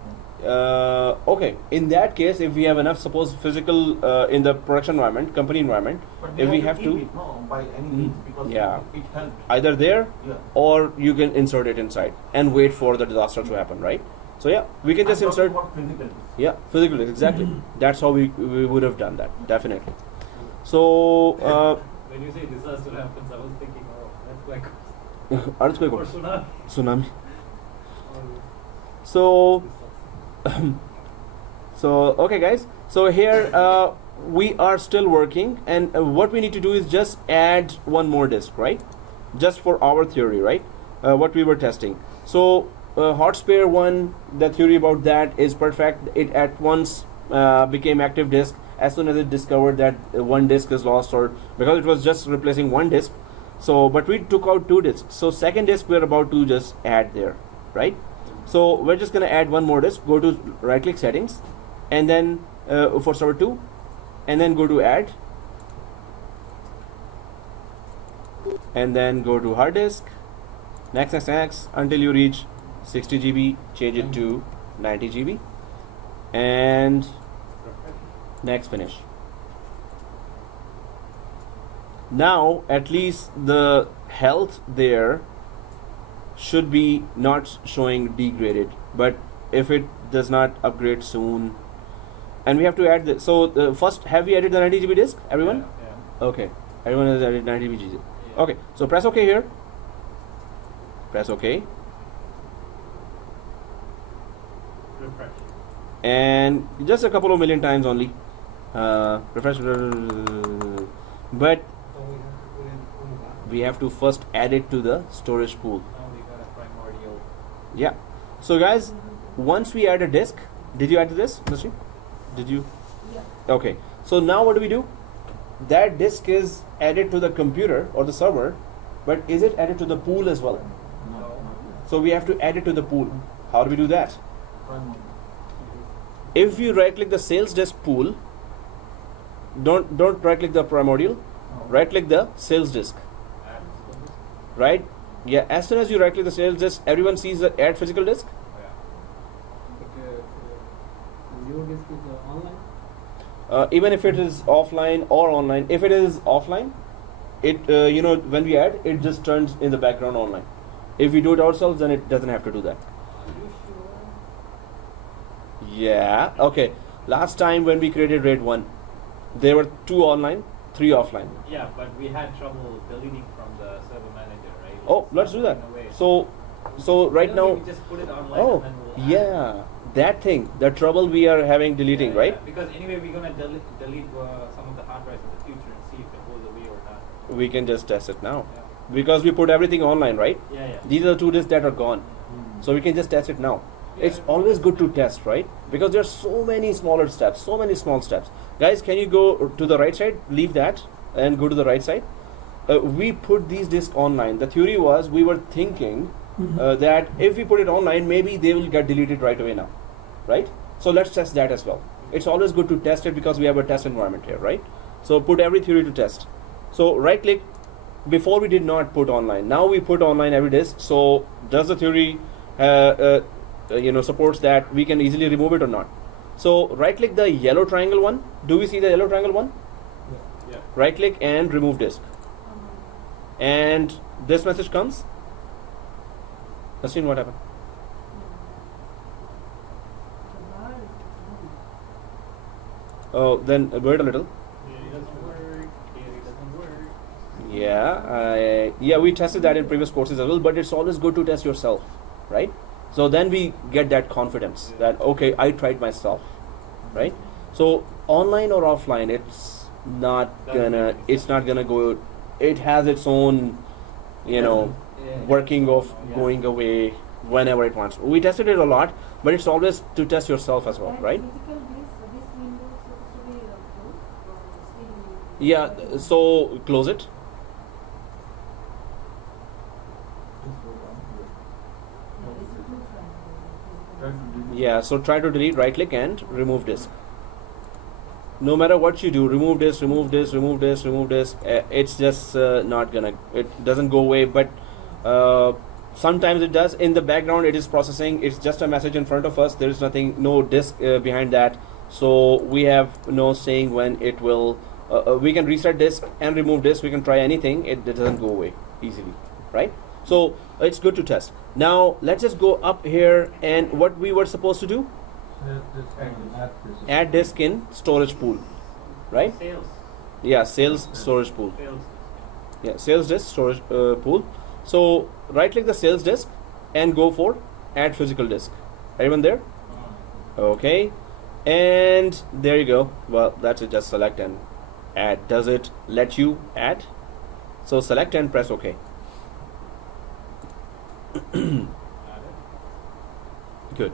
okay, in that case, if we have enough, suppose physical in the production environment, company environment, But if we have keep to, it, no, by any Mm, means, because yeah. it helps. either there Yeah. or you can insert it inside and wait for the disaster to happen, right? So yeah, we can just I'm talking insert. about physical disk. Yeah, physical disk, exactly. That's how we would have done that, definitely. So, When you say disaster happens, I was thinking, oh, that's like earthquake, or tsunami. tsunami. Or So, okay, guys. So here we are still working, and what we need to do is just add one more disk, right? Just for our theory, right? What we were testing. So hot spare 1, the theory about that is perfect. It at once became active disk as soon as it discovered that 1 disk is lost, or because it was just replacing 1 disk. So, but we took out 2 disks. So second disk we're about to just add there, right? So we're just gonna add one more disk. Go to right click settings, and then for server 2, and then go to add, and then go to hard disk, next until you reach 60 GB, change it to 90 GB, and next finish. Now at least the health there should be not showing degraded, but if it does not upgrade soon, and we have to add this. So first, have we added the 90 GB disk, everyone? Yeah. Okay, everyone has added 90 GB. Yeah. Okay, so press OK here. Press OK, Refresh. and just a couple of million times only. Refresh, but So we have to put in Umga. we have to first add it to the storage pool. Now we got a primordial. Yeah. So guys, once we add a disk, did you add this, Nusri? Did you? Yeah. Okay. So now what do? That disk is added to the computer or the server, but is it added to the pool as well? No. So we have to add it to the pool. How do we do that? Primary. If you right click the sales disk pool, don't right click the primordial, right click the sales disk. Add physical disk. Right? Yeah, as soon as you right click the sales disk, everyone sees the add physical disk. Oh, yeah. But new disk is online. Even if it is offline or online, if it is offline, it when we add, it just turns in the background online. If we do it ourselves, then it doesn't have to do that. Are you sure? Yeah. Okay. Last time when we created RAID 1, there were 2 online, 3 offline. Yeah, but we had trouble deleting from the server manager, right? Oh, It's let's do that. in a way. So right I don't now. think we just put it online Oh, and then we'll add yeah. That thing, the trouble we are having deleting, Yeah, right? yeah. Because anyway, we're gonna delete some of the hard drives in the future and see if it goes away or not. We can just test it now. Yeah. Because we put everything online, right? Yeah, yeah. These are the 2 disks that are gone. So we can just test it now. It's always good to test, right? Because there are so many smaller steps, so many small steps. Guys, can you go to the right side? Leave that and go to the right side. We put these disks online. The theory was we were thinking that if we put it online, maybe they will get deleted right away now, right? So let's test that as well. It's always good to test it because we have a test environment here, right? So put every theory to test. So right click. Before we did not put online. Now we put online every disk. So does the theory supports that we can easily remove it or not? So right click the yellow triangle one. Do we see the yellow triangle one? Yeah. Right click and remove disk. And this message comes. Let's see what happened. The bar is moving. Oh, then wait a little. It doesn't work. It doesn't work. Yeah, we tested that in previous courses as well, but it's always good to test yourself, right? So then we get that confidence that, okay, I tried myself, right? So online or offline, it's not gonna go, it has its own, working of going away whenever it wants. We tested it a lot, but it's always to test yourself as well, That right? physical disk, this window is supposed to be closed or still? Yeah, so close it. Yeah, it's a good triangle, Try to physical delete. Yeah, so try to delete, right click and remove disk. No matter what you do, remove this, remove this, remove this, remove this, it's just not gonna, it doesn't go away, but sometimes it does. In the background it is processing, it's just a message in front of us, there is nothing, no disk behind that, so we have no saying when it will, we can reset disk and remove disk, we can try anything, it doesn't go away easily, right? So it's good to test. Now let's just go up here, and what we were supposed to do, add disk in storage pool, right? Sales. Yeah, sales storage pool. Sales. Yeah, sales disk storage pool. So right click the sales disk and go for add physical disk. Everyone there? Okay, and there you go. Well, that's it. Just select and add. Does it let you add? So select and press OK. Good.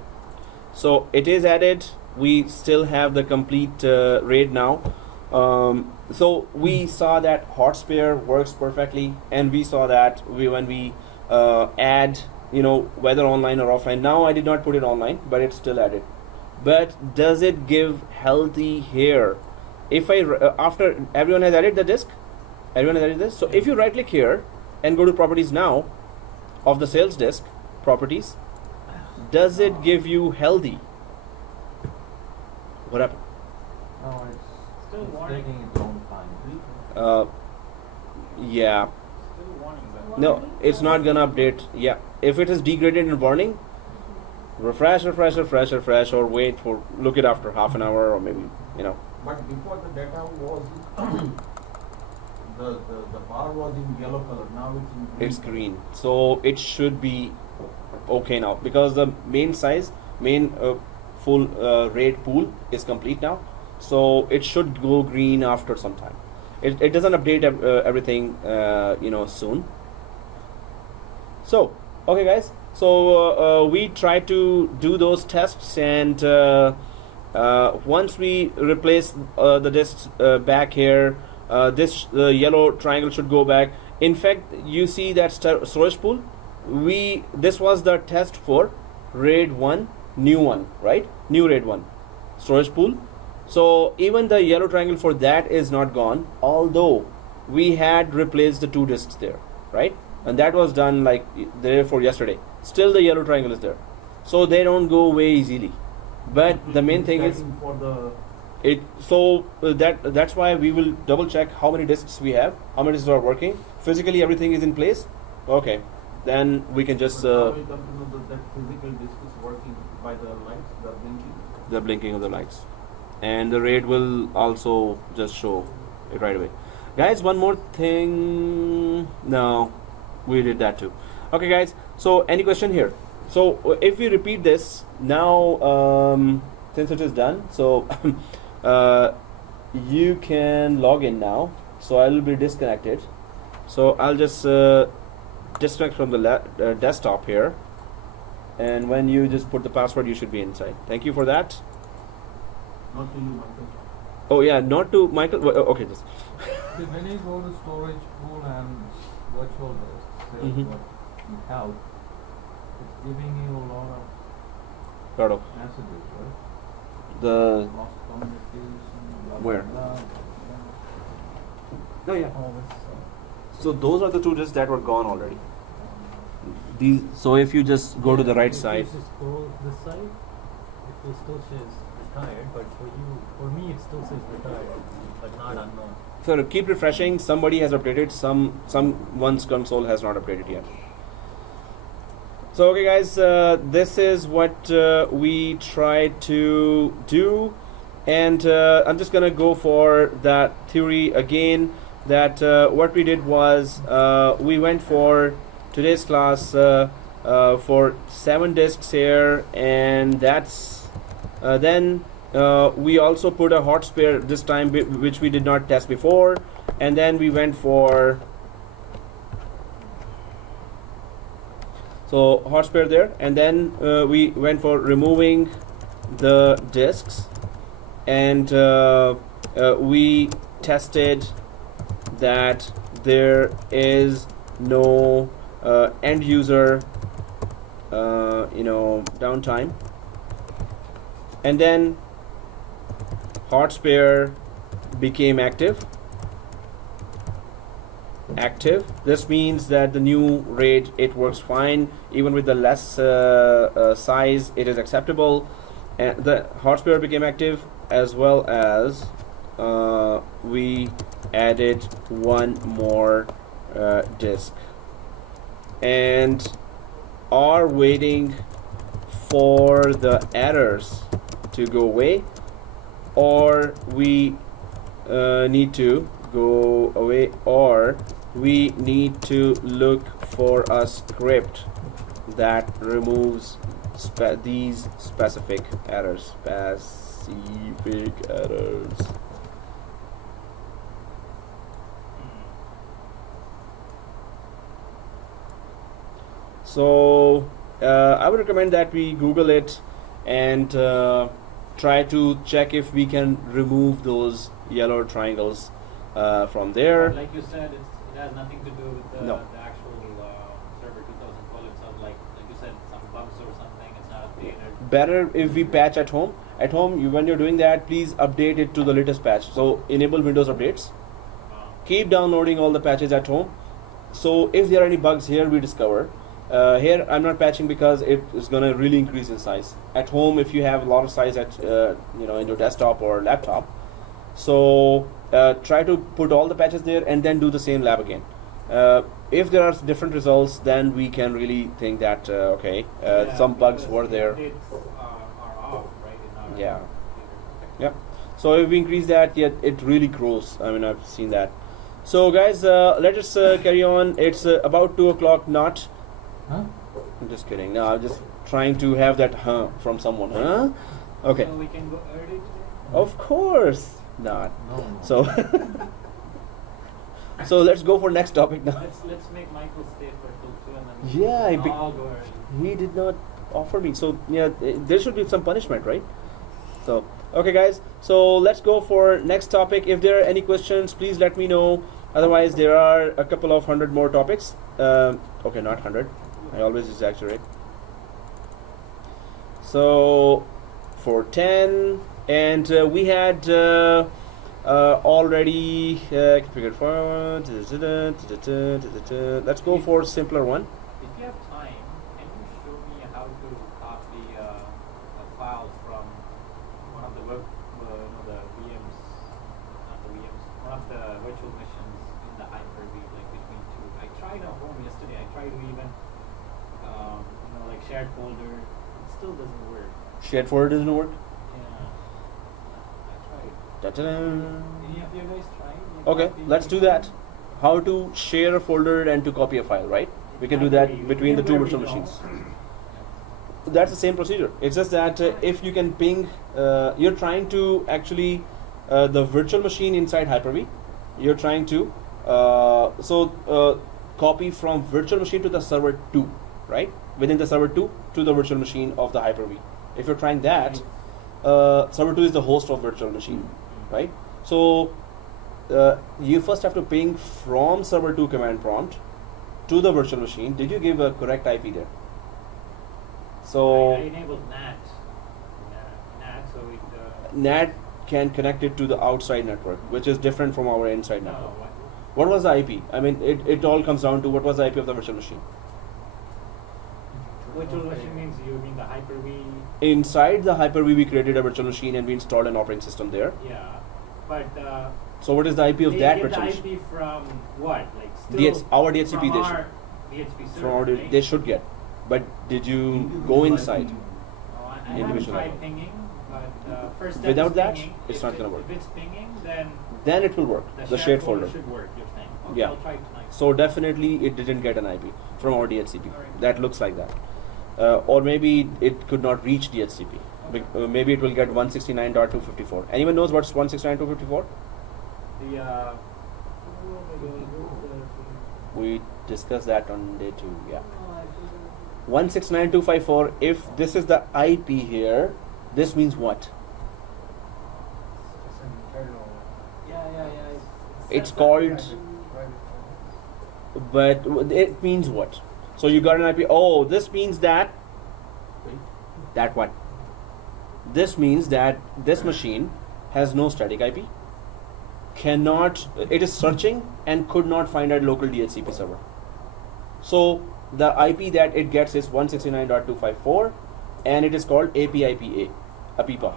So it is added. We still have the complete RAID now. So we saw that hotspare works perfectly, and we saw that when we add, whether online or offline. Now I did not put it online, but it's still added. But does it give healthy here? If I after everyone has added the disk, everyone has added this. So if you right click here and go to properties now of the sales disk properties, does it give you healthy? What happened? No, it's Still it's warning. taking its own time. Yeah. Still warning, but No, it's not gonna update. Yeah. If it is degraded in warning, refresh, or wait for look it after half an hour or maybe, you know. But before the data was the bar was in yellow color. Now it's in green. It's green. So it should be okay now because the main full RAID pool is complete now. So it should go green after some time. It doesn't update everything soon. So okay guys, so we try to do those tests, and once we replace the disks back here, this yellow triangle should go back. In fact, you see that storage pool, this was the test for RAID 1, new one, right? New RAID 1 storage pool. So even the yellow triangle for that is not gone, although we had replaced the 2 disks there, right? And that was done like there for yesterday. Still the yellow triangle is there, so they don't go away easily. But the main thing is for the that's why we will double check how many disks we have, how many disks are working. Physically everything is in place. Okay, then we can just now we come to know that physical disk is working by the lights, the blinking. of the lights, and the RAID will also just show it right away. Guys, one more thing. No, we did that too. Okay guys, so any question here? So if we repeat this now, since it is done, so you can log in now. So I will be disconnected, so I'll just disconnect from the desktop here, and when you just put the password, you should be inside. Thank you for that. Not to you, Michael. Oh yeah, not to Michael. Okay, just See, when you go to storage pool and virtual disk, say Mhm. what you have, it's giving you a lot of sort of messages, right? the. Lost communication, blah, Where? blah, blah, Oh yeah. blah. All this So those are the 2 disks that were gone already. These. So if you just go to the right side. If you scroll this side, it will still says retired, but for me it still says retired, but not unknown. So keep refreshing. Somebody has updated. Someone's console has not updated yet. So okay, guys, this is what we tried to do, and I'm just gonna go for that theory again. That what we did was we went for today's class for 7 disks here, and that's then. We also put a hot spare this time, which we did not test before, and then we went for hot spare there, and then we went for removing the disks, and we tested that there is no end user downtime, and then hot spare became active. This means that the new RAID, it works fine even with the less size. It is acceptable, and the hot spare became active, as well as we added 1 more disk and are waiting for the errors to go away, or we need to go away, or we need to look for a script that removes these specific errors. So I would recommend that we Google it and try to check if we can remove those yellow triangles from there. like you said, it has nothing to do with the, No. the actual server 2012 itself. Like you said, some bugs or something. It's not updated. Better if we patch at home. At home, when you're doing that, please update it to the latest patch. So enable Windows updates. Keep downloading all the patches at home. So if there are any bugs here we discover, Here I'm not patching because it is gonna really increase in size. At home, if you have a lot of size at in your desktop or laptop, so try to put all the patches there and then do the same lab again. If there are different results, then we can really think that some bugs were there. The updates are off, right? In our Yeah. computer. Yep. So if we increase that, yet it really grows. I mean, I've seen that. So guys, let us carry on. It's about 2 o'clock. Not. Huh? I'm just kidding. No, I'm just trying to have that from someone. Huh? Okay. So we can go early today? Of course not. No. So. So let's go for next topic now. Let's make Michael stay for till 2 and then Yeah, we can all go early. he did not offer me. So yeah, there should be some punishment, right? So okay, guys. So let's go for next topic. If there are any questions, please let me know. Otherwise, there are a couple of 100 more topics. Okay, not 100. I always exaggerate. So for 10, and we had already configured forward. Let's go for simpler one. If you have time, can you show me how to copy a file from one of the the VMs, not the VMs, one of the virtual machines in the Hyper-V, like between two. I tried at home yesterday. I tried to even, like shared folder. It still doesn't work. Shared folder doesn't work. Yeah, I tried. Da-da-da. Any of you guys tried? Like, Okay, copy let's do that. How to share a folder and to copy a file, right? We can do that between the two Where we virtual go. machines. That's the same procedure. It's just that if you can ping, you're trying to actually the virtual machine inside Hyper-V. You're trying to copy from virtual machine to the server 2, right? Within the server 2 to the virtual machine of the Hyper-V. If you're trying that, server 2 is the host of virtual machine, right? So you first have to ping from server 2 command prompt to the virtual machine. Did you give a correct IP there? So I enabled NAT, so it. NAT can connect it to the outside network, which is different from our inside No, network. what? What was the IP? I mean, it all comes down to what was the IP of the virtual machine. Virtual machine means you mean the Hyper-V? Inside the Hyper-V, we created a virtual machine and we installed an operating system there. Yeah, but So what is the IP of they that get virtual the machine? IP from what? Like still Our DHCP from they our should. DHCP server, From our right? they should get. But did you go inside? No, I haven't individual tried level. pinging, but first step Without is that, pinging. it's If not gonna work. If it's pinging, then Then it will work. The shared folder. should work. You're saying? Okay, Yeah. I'll try tonight. So definitely it didn't get an IP from our DHCP. Alright. That looks like that. Or maybe it could not reach DHCP. Maybe it will get 169.254. Anyone knows what's 169.254? The We discussed that on day 2. Yeah. No, I think 169.254. If this is the IP here, this means what? It's an internal yeah. It's called. private But it means what? So you got an IP. Oh, this means that. That what? This means that this machine has no static IP. Cannot. It is searching and could not find a local DHCP server. So the IP that it gets is 169.254, and it is called APIPA, APIPA.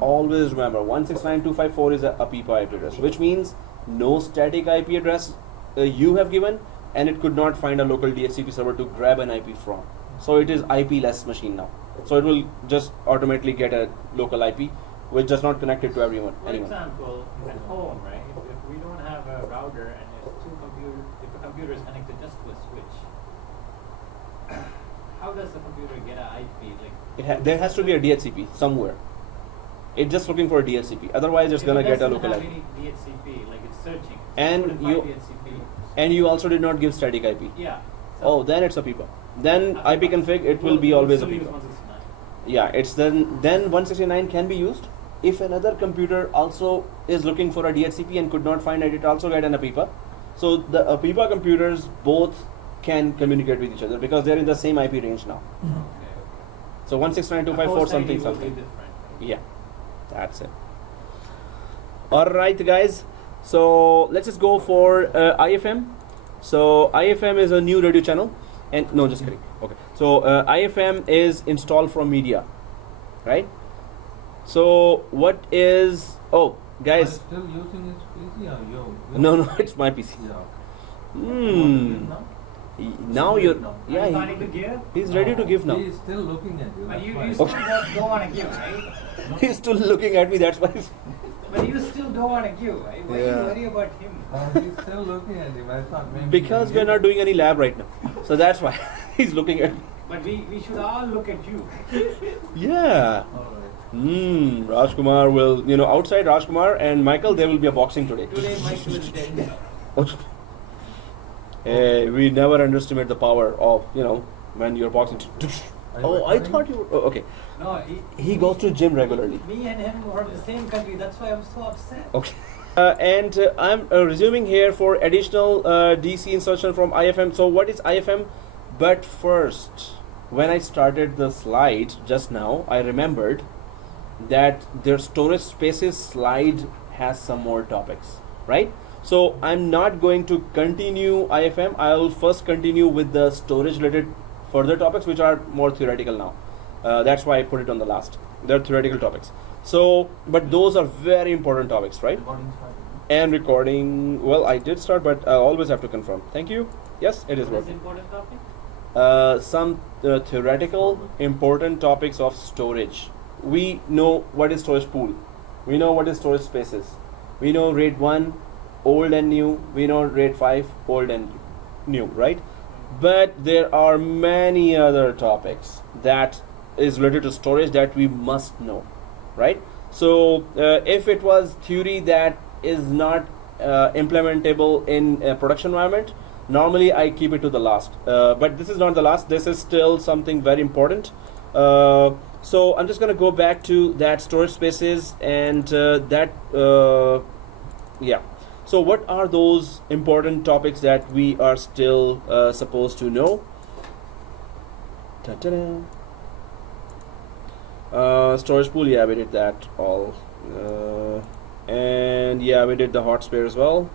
Always remember 169.254 is a APIPA IP address, which means no static IP address you have given, and it could not find a local DHCP server to grab an IP from. So it is IP-less machine now. So it will just automatically get a local IP, which does not connect it to anyone. For example, at home, right? If we don't have a router and if a computer is connected just to a switch, how does the computer get an IP? Like There has to be a DHCP somewhere. It's just looking for a DHCP. Otherwise, it's if gonna it get a doesn't local have IP. any DHCP, like it's searching. And couldn't you- find DHCP. And you also did not give static IP. Yeah. Oh, then it's a APIPA. Then IP config, it will be always a still use APIPA. 169. Yeah, it's then 169 can be used. If another computer also is looking for a DHCP and could not find it, it also get an APIPA. So the APIPA computers both can communicate with each other because they're in the same IP range now. Okay. So 169.254 The host something ID will be something. different. Yeah, that's it. All right, guys. So let's just go for IFM. So IFM is a new radio channel. And no, just kidding. Okay. So IFM is installed from media, right? So what is? Oh, Are you guys. still using his PC or you? No, no, it's my PC. Yeah. Hmm. Now? Now you're. Are Yeah, you planning to give? he's ready to give now. He is still looking at you. But you that's still why. don't want to give, right? He's still looking at me. That's why. But you still don't want to give, right? Why Yeah. you worry about him? He's still looking at him. I thought maybe. Because we're not doing any lab right now, so that's why he's looking at me. But we should all look at you. Yeah. Alright. Rajkumar will, outside Rajkumar and Michael, there will be a boxing today. Today Mike will tell you. Hey, we never underestimate the power of, when you're boxing. Are you Oh, I recording? thought you were. Oh, okay. No, He goes to gym regularly. me and him are from the same country. That's why I'm so upset. Okay. And I'm resuming here for additional DC insertion from IFM. So what is IFM? But first, when I started the slide just now, I remembered that their storage spaces slide has some more topics, right? So I'm not going to continue IFM. I'll first continue with the storage related further topics, which are more theoretical now. That's why I put it on the last. They're theoretical topics. So, but those are very important topics, right? Recording started, no? And recording, well, I did start, but I always have to confirm. Thank you. Yes, it is What is working. important topic? Some theoretical important topics of storage. We know what is storage pool. We know what is storage spaces. We know RAID 1, old and new. We know RAID 5, old and new, right? But there are many other topics that is related to storage that we must know, right? So if it was theory that is not implementable in a production environment, normally I keep it to the last. But this is not the last. This is still something very important. So I'm just going to go back to that storage spaces and yeah. So what are those important topics that we are still supposed to know? Ta-ta-da. Storage pool, yeah, we did that all. And yeah, we did the hot spare as well.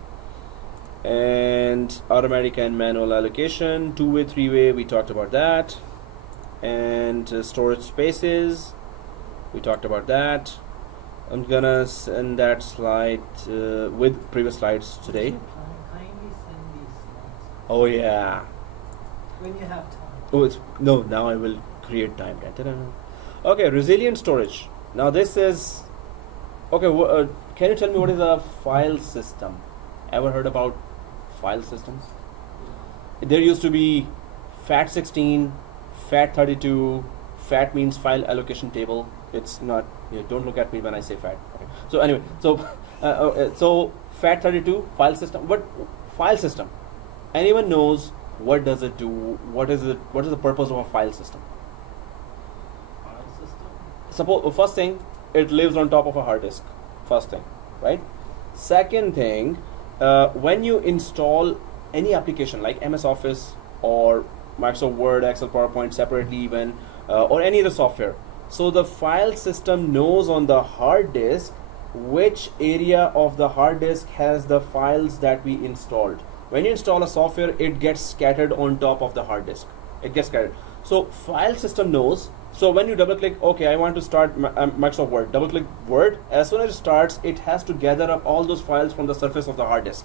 And automatic and manual allocation, two-way, three-way, we talked about that. And storage spaces, we talked about that. I'm gonna send that slide with previous slides today. Kindly send these slides Oh yeah. when you have time. Oh, no. Now I will create time. Ta-da. Okay, resilient storage. Now this is okay. Can you tell me what is a file system? Ever heard about file systems? There used to be FAT16, FAT32. FAT means file allocation table. It's not. Don't look at me when I say FAT. Okay. So anyway, so FAT32 file system. What file system? Anyone knows what does it do? What is it? What is the purpose of a file system? File system. Suppose first thing, it lives on top of a hard disk. First thing, right? Second thing, when you install any application like MS Office or Microsoft Word, Excel, PowerPoint separately even, or any other software, so the file system knows on the hard disk which area of the hard disk has the files that we installed. When you install a software, it gets scattered on top of the hard disk. It gets scattered. So file system knows. So when you double click, okay, I want to start Microsoft Word, double click Word. As soon as it starts, it has to gather up all those files from the surface of the hard disk.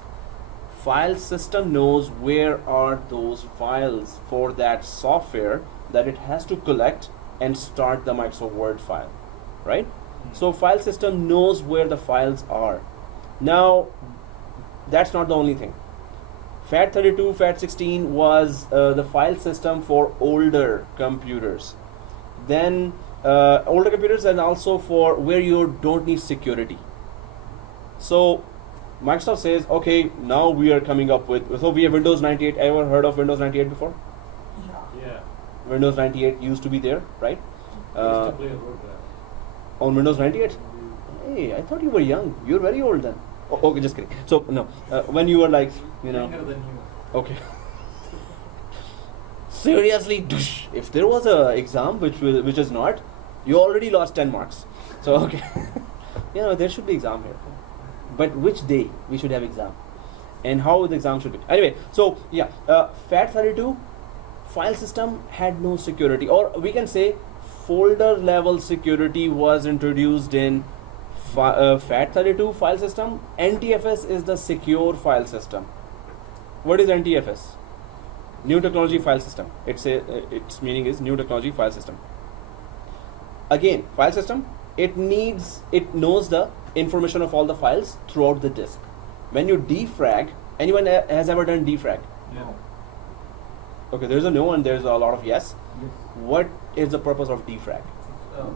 File system knows where are those files for that software that it has to collect and start the Microsoft Word file, right? So file system knows where the files are. Now, that's not the only thing. FAT32, FAT16 was the file system for older computers. Then older computers and also for where you don't need security. So Microsoft says, okay, now we are coming up with, so we have Windows 98. Ever heard of Windows 98 before? Yeah. Windows 98 used to be there, right? I used to play road On Windows 98? Hey, I thought you were young. You're very old then. Oh, okay, just kidding. So, no, when you were like, Younger than you. okay. Seriously, if there was a exam which is not, you already lost 10 marks. So, okay. There should be exam here. But which day we should have exam? And how the exam should be? Anyway, so, yeah, FAT32, file system had no security, or we can say folder level security was introduced in FAT32 file system. NTFS is the secure file system. What is NTFS? New technology file system. Its meaning is new technology file system. Again, file system, it knows the information of all the files throughout the disk. When you defrag, anyone has ever done defrag? No. Okay, there's a no and there's a lot of yes. Yes. What is the purpose of defrag?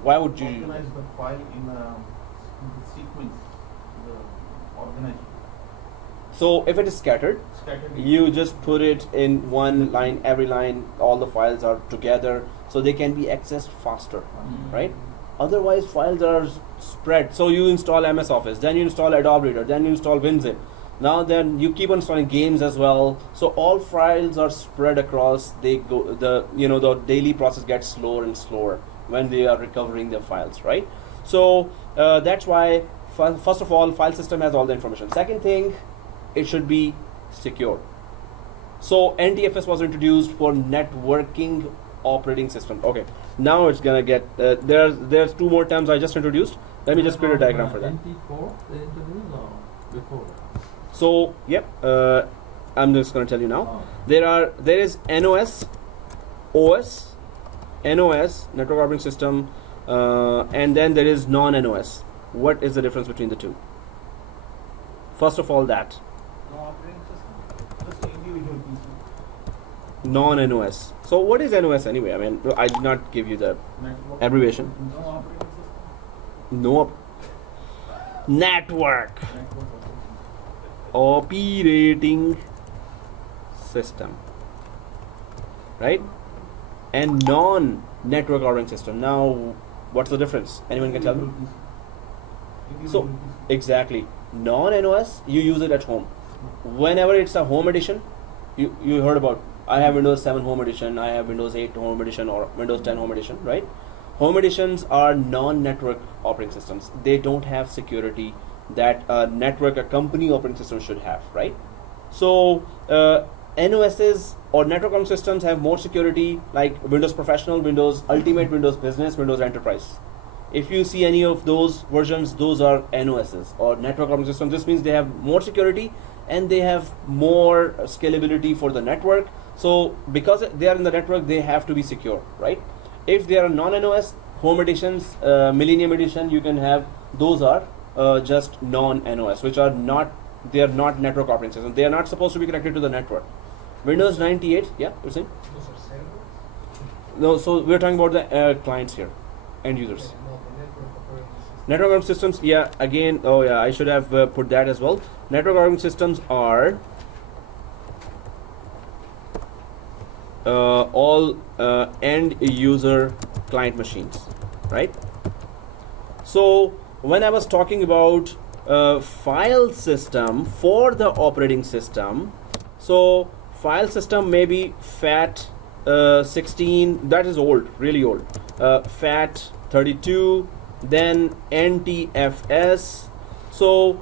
Why would you organize the file in the sequence? The organize. So if it is scattered, you just put it in one line, every line, all the files are together, so they can be accessed faster, right? Otherwise, files are spread. So you install MS Office, then you install Adobe Reader, then you install WinZip. Now then you keep on installing games as well. So all files are spread across. They go the daily process gets slower and slower when they are recovering their files, right? So that's why first of all, file system has all the information. Second thing, it should be secure. So NTFS was introduced for networking operating system. Okay, now it's gonna get there's two more terms I just introduced. Let me just create a diagram for that. NT4 they introduced or before? So yep, I'm just gonna tell you now. Oh. There is NOS, OS, NOS, network operating system, and then there is non-NOS. What is the difference between the two? First of all, that No operating system. Just individual PC. non-NOS. So what is NOS anyway? I mean, I did not give you the Network. abbreviation. No operating system. No. Network Network operating system, right? And non-network operating system. Now, what's the difference? Anyone can tell me? So exactly, non-NOS, you use it at home. Whenever it's a home edition, you heard about. I have Windows 7 Home Edition. I have Windows 8 Home Edition or Windows 10 Home Edition, right? Home editions are non-network operating systems. They don't have security that a company operating system should have, right? So NOSs or network operating systems have more security, like Windows Professional, Windows Ultimate, Windows Business, Windows Enterprise. If you see any of those versions, those are NOSs or network operating systems. This means they have more security and they have more scalability for the network. So because they are in the network, they have to be secure, right? If they are non-NOS, home editions, Millennium Edition, you can have, those are just non-NOS, which are not, they are not network operating systems. They are not supposed to be connected to the network. Windows 98, yeah, you're saying? Those are servers. No, so we're talking about the clients here, end users. Okay, no, the network operating system. Network operating systems, yeah, again, oh yeah, I should have put that as well. Network operating systems are all end user client machines, right? So when I was talking about file system for the operating system, so file system may be FAT16, that is old, really old, FAT32, then NTFS. So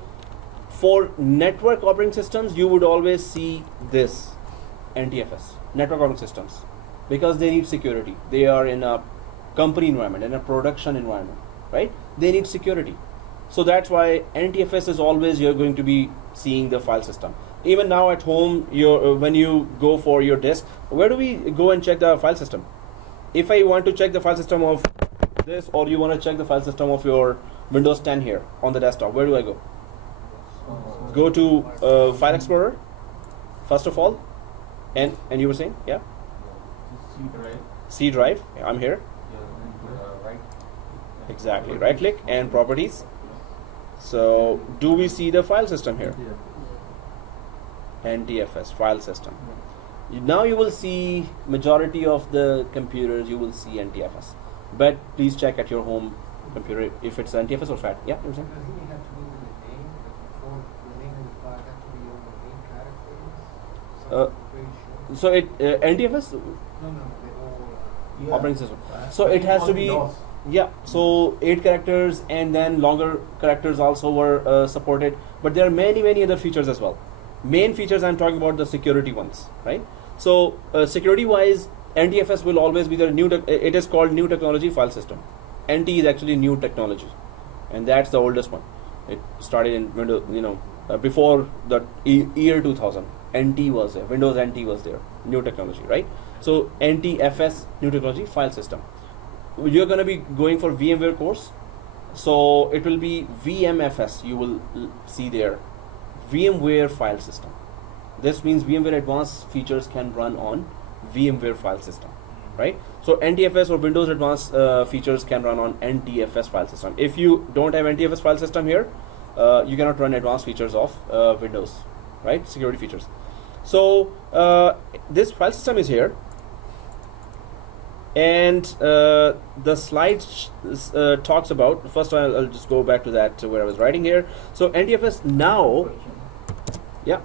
for network operating systems, you would always see this NTFS, network operating systems, because they need security. They are in a company environment, in a production environment, right? They need security. So that's why NTFS is always, you're going to be seeing the file system. Even now at home, when you go for your disk, where do we go and check the file system? If I want to check the file system of this, or you want to check the file system of your Windows 10 here on the desktop, where do I go? Go to File Explorer, first of all, and you were saying, yeah? C drive. C drive, yeah, I'm here. Right. Exactly, right click and properties. So do we see the file system here? NTFS, file system. Now you will see majority of the computers, you will see NTFS. But please check at your home computer if it's NTFS or FAT. Yeah, you were saying? Doesn't it have to do with the name? Like before the name of the file have to be on the main characters? So it NTFS No, the whole. Yeah. operating system. So it has to be, yeah. So 8 characters and then longer characters also were supported. But there are many other features as well. Main features I'm talking about the security ones, right? So security wise, NTFS will always be the new. It is called New Technology File System. NT is actually new technology, and that's the oldest one. It started in Windows, before the year 2000. NT was there. Windows NT was there. New technology, right? So NTFS, New Technology File System. You're going to be going for VMware course, so it will be VMFS. You will see there, VMware File System. This means VMware Advanced features can run on VMware File System, right? So NTFS or Windows Advanced features can run on NTFS file system. If you don't have NTFS file system here, you cannot run advanced features of Windows, right? Security features. So this file system is here, and the slide talks about. First, I'll just go back to that where I was writing here. So NTFS now, Question. yeah.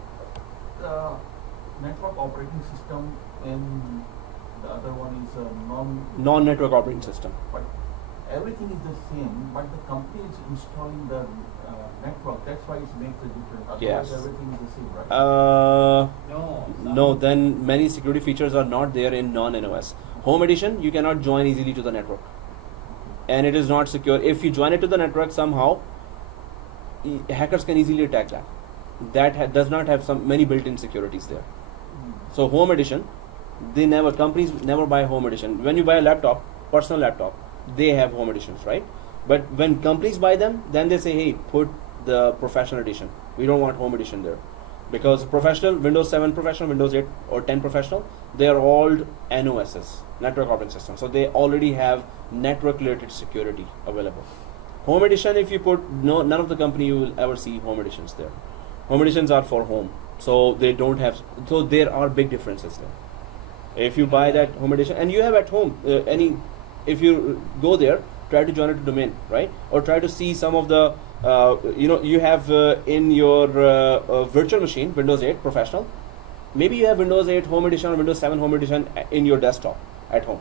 The network operating system and the other one is Non-network operating system. But everything is the same, but the company is installing the network. That's why it makes a difference. Otherwise, Yes. everything is the same, right? No, then many security features are not there in non-NOS. Home edition, you cannot join easily to the network, and it is not secure. If you join it to the network somehow, hackers can easily attack that. That does not have many built-in securities there. So home edition, companies never buy home edition. When you buy a laptop, personal laptop, they have home editions, right? But when companies buy them, then they say, hey, put the professional edition. We don't want home edition there. Because professional, Windows 7 professional, Windows 8 or 10 professional, they are all NOSs, network operating system. So they already have network related security available. Home edition, if you put, none of the company you will ever see home editions there. Home editions are for home. So they don't have, so there are big differences there. If you buy that home edition and you have at home, if you go there, try to join it to domain, right? Or try to see some of the, you have in your virtual machine, Windows 8 professional, maybe you have Windows 8 home edition or Windows 7 home edition in your desktop at home.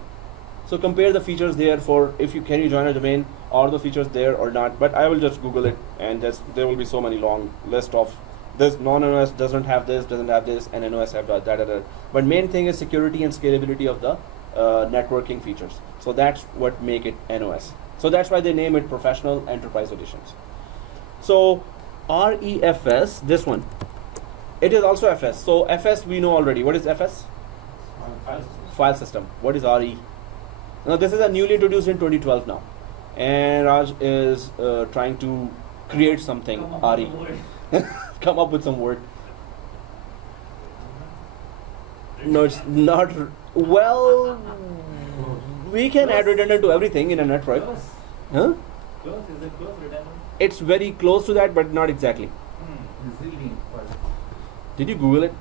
So compare the features there for if you can join a domain, are the features there or not. But I will just Google it, and there will be so many long list of this non-NOS doesn't have this, and NOS have that. But main thing is security and scalability of the networking features. So that's what make it NOS. So that's why they name it Professional Enterprise Editions. So REFS, this one, it is also FS. So FS we know already. What is FS? File system. What is RE? Now this is a newly introduced in 2012 now, and Raj is trying to create something RE. Come up with some word. No, it's not. Well, we can add redundant to everything in a network. Huh? Close? Is it close redundant? It's very close to that, but not exactly. Resilient. Did you Google it?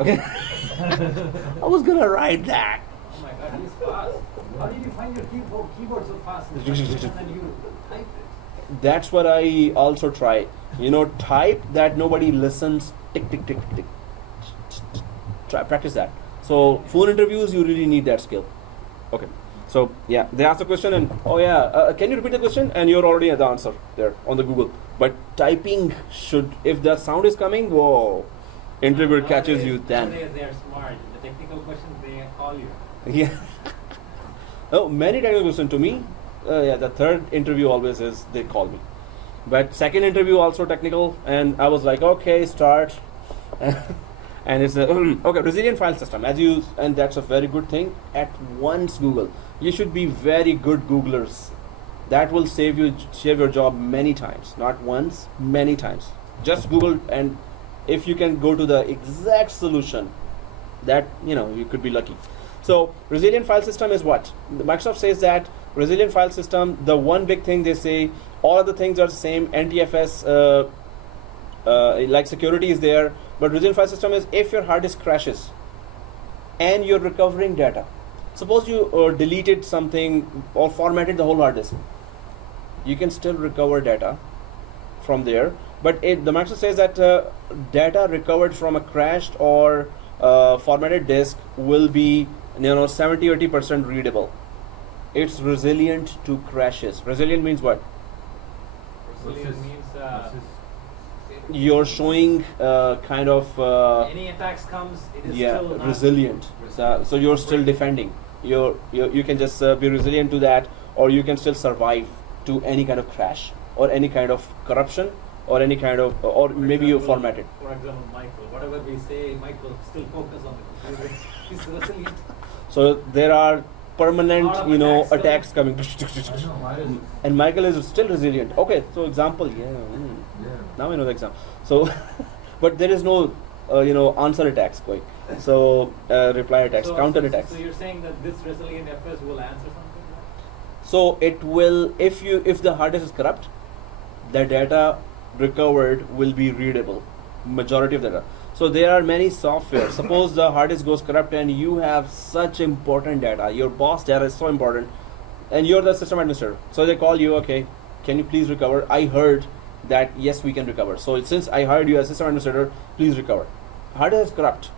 Okay. I was gonna write that. Oh my god, he's fast. How did you find your keyboard so fast? And then you type it. That's what I also try. Type that nobody listens. Tick, tick, tick, tick. Try practice that. So phone interviews, you really need that skill. Okay. So yeah, they asked a question and can you repeat the question? And you're already at the answer there on the Google. But typing should, if the sound is coming, whoa, interviewer catches you then. Nowadays they are smart. The technical questions they call you. Yeah. Oh, many technical questions to me. The third interview always is they call me. But second interview also technical, and I was like, okay, start. And it's okay, resilient file system. And that's a very good thing. At once Google. You should be very good Googlers. That will save your job many times. Not once, many times. Just Google, and if you can go to the exact solution, that you could be lucky. So resilient file system is what? Microsoft says that resilient file system, the one big thing they say, all of the things are the same. NTFS, like security is there, but resilient file system is if your hard disk crashes and you're recovering data. Suppose you deleted something or formatted the whole hard disk. You can still recover data from there, but the Microsoft says that data recovered from a crashed or formatted disk will be 70-80% readable. It's resilient to crashes. Resilient means what? Resilient means you're showing kind of Any attacks comes, it is yeah, still not resilient. So you're still defending. You can just be resilient to that, or you can still survive to any kind of crash or any kind of corruption or any kind of, or For maybe you example- format it. For example, Michael, whatever we say, Michael still focus on the computer. He's resilient. So there are permanent, Lot of attacks, attacks coming. I know, virus. And Michael is still resilient. Okay, so example, yeah. Yeah. Now I know the example. So, but there is no, answer attacks going. So reply attacks, counter attacks. So you're saying that this resilient FS will answer something? So it will, if the hard disk is corrupt, the data recovered will be readable, majority of the data. So there are many software. Suppose the hard disk goes corrupt and you have such important data, your boss data is so important, and you're the system administrator. So they call you, okay, can you please recover? I heard that yes, we can recover. So since I hired you as system administrator, please recover. Hard disk is corrupt.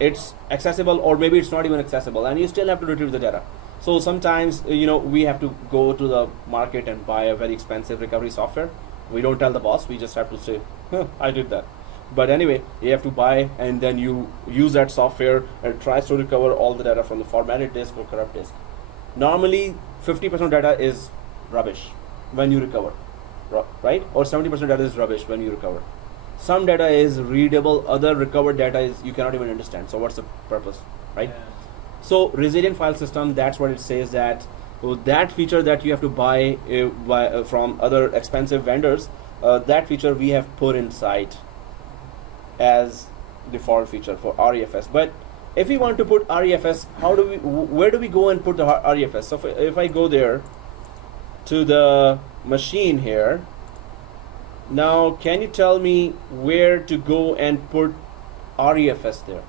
It's accessible, or maybe it's not even accessible, and you still have to retrieve the data. So sometimes, we have to go to the market and buy a very expensive recovery software. We don't tell the boss, we just have to say, I did that. But anyway, you have to buy, and then you use that software and it tries to recover all the data from the formatted disk or corrupt disk. Normally, 50% data is rubbish when you recover, right? Or 70% data is rubbish when you recover. Some data is readable, other recovered data is you cannot even understand. So what's the purpose, right? Yeah. So resilient file system, that's what it says, that that feature that you have to buy from other expensive vendors, that feature we have put inside as default feature for REFS. But if we want to put REFS, where do we go and put the REFS? So if I go there to the machine here, now can you tell me where to go and put REFS there?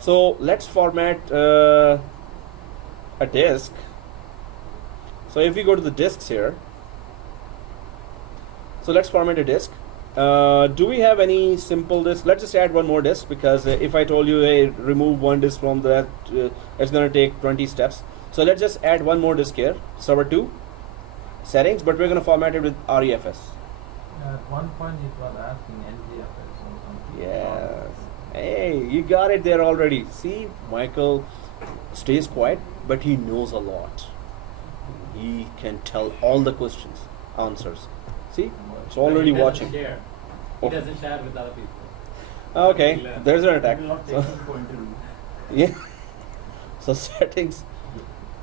So let's format a disk. So if we go to the disks here, so let's format a disk. Do we have any simple disk? Let's just add one more disk, because if I told you, hey, remove one disk from that, it's going to take 20 steps. So let's just add one more disk here, server 2, settings, but we're going to format it with REFS. At one point it was asking NGFS or something. Yes. Hey, you got it there already. See, Michael stays quiet, but he knows a lot. He can tell all the questions, answers. See, it's already He doesn't watching. share. Oh. He doesn't share with other people. Okay, He learns. there's an I attack. will not take So, him for interview. yeah. So settings,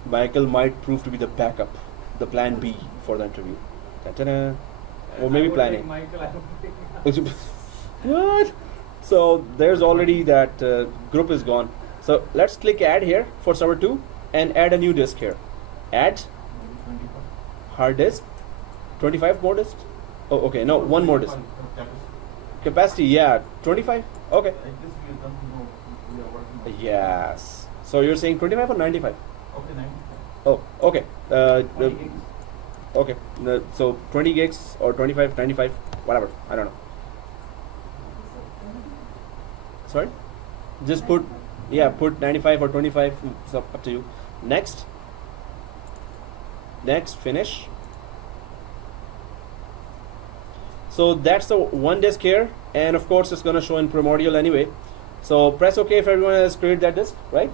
Michael might prove to be the backup, the plan B for the interview. Ta-ta-da. Or maybe I would plan take A. Michael, I would take What? So there's already that group is gone. So let's click add here for server 2 and add a new disk here. Add 25. hard disk, 25 more disks. Oh, okay, no, one more disk. Capacity, yeah, 25. Okay. At least we come to know if we are working on. Yes. So you're saying 25 or 95? Okay, 95. Oh, okay. 20 gigs. Okay. So 20 gigs or 25, 95, whatever. I don't know. Sorry? Just put, yeah, put 95 or 25. It's up to you. Next. Next, finish. So that's the one disk here, and of course it's going to show in primordial anyway. So press OK if everyone has created that disk, right?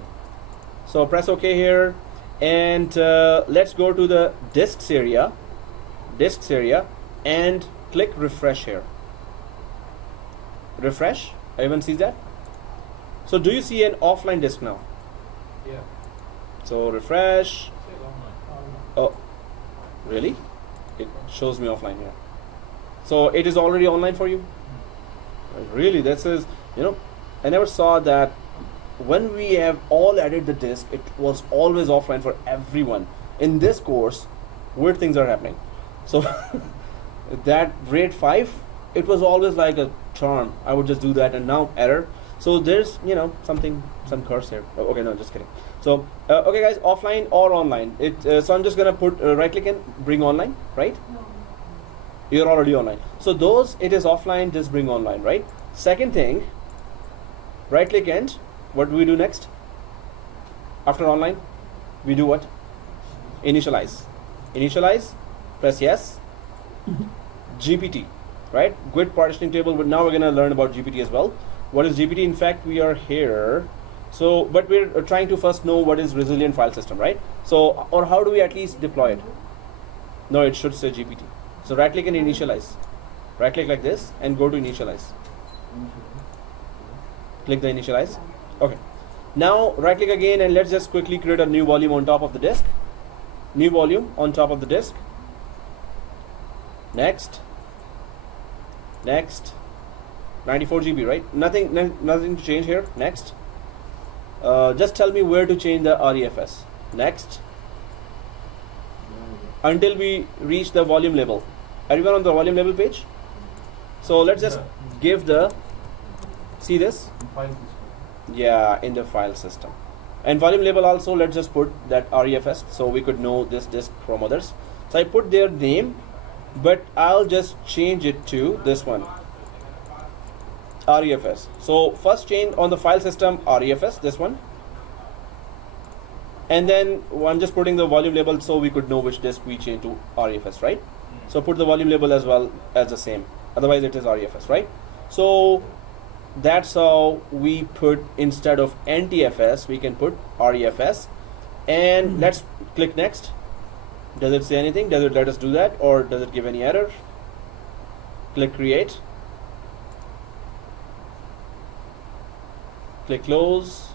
So press OK here, and let's go to the disks area, and click refresh here. Refresh. Everyone sees that? So do you see an offline disk now? Yeah. So refresh. Say online. Oh, really? It shows me offline here. So it is already online for you? Really, this is, I never saw that when we have all added the disk, it was always offline for everyone. In this course, weird things are happening. So that grade 5, it was always like a charm. I would just do that, and now error. So there's, some curse here. Oh, okay, no, just kidding. So, okay guys, offline or online. So I'm just gonna put right click and bring online, right? No. You're already online. So those, it is offline, just bring online, right? Second thing, right click and what do we do next? After online, we do what? Initialize. Initialize, press yes. GPT, right? Grid partitioning table. But now we're gonna learn about GPT as well. What is GPT? In fact, we are here. So, but we're trying to first know what is resilient file system, right? So, or how do we at least deploy it? No, it should say GPT. So right click and initialize. Right click like this and go to initialize. Click the initialize. Okay. Now right click again and let's just quickly create a new volume on top of the disk. New volume on top of the disk. Next. Next. 94 GB, right? Nothing to change here. Next. Just tell me where to change the REFS. Next. Until we reach the volume label. Everyone on the volume label page? So let's just give the, see this? File system. Yeah, in the file system. And volume label also, let's just put that REFS so we could know this disk from others. So I put their name, but I'll just change it to this one. REFS. So first change on the file system REFS, this one. And then I'm just putting the volume label so we could know which disk we change to REFS, right? So put the volume label as well as the same. Otherwise it is REFS, right? So that's how we put, instead of NTFS, we can put REFS. And let's click next. Does it say anything? Does it let us do that? Or does it give any error? Click create. Click close.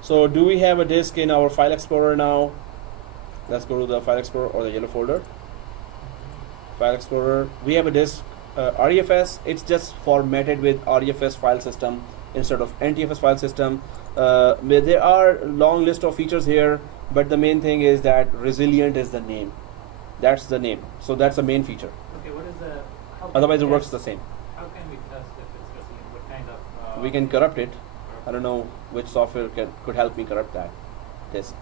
So do we have a disk in our file explorer now? Let's go to the file explorer or the yellow folder. File explorer. We have a disk REFS. It's just formatted with REFS file system instead of NTFS file system. There are long list of features here, but the main thing is that resilient is the name. That's the name. So that's the main feature. Okay, what is the? How Otherwise, it can we works test- the same. How can we test if it's resilient? What kind of? We can corrupt it. I don't know which software could help me corrupt that disk.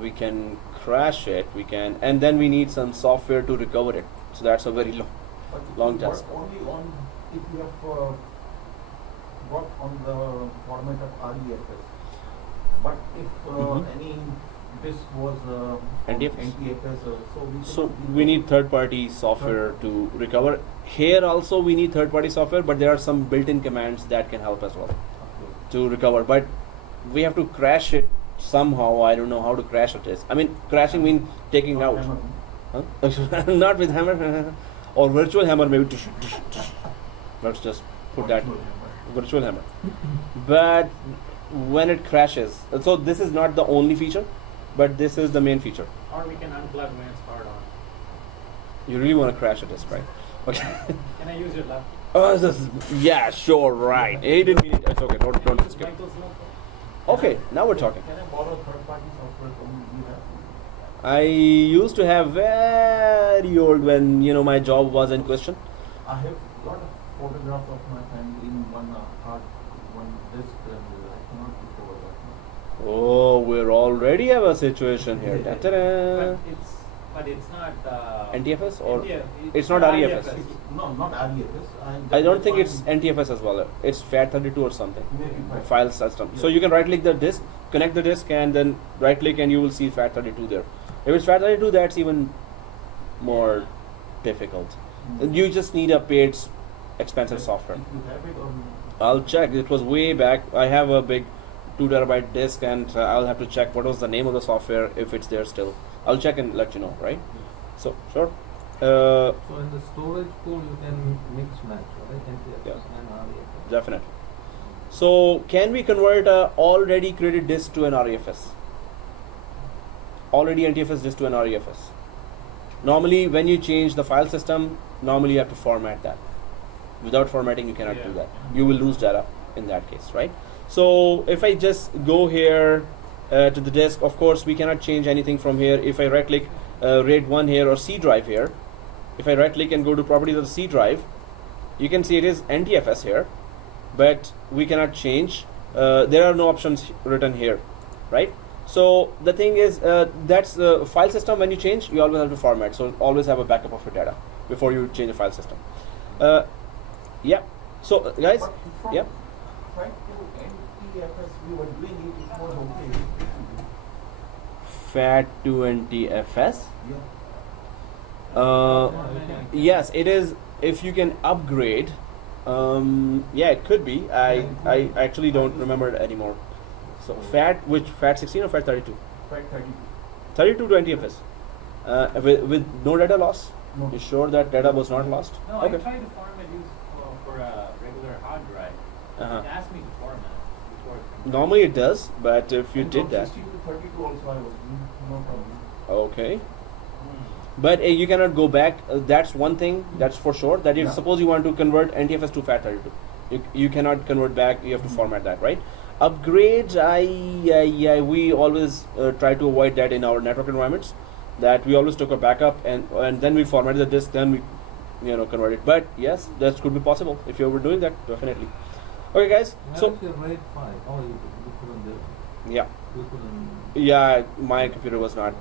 We can crash it. We can, and then we need some software to recover it. So that's a very But long it will task. work only on if you have worked on the format of REFS. But if any disk was NTFS? NTFS, So we need third-party software to recover. Here also we need third-party software, but there are some built-in commands that can help as well to recover. But we have to crash it somehow. I don't know how to crash it is. I mean, crashing means taking out. Huh? Not with hammer or virtual hammer, maybe. Let's just put that virtual hammer. But when it crashes, so this is not the only feature, but this is the main feature. Or we can unplug when it's powered on. You really want to crash a disk, right? Okay. Can I use your laptop? Yeah, sure, right. He didn't mean it. It's okay. Don't skip. Michael's laptop? Okay, now we're talking. Can I borrow third-party software from you? I used to have very old when my job was in question. I have a lot of photographs of my family in one disk, and I cannot recover that now. Oh, we're already have a situation here. Yeah. Ta-ta-da. But it's not. NTFS or Yeah, it's not REFS. No, not REFS. I don't think it's NTFS as well. It's FAT32 or something. Maybe File system. So Yeah. you can right click the disk, connect the disk, and then right click and you will see FAT32 there. If it's FAT32, that's even more difficult. You just need a paid expensive software. If you have it or I'll check. It was way back. I have a big 2 terabyte disk, and I'll have to check what was the name of the software if it's there still. I'll check and let you know, right? So sure. So in the storage pool you can mix match, right? NTFS Yeah. and REFS. Definitely. So can we convert a already created disk to an REFS? Already NTFS disk to an REFS. Normally when you change the file system, normally you have to format that. Without formatting you cannot do that. You will lose data in that case, right? So if I just go here to the disk, of course we cannot change anything from here. If I right click RAID 1 here or C drive here, if I right click and go to properties of the C drive, you can see it is NTFS here, but we cannot change. There are no options written here, right? So the thing is, that's the file system. When you change, you always have to format. So always have a backup of your data before you change the file system. Yeah. So guys, but from yeah. FAT to NTFS, we were doing it before okay. FAT to NTFS. Yeah. Yes, it is. If you can upgrade, yeah, it could be. I actually don't remember it anymore. So FAT 16 or FAT 32? FAT 32. 32 20fs. With no data loss. No. You sure that data was not lost? No, Okay. I tried to format use for a regular hard drive. Uh-huh. It asked me to format before it comes. Normally it does, but if you And did from that, 16 to 32 also I was doing, no problem. okay. Hmm. But you cannot go back. That's one thing. That's for sure. That if Yeah. suppose you want to convert NTFS to FAT32, you cannot convert back. You have to format that, right? Upgrades. We always try to avoid that in our network environments. That we always took a backup and then we formatted the disk. Then we convert it. But yes, that could be possible if you were doing that. Definitely. Okay, guys. Where So is your RAID file? Oh, you couldn't do it. yeah. You couldn't. Yeah, my computer was not.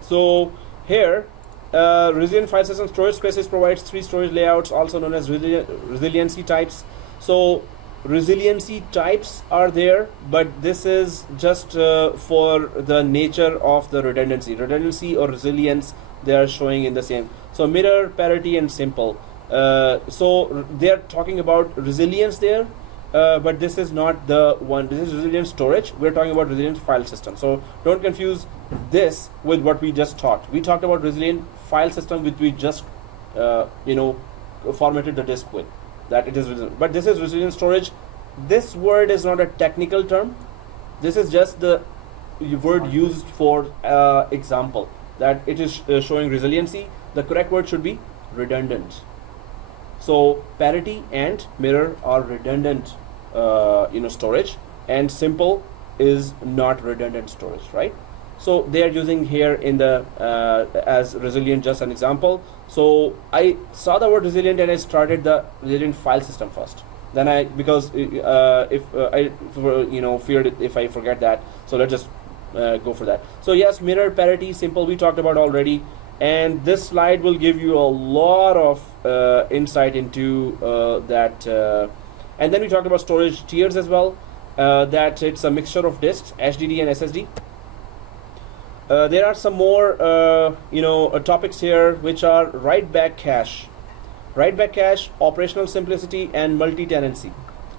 So here, resilient file system storage spaces provides 3 storage layouts, also known as resiliency types. So resiliency types are there, but this is just for the nature of the redundancy. Redundancy or resilience, they are showing in the same. So mirror, parity, and simple. So they are talking about resilience there. But this is not the one. This is resilient storage. We're talking about resilient file system. So don't confuse this with what we just talked. We talked about resilient file system, which we just formatted the disk with. That it is resilient. But this is resilient storage. This word is not a technical term. This is just the word used for example. That it is showing resiliency. The correct word should be redundant. So parity and mirror are redundant, storage, and simple is not redundant storage, right? So they are using here in the as resilient, just an example. So I saw the word resilient and I started the resilient file system first. Then because if I feared it if I forget that, so let's just go for that. So yes, mirror, parity, simple we talked about already. And this slide will give you a lot of insight into that. And then we talked about storage tiers as well, that it's a mixture of disks, HDD and SSD. There are some more topics here, which are write-back cache. Write-back cache, operational simplicity, and multi-tenancy.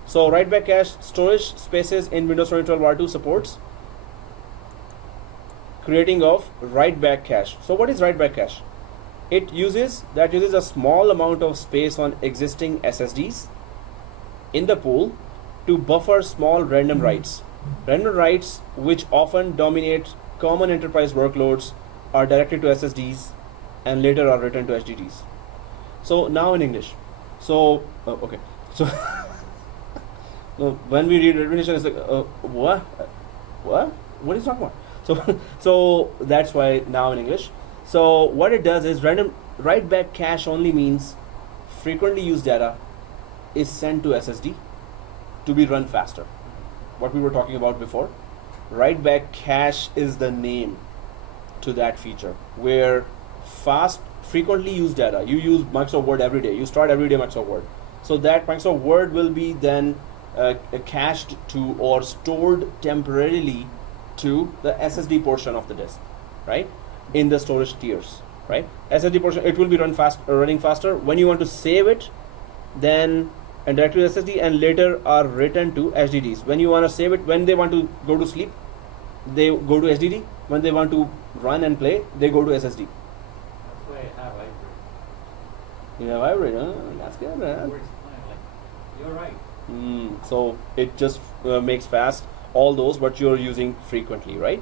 So write-back cache, storage spaces in Windows 2012 R2 supports creating of write-back cache. So what is write-back cache? It uses a small amount of space on existing SSDs in the pool to buffer small random writes. Random writes, which often dominate common enterprise workloads, are directed to SSDs and later are written to HDDs. So now in English. So okay. So when we read definition, it's like what? What is talking about? So that's why now in English. So what it does is random write-back cache only means frequently used data is sent to SSD to be run faster. What we were talking about before. Write-back cache is the name to that feature where frequently used data. You use Microsoft Word every day. You start every day Microsoft Word. So that Microsoft Word will be then cached to or stored temporarily to the SSD portion of the disk, right? In the storage tiers, right? SSD portion, it will be running faster. When you want to save it, then and directly to SSD, and later are written to HDDs. When you want to save it, when they want to go to sleep, they go to HDD. When they want to run and play, they go to SSD. That's why I have hybrid. You have hybrid, huh? That's good, man. Works fine. Like, you're right. So it just makes fast all those what you're using frequently, right?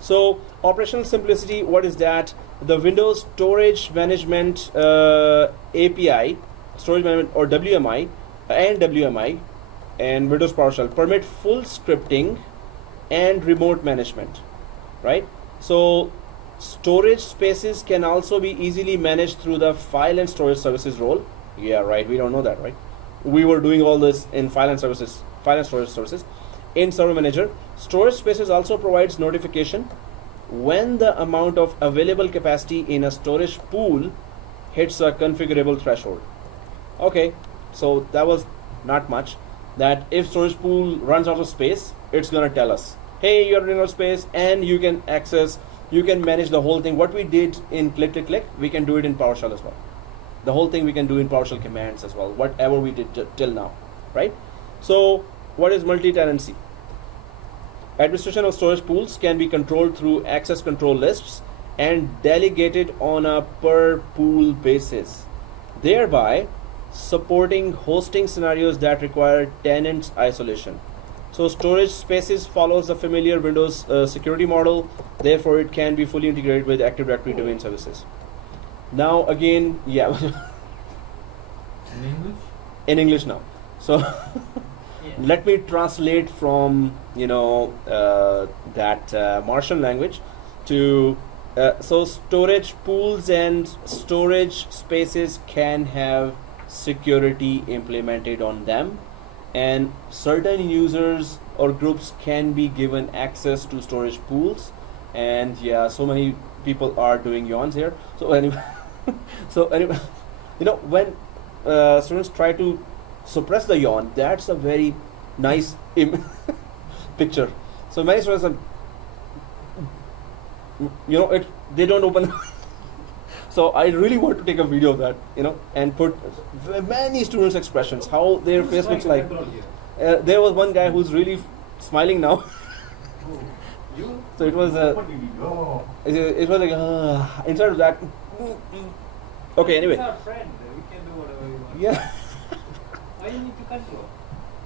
So operational simplicity, what is that? The Windows Storage Management API, Storage Management or WMI and Windows PowerShell permit full scripting and remote management, right? So storage spaces can also be easily managed through the file and storage services role. Yeah, right. We don't know that, right? We were doing all this in file and storage services. In Server Manager, storage spaces also provides notification when the amount of available capacity in a storage pool hits a configurable threshold. Okay, so that was not much. That if storage pool runs out of space, it's gonna tell us, hey, you're running out of space, and you can access you can manage the whole thing. What we did in click, we can do it in PowerShell as well. The whole thing we can do in PowerShell commands as well, whatever we did till now, right? So what is multi-tenancy? Administration of storage pools can be controlled through access control lists and delegated on a per pool basis, thereby supporting hosting scenarios that require tenant isolation. So storage spaces follows the familiar Windows security model, therefore it can be fully integrated with Active Directory domain services. Now again, yeah, In English? in English now. So Yeah. let me translate from that Martian language to so storage pools and storage spaces can have security implemented on them, and certain users or groups can be given access to storage pools. And yeah, so many people are doing yawns here. So anyway, when students try to suppress the yawn, that's a very nice picture. So many students are, they don't open. So I really want to take a video of that, and put many students' expressions, how their face looks like. There was one guy who's really smiling now. You? So it was What did you do? it was like instead of that. Okay, anyway. He's our friend. We can do whatever we want. Yeah, Why you need to control?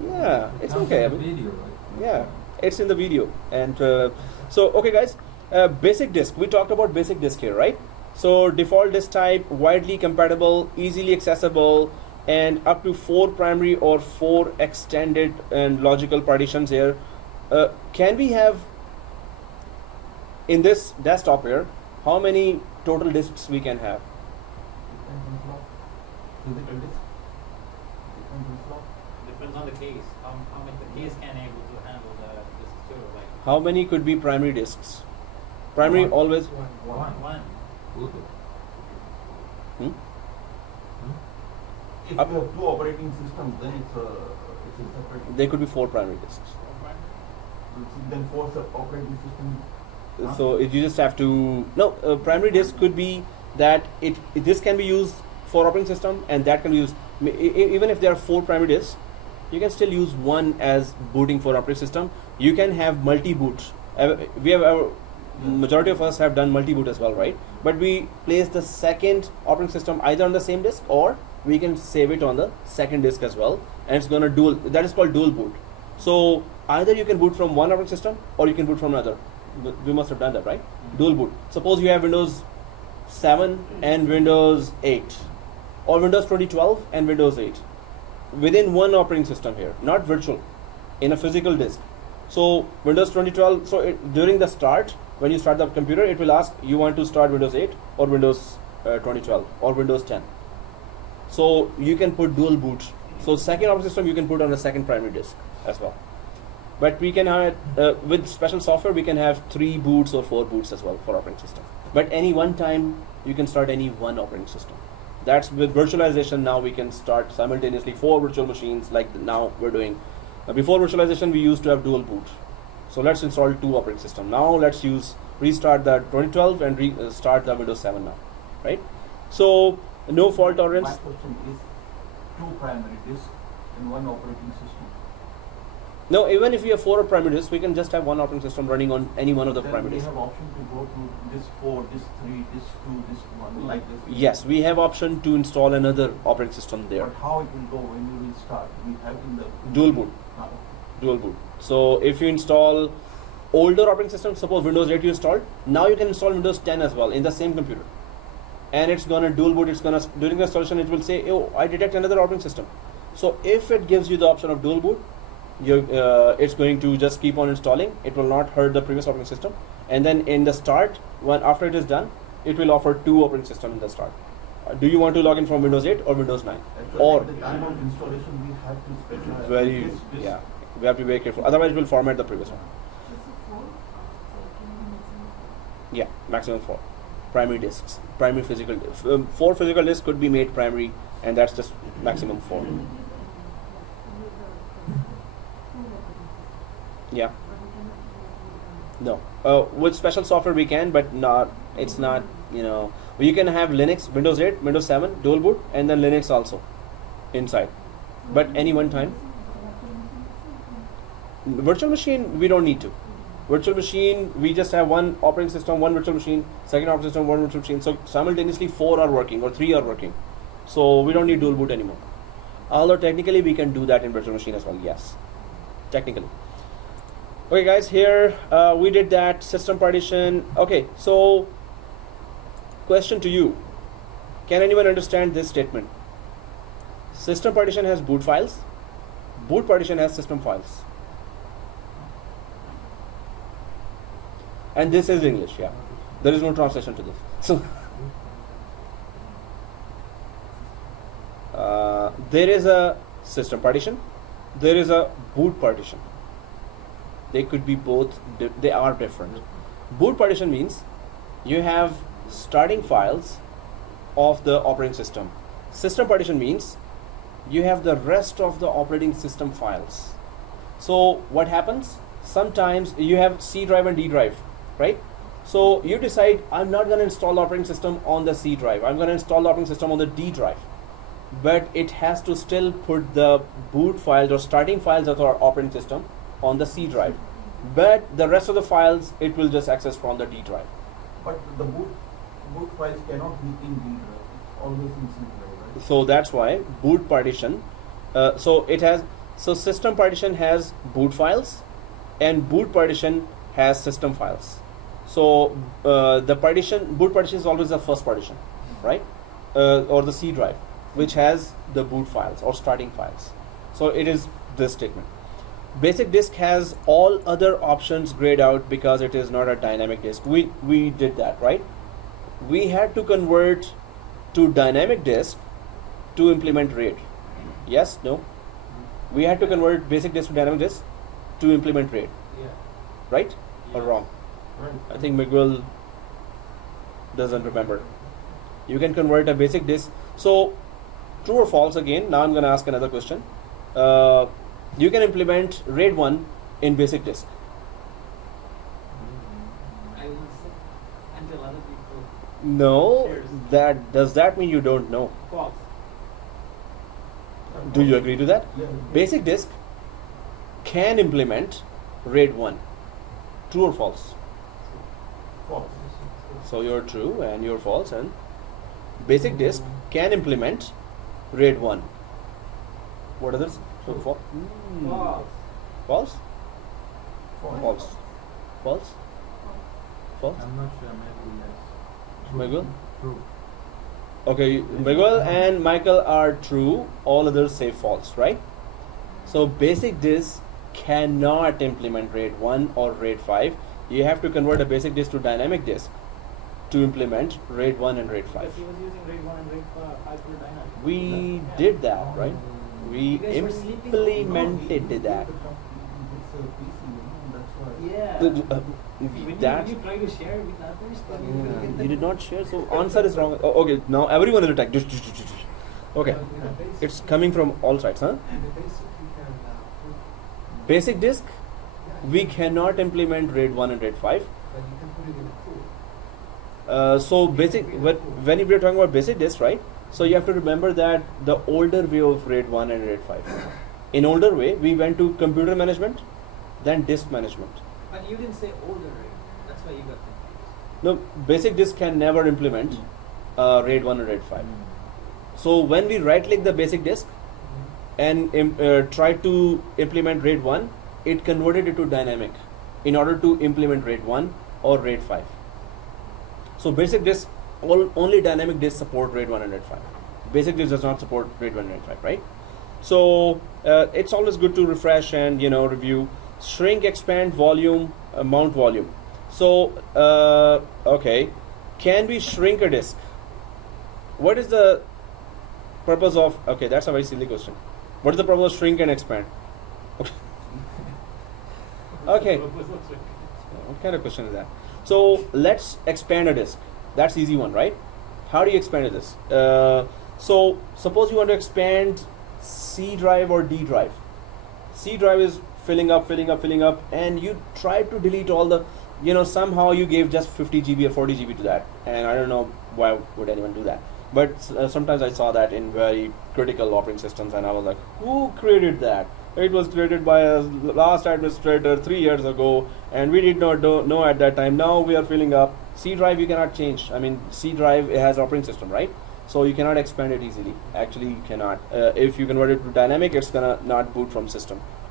yeah, it's Comes okay. I in the mean, video, right? yeah, it's in the video. And so, okay, guys, basic disk. We talked about basic disk here, right? So default disk type, widely compatible, easily accessible, and up to 4 primary or 4 extended and logical partitions here. Can we have in this desktop here, how many total disks we can have? Depends on slot. Physical disk. Depends on slot. Depends on the case. How much the case can able to handle the this too. Like How many could be primary disks? Primary One. always. one. Good. Hmm? If Up- you have 2 operating systems, then it's a separate. There could be 4 primary disks. Then 4 operating system. Huh? So you just have to primary disk could be that this can be used for operating system, and that can be used even if there are 4 primary disks, you can still use one as booting for operating system. You can have multi-boot. We have our majority of us have done multi-boot as well, right? But we place the second operating system either on the same disk, or we can save it on the second disk as well, and it's gonna dual. That is called dual boot. So either you can boot from one operating system, or you can boot from another. We must have done that, right? Dual boot. Suppose you have Windows 7 and Windows 8, or Windows 2012 and Windows 8 within one operating system here, not virtual, in a physical disk. So Windows 2012. So during the start, when you start the computer, it will ask you want to start Windows 8 or Windows 2012 or Windows 10. So you can put dual boot. So second operating system you can put on a second primary disk as well. But we can have with special software we can have 3 boots or 4 boots as well for operating system. But any one time you can start any one operating system. That's with virtualization. Now we can start simultaneously 4 virtual machines like now we're doing. Before virtualization we used to have dual boot. So let's install 2 operating system. Now let's restart the 2012 and restart the Windows 7 now, right? So no fault tolerance. My question is 2 primary disks and 1 operating system. No, even if we have 4 primary disks, we can just have one operating system running on any one of the Then primary we disks. have option to go to disk 4, disk 3, disk 2, disk 1 like this. Yes, we have option to install another operating system there. But how it will go when you restart? We have in the Dual boot. Ah, Dual boot. So if you install older operating system, suppose Windows 8 you installed, now you can install Windows 10 as well in the same computer. And it's gonna dual boot. It's gonna during the installation it will say, "Oh, I detect another operating system." So if it gives you the option of dual boot, it's going to just keep on installing. It will not hurt the previous operating system. And then in the start, after it is done, it will offer 2 operating system in the start. Do you want to log in from Windows 8 or Windows 9? Actually, Or at the time of installation, we have to specify very this. yeah, we have to be very careful. Otherwise, it will format the previous one. Yeah, maximum 4 primary disks, primary physical. 4 physical disks could be made primary, and that's just maximum 4. Yeah. No. With special software we can, but not. It's not. You know, you can have Linux, Windows 8, Windows 7, dual boot, and then Linux also inside. But any one time. Virtual machine we don't need to. Virtual machine we just have one operating system, one virtual machine, second operating system, one virtual machine. So simultaneously 4 are working or 3 are working. So we don't need dual boot anymore. Although technically we can do that in virtual machine as well. Yes, technically. Okay, guys. Here we did that system partition. Okay, so question to you: can anyone understand this statement? System partition has boot files. Boot partition has system files. And this is English, yeah. There is no translation to this. So there is a system partition. There is a boot partition. They could be both. They are different. Boot partition means you have starting files of the operating system. System partition means you have the rest of the operating system files. So what happens? Sometimes you have C drive and D drive, right? So you decide, I'm not going to install the operating system on the C drive. I'm going to install the operating system on the D drive. But it has to still put the boot files or starting files of our operating system on the C drive. But the rest of the files, it will just access from the D drive. But the boot files cannot be in D drive. It's always in C drive, right? So that's why boot partition. So system partition has boot files, and boot partition has system files. So the boot partition is always the first partition, right? Or the C drive, which has the boot files or starting files. So it is this statement. Basic disk has all other options grayed out because it is not a dynamic disk. We did that, right? We had to convert to dynamic disk to implement RAID. Yes? No? We had to convert basic disk to dynamic disk to implement RAID. Yeah. Right? Or Yeah. wrong? Right. I think Miguel doesn't remember. You can convert a basic disk. So true or false again. Now I'm going to ask another question. You can implement RAID 1 in basic disk. I will say until other people. No, Cheers. does that mean you don't know? False. Do you agree to that? Yeah. Basic disk can implement RAID 1. True or false? False. So you're true and you're false, and basic disk can implement RAID 1. What others? So False. False? False. False. False? False? I'm not sure, maybe yes. Miguel? True. Okay, Miguel and Michael are true, all others say false, right? So basic disk cannot implement RAID 1 or RAID 5. You have to convert a basic disk to dynamic disk to implement RAID 1 and RAID 5. Because he was using RAID 1 and RAID 5 for dynamic. We did that, right? We You guys were sleeping. implemented that. It's a PC, that's why. Yeah. When That you try to share with others, then you will yeah, get the you did not share, so answer is wrong. Oh, okay, now everyone is attacked. Okay, it's coming from all sides, huh? Basic disk, we cannot implement RAID 1 and RAID 5. But you can put it in a pool. So basic, when we are talking about basic disk, right? So you have to remember that the older way of RAID 1 and RAID 5. In older way, we went to computer management, then disk management. But you didn't say older RAID. That's why you got confused. No, basic disk can never implement RAID 1 and RAID 5. So when we right click the basic disk and try to implement RAID 1, it converted it to dynamic in order to implement RAID 1 or RAID 5. So basic disk, only dynamic disk support RAID 1 and RAID 5. Basic disk does not support RAID 1 and RAID 5, right? So it's always good to refresh and review. Shrink, expand, volume, mount volume. So okay, can we shrink a disk? What is the purpose of? Okay, that's a very silly question. What is the purpose of shrink and expand? Okay. What kind of question is that? So let's expand a disk. That's easy one, right? How do you expand a disk? So suppose you want to expand C drive or D drive. C drive is filling up, and you try to delete all the somehow you gave just 50 GB or 40 GB to that, and I don't know why would anyone do that. But sometimes I saw that in very critical operating systems, and I was like, who created that? It was created by a last administrator 3 years ago, and we did not know at that time. Now we are filling up. C drive you cannot change. I mean, C drive it has operating system, right? So you cannot expand it easily. Actually, you cannot. If you convert it to dynamic, it's gonna not boot from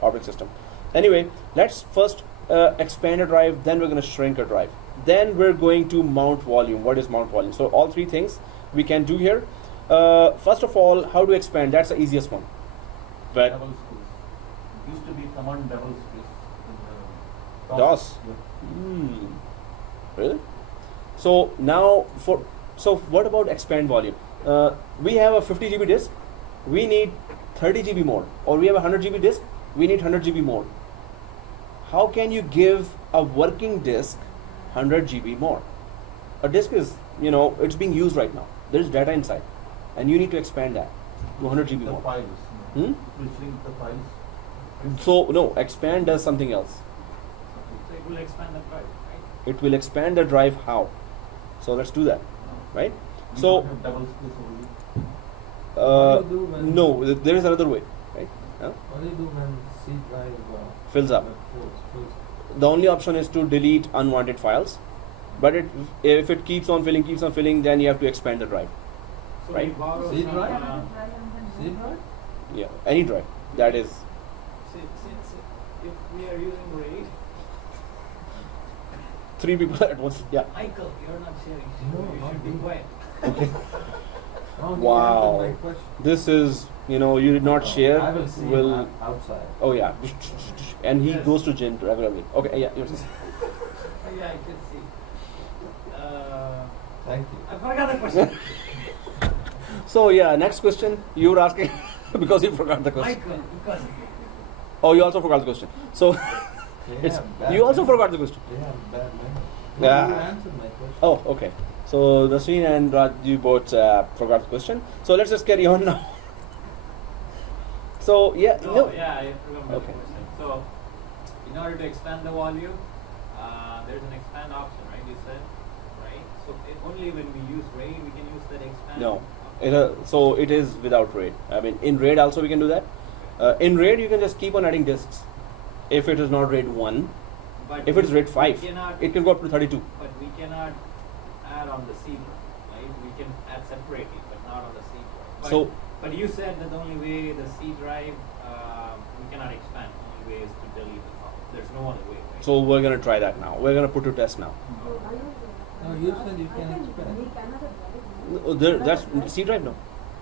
operating system. Anyway, let's first expand a drive, then we're gonna shrink a drive. Then we're going to mount volume. What is mount volume? So all three things we can do here. First of all, how to expand? That's the easiest one. But Double space. Used to be command double space. in the DOS. Yeah. Really? So now what about expand volume? We have a 50 GB disk. We need 30 GB more. Or we have a 100 GB disk. We need 100 GB more. How can you give a working disk 100 GB more? A disk is, it's being used right now. There is data inside, and you need to expand that to 100 GB The more. files. Hmm? We shrink the files. So no, expand does something else. So it will expand the drive, right? It will expand the drive how? So let's do that, right? We So don't have double space only. What do you do when- no, there is another way, right? What do you do when C drive Fills up. fills? The only option is to delete unwanted files, but if it keeps on filling, then you have to expand the drive. So Right. we borrow C some, drive? Yeah, C drive? Yeah, any drive. That is. since if we are using RAID, 3 people at once. Yeah. Michael, you're not sharing. No, You not should be me. quiet. Okay. No, he Wow. answered my question. This is, you did not share. I will see Will him outside. oh yeah, and he Yes. goes to gym regularly. Okay, yeah. Yours. Yeah, I can see. Thank you. I forgot the question. So yeah, next question. You were asking because you forgot the question. Michael, because Oh, you also forgot the question. So They it's have bad you also memory. forgot the question. They have bad memory. Yeah. No, you answered my question. Oh, okay. So Nasreen and Raj, you both forgot the question. So let's just carry on now. So yeah, no, yeah, I remember Okay. the question. So, in order to expand the volume, there's an expand option, right? You said, right? So only when we use RAID we can use that expand. No. option. So it is without RAID. I mean, in RAID also we can do that. In RAID you can just keep on adding disks. If it is not RAID 1, But if it is RAID we 5, cannot, it can go up to 32. but we cannot add on the C drive, right? We can add separately, but not on the C drive. So But you said that the only way the C drive we cannot expand. The only way is to delete the file. There's no other way, right? So we're gonna try that now. We're gonna put to test now. No, you said you can expand. Make another drive. That's C drive now.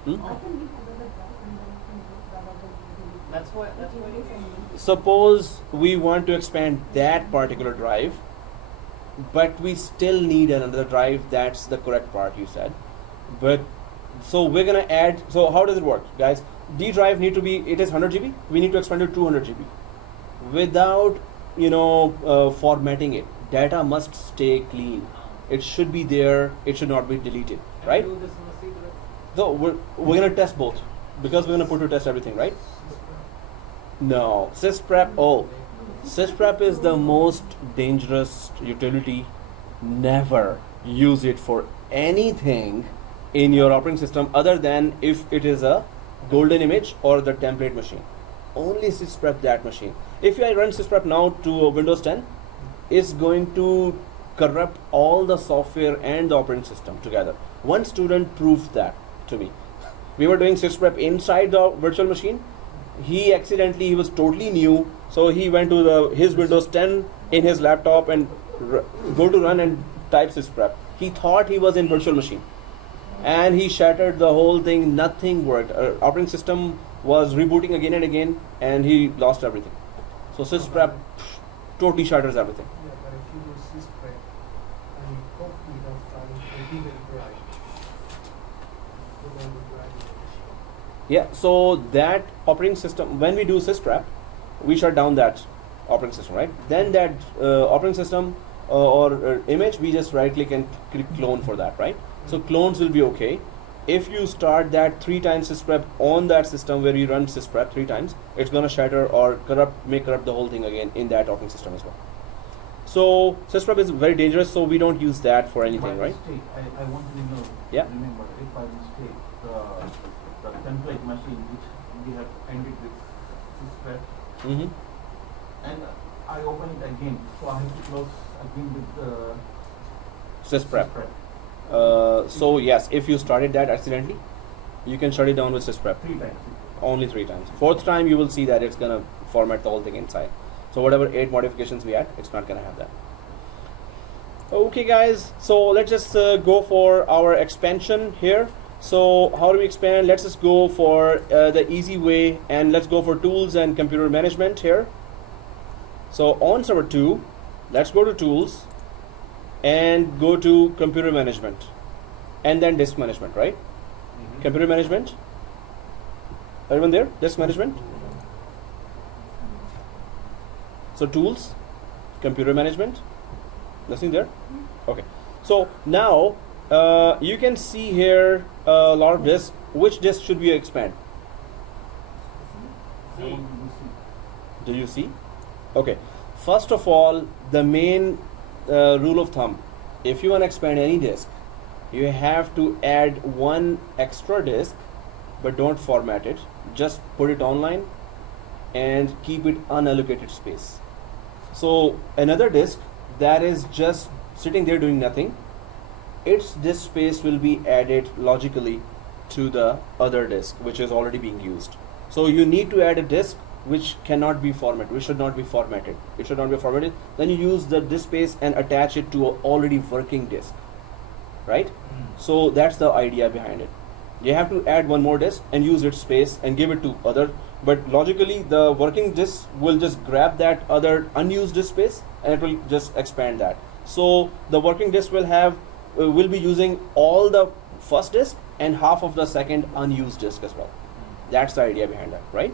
Hmm? I can make another drive and then you can use rather than using That's why. That's why. Suppose we want to expand that particular drive, but we still need another drive. That's the correct part you said. But so we're gonna add. So how does it work, guys? D drive need to be. It is 100 GB. We need to expand it to 200 GB. Without formatting it, data must stay clean. It should be there. It should not be deleted, Can right? we do this on the C drive? So we're gonna test both because we're gonna put to test everything, right? No, sysprep. Oh, sysprep is the most dangerous utility. Never use it for anything in your operating system other than if it is a golden image or the template machine. Only sysprep that machine. If I run sysprep now to Windows 10, it's going to corrupt all the software and the operating system together. One student proved that to me. We were doing sysprep inside the virtual machine. He was totally new, so he went to his Windows 10 in his laptop and go to run and type sysprep. He thought he was in virtual machine, and he shattered the whole thing. Nothing worked. Operating system was rebooting again and again, and he lost everything. So sysprep totally shatters everything. Yeah, but if you do sysprep and you copy the file within the drive, put on the drive in the machine. Yeah, so that operating system, when we do sysprep, we shut down that operating system, right? Then that operating system or image, we just right click and click clone for that, right? So clones will be okay. If you start that 3 times sysprep on that system where you run sysprep 3 times, it's gonna shatter or corrupt the whole thing again in that operating system as well. So sysprep is very dangerous, so we don't use that for anything, by right? mistake, I want to know, Yeah. remember, if by mistake, the template machine which we have ended with sysprep, Mm-hmm. and I open it again, so I have to close again with the Sysprep. So yes, if you started that accidentally, you can shut it down with sysprep. 3 times. Only 3 times. 4th time you will see that it's gonna format the whole thing inside. So whatever 8 modifications we add, it's not gonna have that. Okay guys, so let's just go for our expansion here. So how do we expand? Let's just go for the easy way, and let's go for tools and computer management here. So on server 2, let's go to tools and go to computer management and then disk management, right? Computer management. Everyone there? Disk management. So tools, computer management. Nothing there? Okay. So now you can see here a lot of disks. Which disk should we expand? I want to see. Do you see? Okay. First of all, the main rule of thumb, if you want to expand any disk, you have to add one extra disk, but don't format it. Just put it online and keep it unallocated space. So another disk that is just sitting there doing nothing, its disk space will be added logically to the other disk which is already being used. So you need to add a disk which cannot be formatted, which should not be formatted. It should not be formatted. Then you use the disk space and attach it to an already working disk, right? So that's the idea behind it. You have to add one more disk and use its space and give it to other, but logically the working disk will just grab that other unused disk space and it will just expand that. So the working disk will have will be using all the first disk and half of the second unused disk as well. That's the idea behind that, right?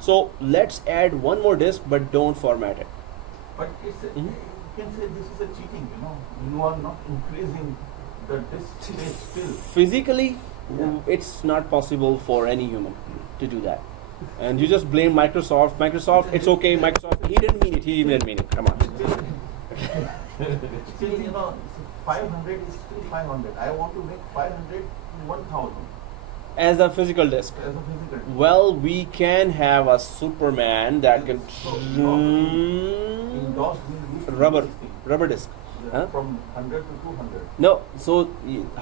So let's add one more disk, but don't format it. But it's a, Mhm. you can say this is a cheating, you know. You are not increasing the disk space still. Physically, Yeah. it's not possible for any human to do that. And you just blame Microsoft. Microsoft, it's okay. Microsoft, he didn't mean it. He didn't mean it. Come on. Still, you know, 500 is still 500. I want to make 500 1000 As a physical disk. as a physical. Well, we can have a Superman that can In DOS, we used to rubber do this thing. rubber disk. Huh? From 100 to 200. No, so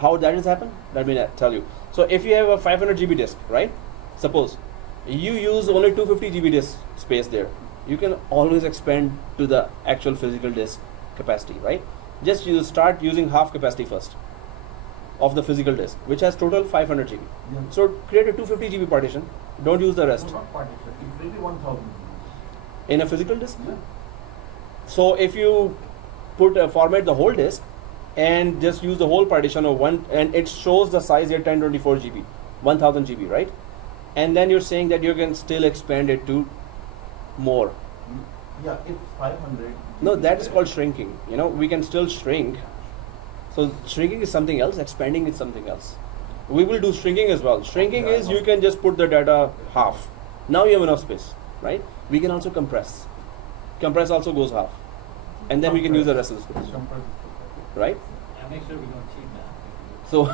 how that has happened? Let me tell you. So if you have a 500 GB disk, right? Suppose you use only 250 GB disk space there. You can always expand to the actual physical disk capacity, right? Just you start using half capacity first of the physical disk, which has total 500 GB. Yeah. So create a 250 GB partition. Don't use the rest No, not partition. It will be 1000. in a physical disk. Yeah. So if you format the whole disk and just use the whole partition of one, and it shows the size here 1024 GB, 1000 GB, right? And then you're saying that you can still expand it to more. Yeah, it's 500. No, that is called shrinking. You know, we can still shrink. So shrinking is something else, expanding is something else. We will do shrinking as well. Shrinking is you can just put the data half. Now you have enough space, right? We can also compress. Compress also goes half. And then we can use the rest of the space, right? Yeah, make sure we don't cheat now. So,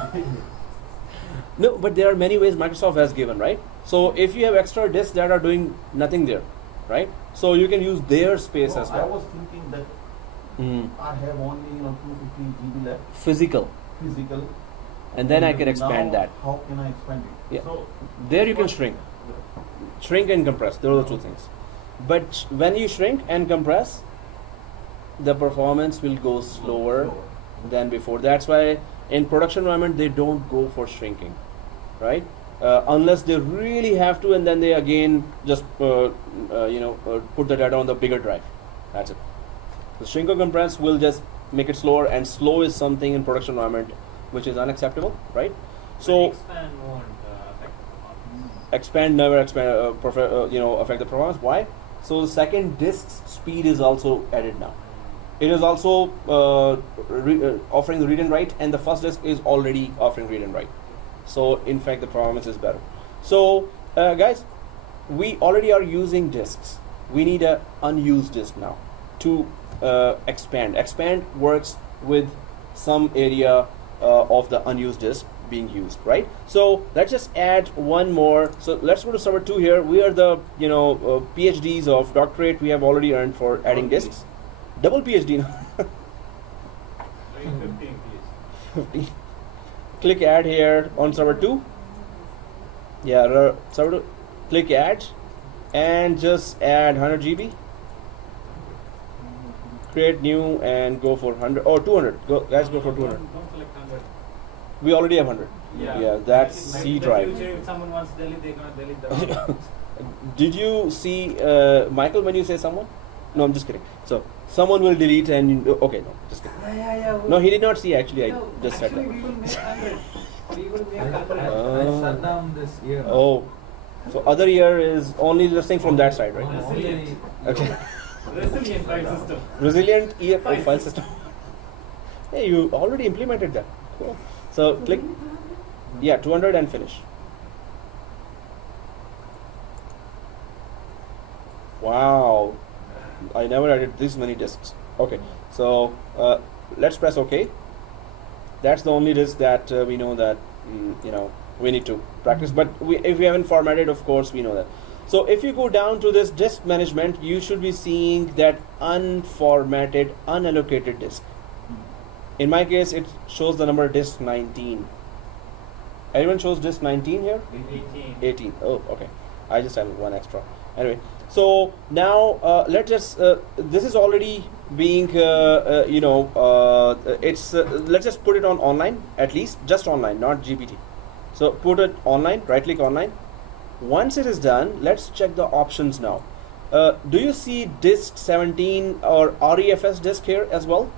no, but there are many ways Microsoft has given, right? So if you have extra disks that are doing nothing there, right? So you can use their space No, as I well. was thinking that Mm. I have only 250 GB left Physical. physical. And then I can expand now that. How can I expand it? Yeah. So There you can shrink. Shrink and compress, those are the two things. But when you shrink and compress, the performance will go slower than before. That's why in production environment they don't go for shrinking, right? Unless they really have to, and then they again just put the data on the bigger drive. That's it. The shrink or compress will just make it slower, and slow is something in production environment which is unacceptable, right? So expand won't affect the performance. expand never affect the performance. Why? So the second disk's speed is also added now. It is also offering the read and write, and the first disk is already offering read and write. So in fact the performance is better. So guys, we already are using disks. We need a unused disk now to expand. Expand works with some area of the unused disk being used, right? So let's just add one more. So let's go to server 2 here. We are the PhDs of doctorate we have already earned for adding disks. Double PhD now. 15 please. 50. Click add here on server 2. Yeah, server 2. Click add and just add 100 GB. Create new and go for 100 or 200. Go, let's go for 200. Don't select 100. We already have 100. Yeah, that's Like C in the drive. future, if someone wants to delete, they're gonna delete the wrong. Did you see Michael when you say someone? No, I'm just kidding. So someone will delete and okay, no, just kidding. Yeah. No, he did not see actually. I No, just said actually, that. we will make 100. We will make I 100. shut down this year. Oh, so other year is only listening from that side, right? Only, Okay. Resilient file system. Resilient file system. Hey, you already implemented that. Cool. So click, yeah, 200 and finish. Wow, I never added this many disks. Okay, so let's press OK. That's the only disk that we know that we need to practice. But if we haven't formatted, of course, we know that. So if you go down to this disk management, you should be seeing that unformatted, unallocated disk. In my case, it shows the number disk 19. Anyone shows disk 19 here? 18. 18. Oh, okay. I just have one extra. Anyway, so now let's just. This is already being. It's. Let's just put it on online at least, just online, not GPT. So put it online. Right click online. Once it is done, let's check the options now. Do you see disk 17 or REFS disk here as well?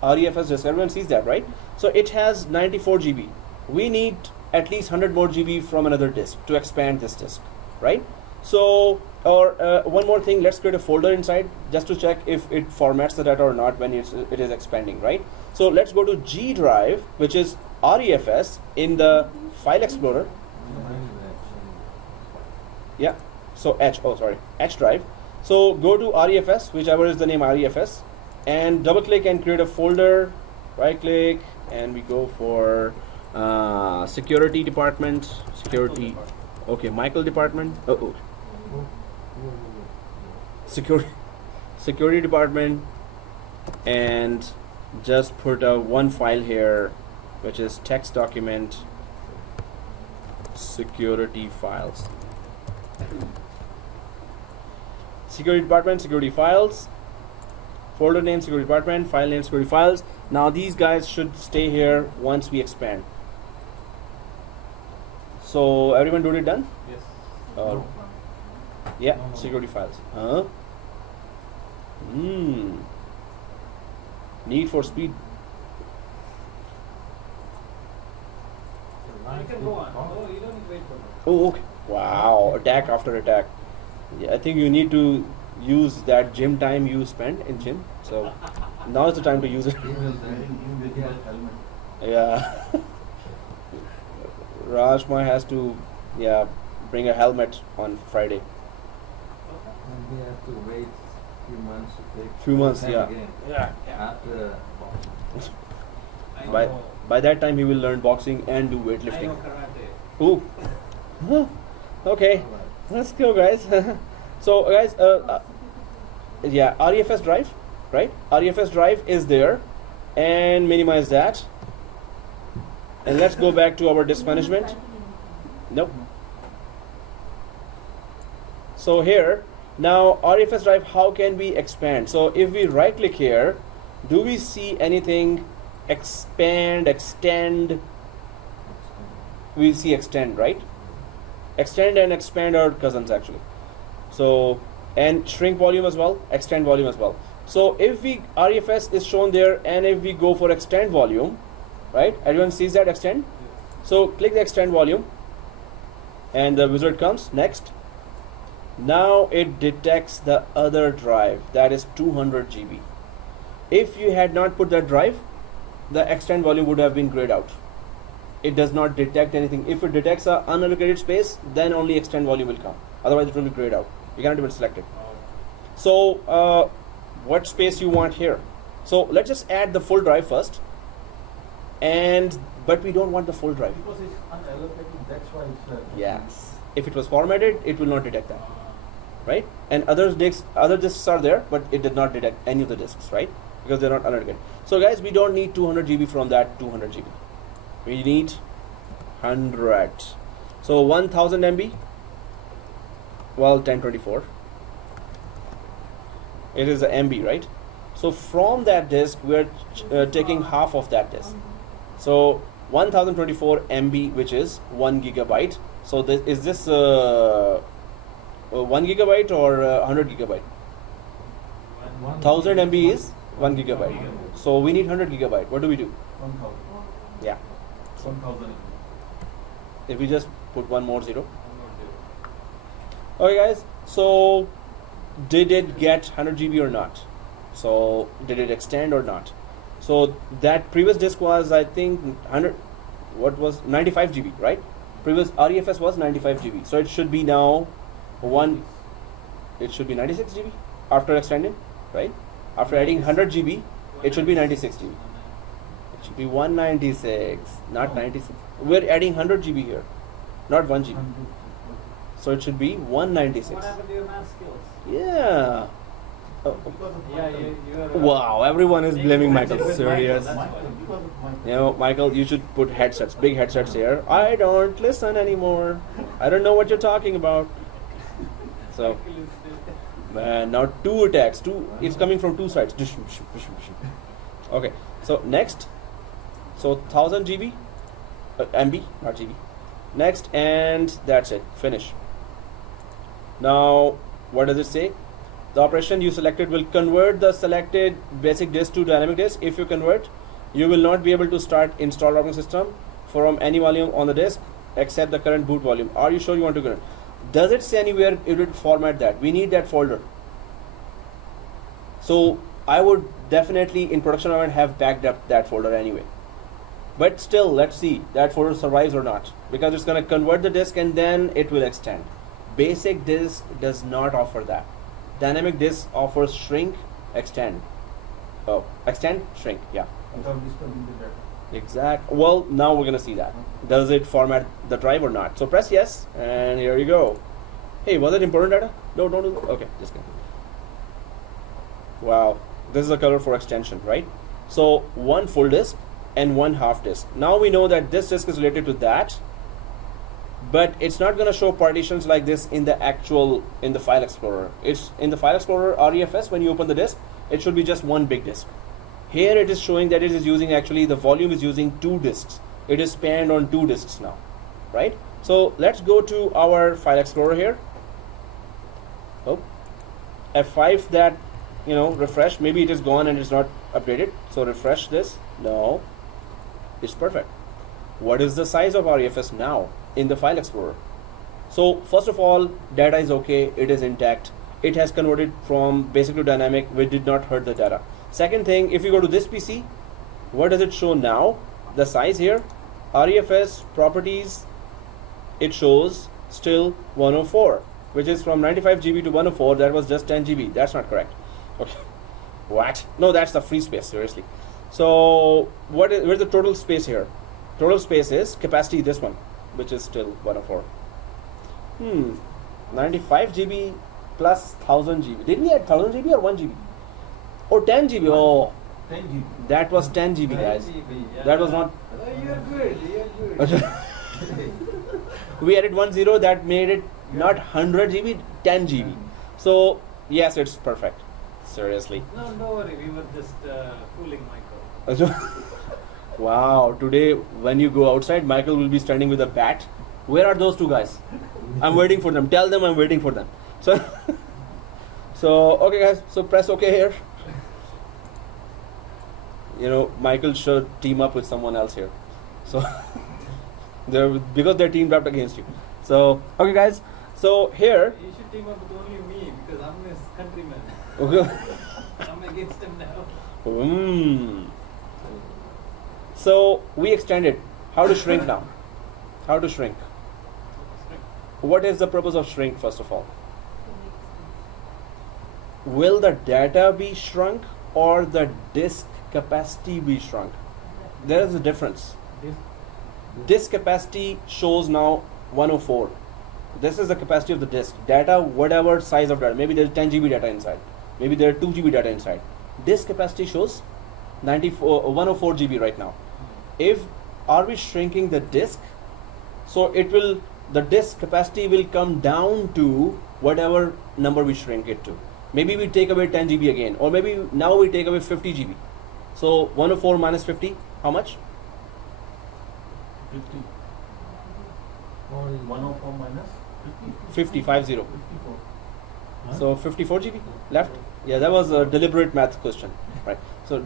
REFS disk, everyone sees that, right? So it has 94 GB. We need at least 100 more GB from another disk to expand this disk, right? So, or one more thing, let's create a folder inside just to check if it formats the data or not when it is expanding, right? So let's go to G drive, which is REFS in the file explorer. Yeah, so H drive. So go to REFS, whichever is the name REFS, and double click and create a folder. Right click and we go for security department, security. Okay, Michael department. Security department, and just put one file here, which is text document security files. Security department, security files, folder name security department, file name security files. Now these guys should stay here once we expand. So everyone do it done? Yes. Yeah, No. security files. Need for speed. You can go on. Oh, you don't need to wait for that. Oh, okay. Wow, attack after attack. Yeah, I think you need to use that gym time you spend in gym. So now is the time to use it. Yeah. Rajma has to, bring a helmet on Friday. And we have to wait few months to take. Few months, time yeah. again. Yeah. After I By know. by that time he will learn boxing and do I weightlifting. know karate. Ooh. Huh. Okay. Let's go, guys. So, guys, REFS drive, right? REFS drive is there, and minimize that. And let's go back to our disk management. Nope. So here, now REFS drive, how can we expand? So if we right click here, do we see anything expand, extend? We see extend, right? Extend and expand are cousins actually. So, and shrink volume as well, extend volume as well. So if we, REFS is shown there, and if we go for extend volume, right? Everyone sees that extend? So click the extend volume and the wizard comes next. Now it detects the other drive, that is 200 GB. If you had not put that drive, the extend volume would have been grayed out. It does not detect anything. If it detects an unallocated space, then only extend volume will come. Otherwise it will be grayed out. You cannot even select it. So what space you want here. So let's just add the full drive first. But we don't want the full drive. Because it's unallocated, that's why it's. Yes. If it was formatted, it will not detect that, right? And other disks are there, but it did not detect any of the disks, right? Because they're not unallocated. So guys, we don't need 200 GB from that 200 GB. We need 100. So 1000 MB. Well, 1024. It is a MB, right? So from that disk, we're taking half of that disk. So 1024 MB, which is 1 gigabyte. So is this 1 gigabyte or 100 gigabyte? 1000 MB is 1 gigabyte. So we need 100 gigabyte. What do we do? 1000. Yeah. 1000. If we just put one more zero. Okay, guys. So did it get 100 GB or not? So did it extend or not? So that previous disk was, I think, 95 GB, right? Previous REFS was 95 GB. So it should be now it should be 96 GB after extending, right? After adding 100 GB, it should be 96 GB. It should be 196, not 96. We're adding 100 GB here, not 1 GB. So it should be 196. What happened to your math skills? Yeah. Oh. Because of Yeah, Michael. you're. Wow, everyone is blaming Michael. Because of Serious. Michael, Michael, because of Michael. You know, Michael, you should put headsets, big headsets here. I don't listen anymore. I don't know what you're talking about. So, man, now two attacks. It's coming from two sides. Okay, so next. So 1000 GB, MB, not GB. Next, and that's it. Finish. Now, what does it say? The operation you selected will convert the selected basic disk to dynamic disk. If you convert, you will not be able to start install operating system from any volume on the disk except the current boot volume. Are you sure you want to convert? Does it say anywhere it would format that? We need that folder. So I would definitely in production environment have backed up that folder anyway. But still, let's see that folder survives or not, because it's going to convert the disk and then it will extend. Basic disk does not offer that. Dynamic disk offers shrink, extend. Oh, extend, shrink, yeah. Without disturbing the data. Exact. Well, now we're gonna see that. Does it format the drive or not? So press yes, and here you go. Hey, was it important data? No, don't do that. Okay, just kidding. Wow, this is the color for extension, right? So one full disk and one half disk. Now we know that this disk is related to that, but it's not going to show partitions like this in the file explorer. It's in the file explorer REFS. When you open the disk, it should be just one big disk. Here it is showing that it is using, actually the volume is using two disks. It is spanned on two disks now, right? So let's go to our file explorer here. Oh, F5 that, refresh. Maybe it is gone and it's not updated. So refresh this. No, it's perfect. What is the size of REFS now in the file explorer? So first of all, data is okay, it is intact. It has converted from basic to dynamic, which did not hurt the data. Second thing, if you go to this PC, what does it show now? The size here, REFS properties, it shows still 104, which is from 95 GB to 104. That was just 10 GB. That's not correct. Okay. What? No, that's the free space, seriously. So where's the total space here? Total space is capacity, this one, which is still 104. 95 GB plus 1000 GB. Didn't we add 1000 GB or 1 GB? Or 10 GB? Oh, 10 GB. that was 10 GB, guys. That was not. You're good. You're good. We added 10, that made it not 100 GB, 10 GB. So yes, it's perfect. Seriously. No, don't worry. We were just fooling Michael. Wow, today when you go outside, Michael will be standing with a bat. Where are those two guys? I'm waiting for them. Tell them I'm waiting for them. So, okay guys, so press OK here. Michael should team up with someone else here. So, because they're teamed up against you. So, okay guys, so here. You should team up with only me because I'm his countryman. Okay. I'm against him now. So we extended. How to shrink now? How to shrink? What is the purpose of shrink, first of all? will the data be shrunk or the disk capacity be shrunk? There is a difference. Disk capacity shows now 104. This is the capacity of the disk. Data, whatever size of data, maybe there's 10 GB data inside, maybe there are 2 GB data inside. Disk capacity shows 104 GB right now. If are we shrinking the disk, so the disk capacity will come down to whatever number we shrink it to. Maybe we take away 10 GB again, or maybe now we take away 50 GB. So 104 minus 50, how much? 50. Only 104 minus 50, 50. 54. Huh? So 54 GB left. Yeah, that was a deliberate math question, right? So,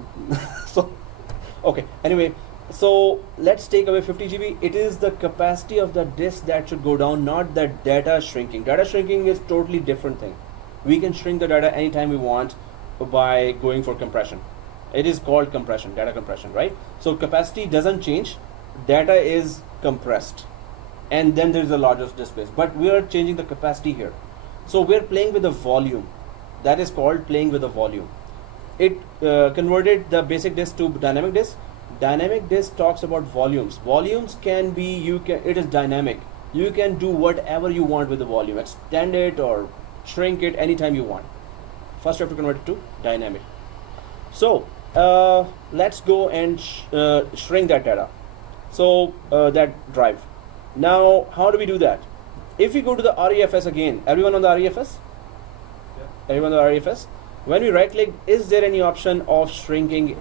okay. Anyway, so let's take away 50 GB. It is the capacity of the disk that should go down, not the data shrinking. Data shrinking is totally different thing. We can shrink the data anytime we want by going for compression. It is called compression, data compression, right? So capacity doesn't change. Data is compressed, and then there is a larger disk space. But we are changing the capacity here. So we're playing with the volume. That is called playing with the volume. It converted the basic disk to dynamic disk. Dynamic disk talks about volumes. Volumes can be, it is dynamic. You can do whatever you want with the volume. Extend it or shrink it anytime you want. First you have to convert it to dynamic. So let's go and shrink that data. So that drive. Now how do we do that? If we go to the REFS again, everyone on the REFS? Yep. Everyone on the REFS? When we right click, is there any option of shrinking?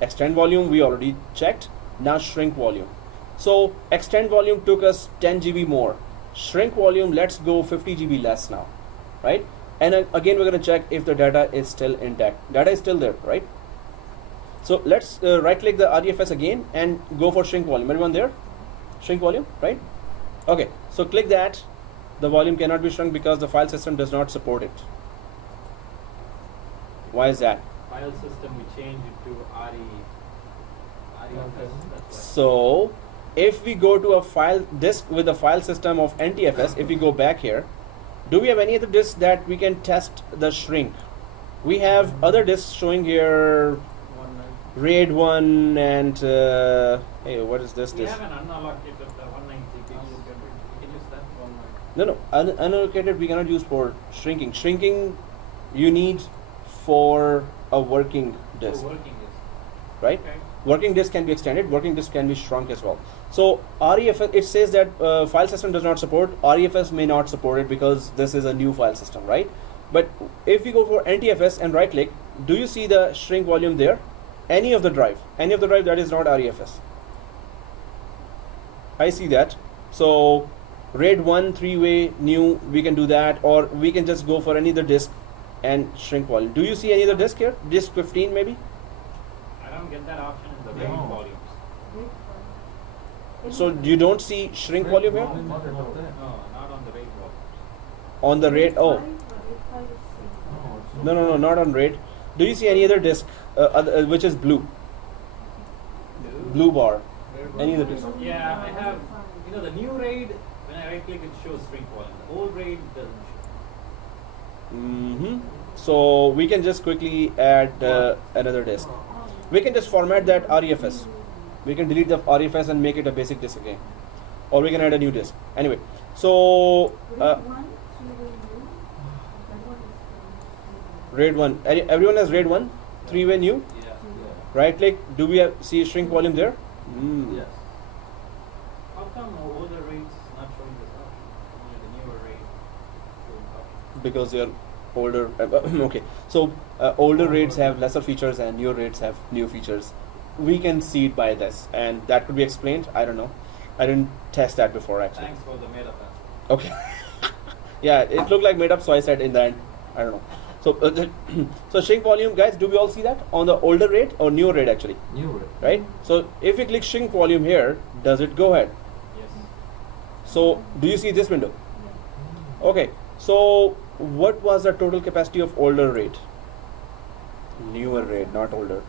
Extend volume, we already checked. Now shrink volume. So extend volume took us 10 GB more. Shrink volume, let's go 50 GB less now, right? And again, we're going to check if the data is still intact. Data is still there, right? So let's right click the REFS again and go for shrink volume. Everyone there? Shrink volume, right? Okay, so click that. The volume cannot be shrunk because the file system does not support it. Why is that? File system, we change it to REFS. That's why. So if we go to a file disk with a file system of NTFS, if we go back here, do we have any other disks that we can test the shrink? We have other disks showing here, 190. RAID 1 and hey, what is this We disk? have an unallocated 190 gigs. We can use that 190. No, unallocated we cannot use for shrinking. Shrinking you need for a working disk, So working is. right? Okay. Working disk can be extended, working disk can be shrunk as well. So REFS, it says that file system does not support, REFS may not support it because this is a new file system, right? But if we go for NTFS and right click, do you see the shrink volume there? Any of the drive that is not REFS. I see that. So RAID 1, 3-way, new, we can do that, or we can just go for any other disk and shrink volume. Do you see any other disk here? Disk 15 maybe? I don't get that option in the No. RAID volumes. So you don't see shrink volume here? Volume is not there. No, not on the RAID volumes. On the RAID, oh, No, no, not on RAID. Do you see any other disk which is blue? Blue bar. Any other disk? Yeah, I have, the new RAID, when I right click it shows shrink volume. The old RAID doesn't show. So we can just quickly add another disk. We can just format that REFS. We can delete the REFS and make it a basic disk again. Or we can add a new disk. Anyway, so RAID 1. Everyone has RAID 1? 3-way new? Yeah. Right click. Do we see shrink volume there? Yes. How come older RAIDs not showing this option? Only the newer RAID showing option. Because they are older. Okay, so older RAIDs have lesser features and newer RAIDs have new features. We can see it by this, and that could be explained. I don't know. I didn't test that before actually. Thanks for the made up answer. Okay. Yeah, it looked like made up, so I said in the end. I don't know. So, so shrink volume, guys. Do we all see that on the older RAID or newer RAID actually? New rate. Right. So if we click shrink volume here, does it go ahead? Yes. So do you see this window? Okay. So what was the total capacity of older RAID? Newer RAID, not older.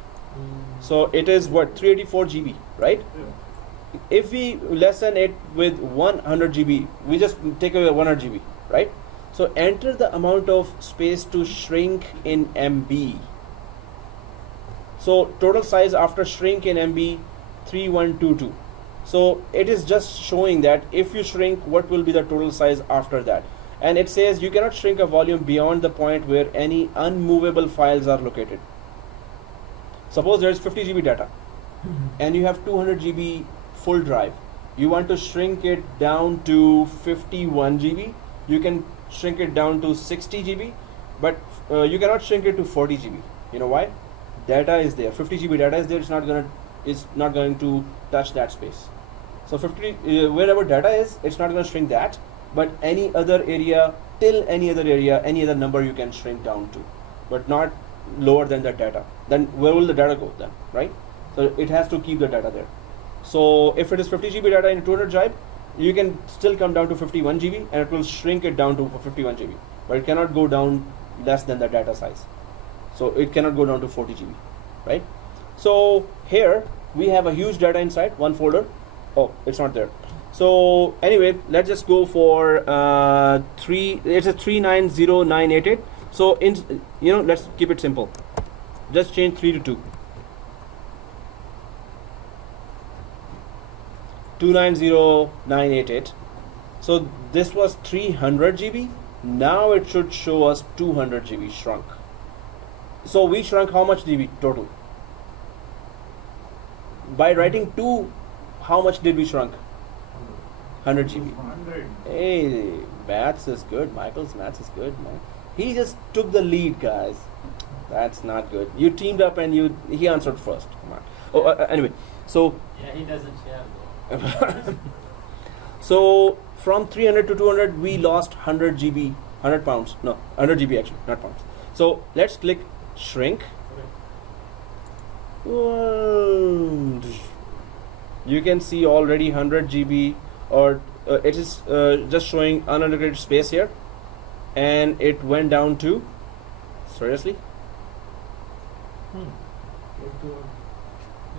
So it is what, 384 GB, right? If we lessen it with 100 GB, we just take away 100 GB, right? So enter the amount of space to shrink in MB. So total size after shrink in MB 3122. So it is just showing that if you shrink, what will be the total size after that. And it says you cannot shrink a volume beyond the point where any unmovable files are located. Suppose there is 50 GB data and you have 200 GB full drive. You want to shrink it down to 51 GB. You can shrink it down to 60 GB, but you cannot shrink it to 40 GB. You know why? Data is there. 50 GB data is there. It's not going to touch that space. So 50 wherever data is, it's not going to shrink that. But any other area, any other number you can shrink down to, but not lower than the data. Then where will the data go then, right? So it has to keep the data there. So if it is 50 GB data in a 200 drive, you can still come down to 51 GB and it will shrink it down to 51 GB. But it cannot go down less than the data size. So it cannot go down to 40 GB, right? So here we have a huge data inside one folder. Oh, it's not there. So anyway, let's just go for it's a 390988. So let's keep it simple. Just change 3 to 2. 290988. So this was 300 GB. Now it should show us 200 GB shrunk. So we shrunk how much GB total? By writing 2, how much did we shrunk? 100 GB. 100. Hey, maths is good. Michael's maths is good, man. He just took the lead, guys. That's not good. You teamed up and he answered first. Come on. Oh, anyway. So Yeah, he doesn't share though. so from 300 to 200, we lost 100 GB, 100 pounds. No, 100 GB actually, not pounds. So let's click shrink. You can see already 100 GB, or it is just showing unallocated space here, and it went down to, seriously?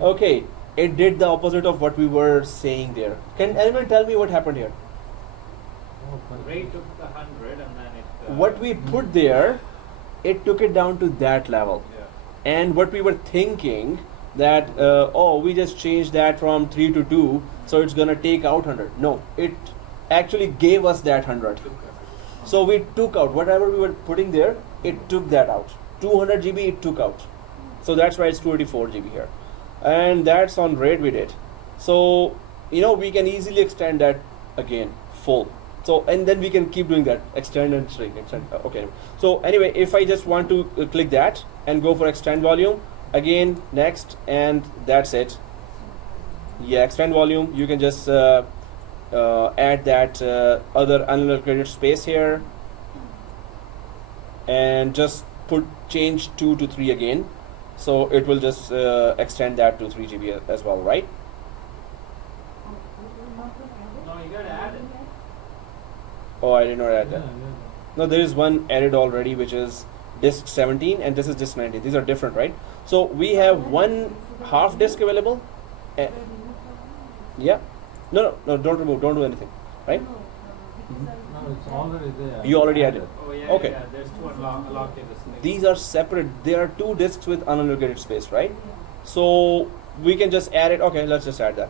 Okay, it did the opposite of what we were saying there. Can anyone tell me what happened here? Ray took the 100 and then it. What we put there, it took it down to that level. Yeah. And what we were thinking that we just changed that from 3 to 2, so it's gonna take out 100. No, it actually gave us that 100. So we took out whatever we were putting there, it took that out. 200 GB it took out. So that's why it's 284 GB here. And that's on RAID we did. So we can easily extend that again full. So and then we can keep doing that, extend and shrink, extend. Okay. So anyway, if I just want to click that and go for extend volume, again next, and that's it. Yeah, extend volume. You can just add that other unallocated space here, and just change 2 to 3 again. So it will just extend that to 3 GB as well, right? No, you gotta add it. Oh, I did not add that. No, there is one added already, which is disk 17, and this is disk 19. These are different, right? So we have one half disk available. Yeah. No, don't remove. Don't do anything, right? No, it's already there. You already added. Oh yeah, Okay. yeah. There's two unlocked in this thing. These are separate. There are 2 disks with unallocated space, right? So we can just add it. Okay, let's just add that.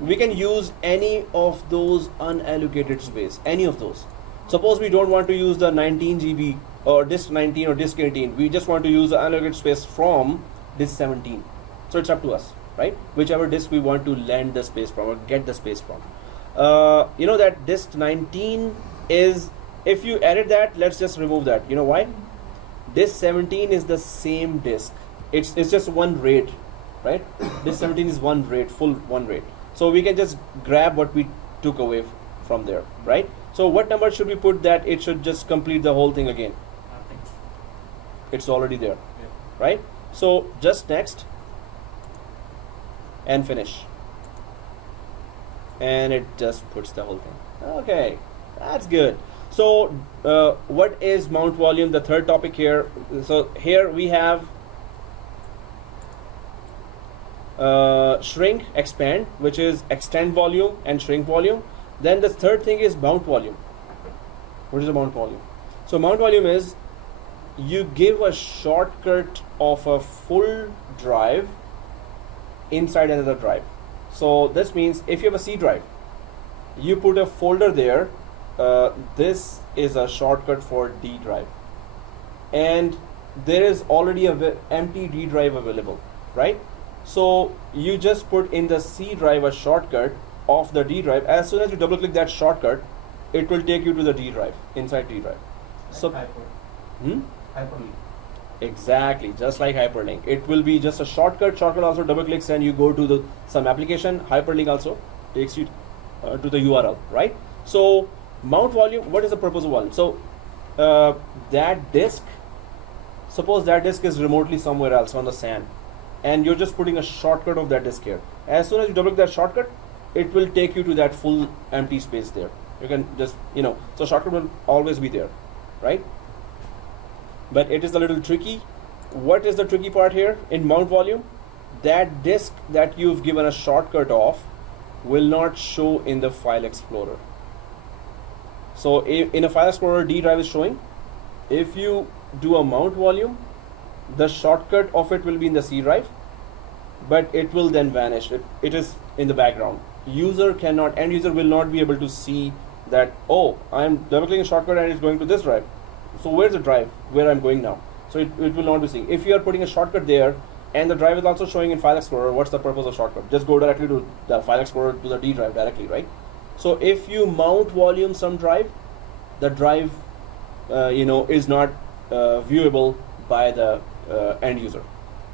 We can use any of those unallocated space, any of those. Suppose we don't want to use the 19 GB or disk 19 or disk 18. We just want to use the unallocated space from disk 17. So it's up to us, right? Whichever disk we want to lend the space from or get the space from. That disk 19 is, if you edit that, let's just remove that. You know why? Disk 17 is the same disk. It's just one RAID, right? Disk 17 is one RAID, full one RAID. So we can just grab what we took away from there, right? So what number should we put that it should just complete the whole thing again? Nothing. It's already there, Yeah. right? So just next and finish. And it just puts the whole thing. Okay, that's good. So what is mount volume? The third topic here. So here we have shrink, expand, which is extend volume and shrink volume. Then the third thing is mount volume. What is the mount volume? So mount volume is you give a shortcut of a full drive inside another drive. So this means if you have a C drive, you put a folder there. This is a shortcut for D drive, and there is already a empty D drive available, right? So you just put in the C drive a shortcut of the D drive. As soon as you double click that shortcut, it will take you to the D drive, inside D drive. So Hyperlink. exactly, just like hyperlink. It will be just a shortcut. Shortcut also double clicks and you go to some application. Hyperlink also takes you to the URL, right? So mount volume, what is the purpose of volume? So that disk, suppose that disk is remotely somewhere else on the SAN, and you're just putting a shortcut of that disk here. As soon as you double click that shortcut, it will take you to that full empty space there. You can just, so shortcut will always be there, right? But it is a little tricky. What is the tricky part here in mount volume? That disk that you've given a shortcut of will not show in the file explorer. So in a file explorer, D drive is showing. If you do a mount volume, the shortcut of it will be in the C drive, but it will then vanish. It is in the background. End user will not be able to see that, oh, I'm double clicking a shortcut and it's going to this drive. So where's the drive where I'm going now? So it will not be seen. If you are putting a shortcut there and the drive is also showing in file explorer, what's the purpose of shortcut? Just go directly to the file explorer, to the D drive directly, right? So if you mount volume some drive, the drive is not viewable by the end user,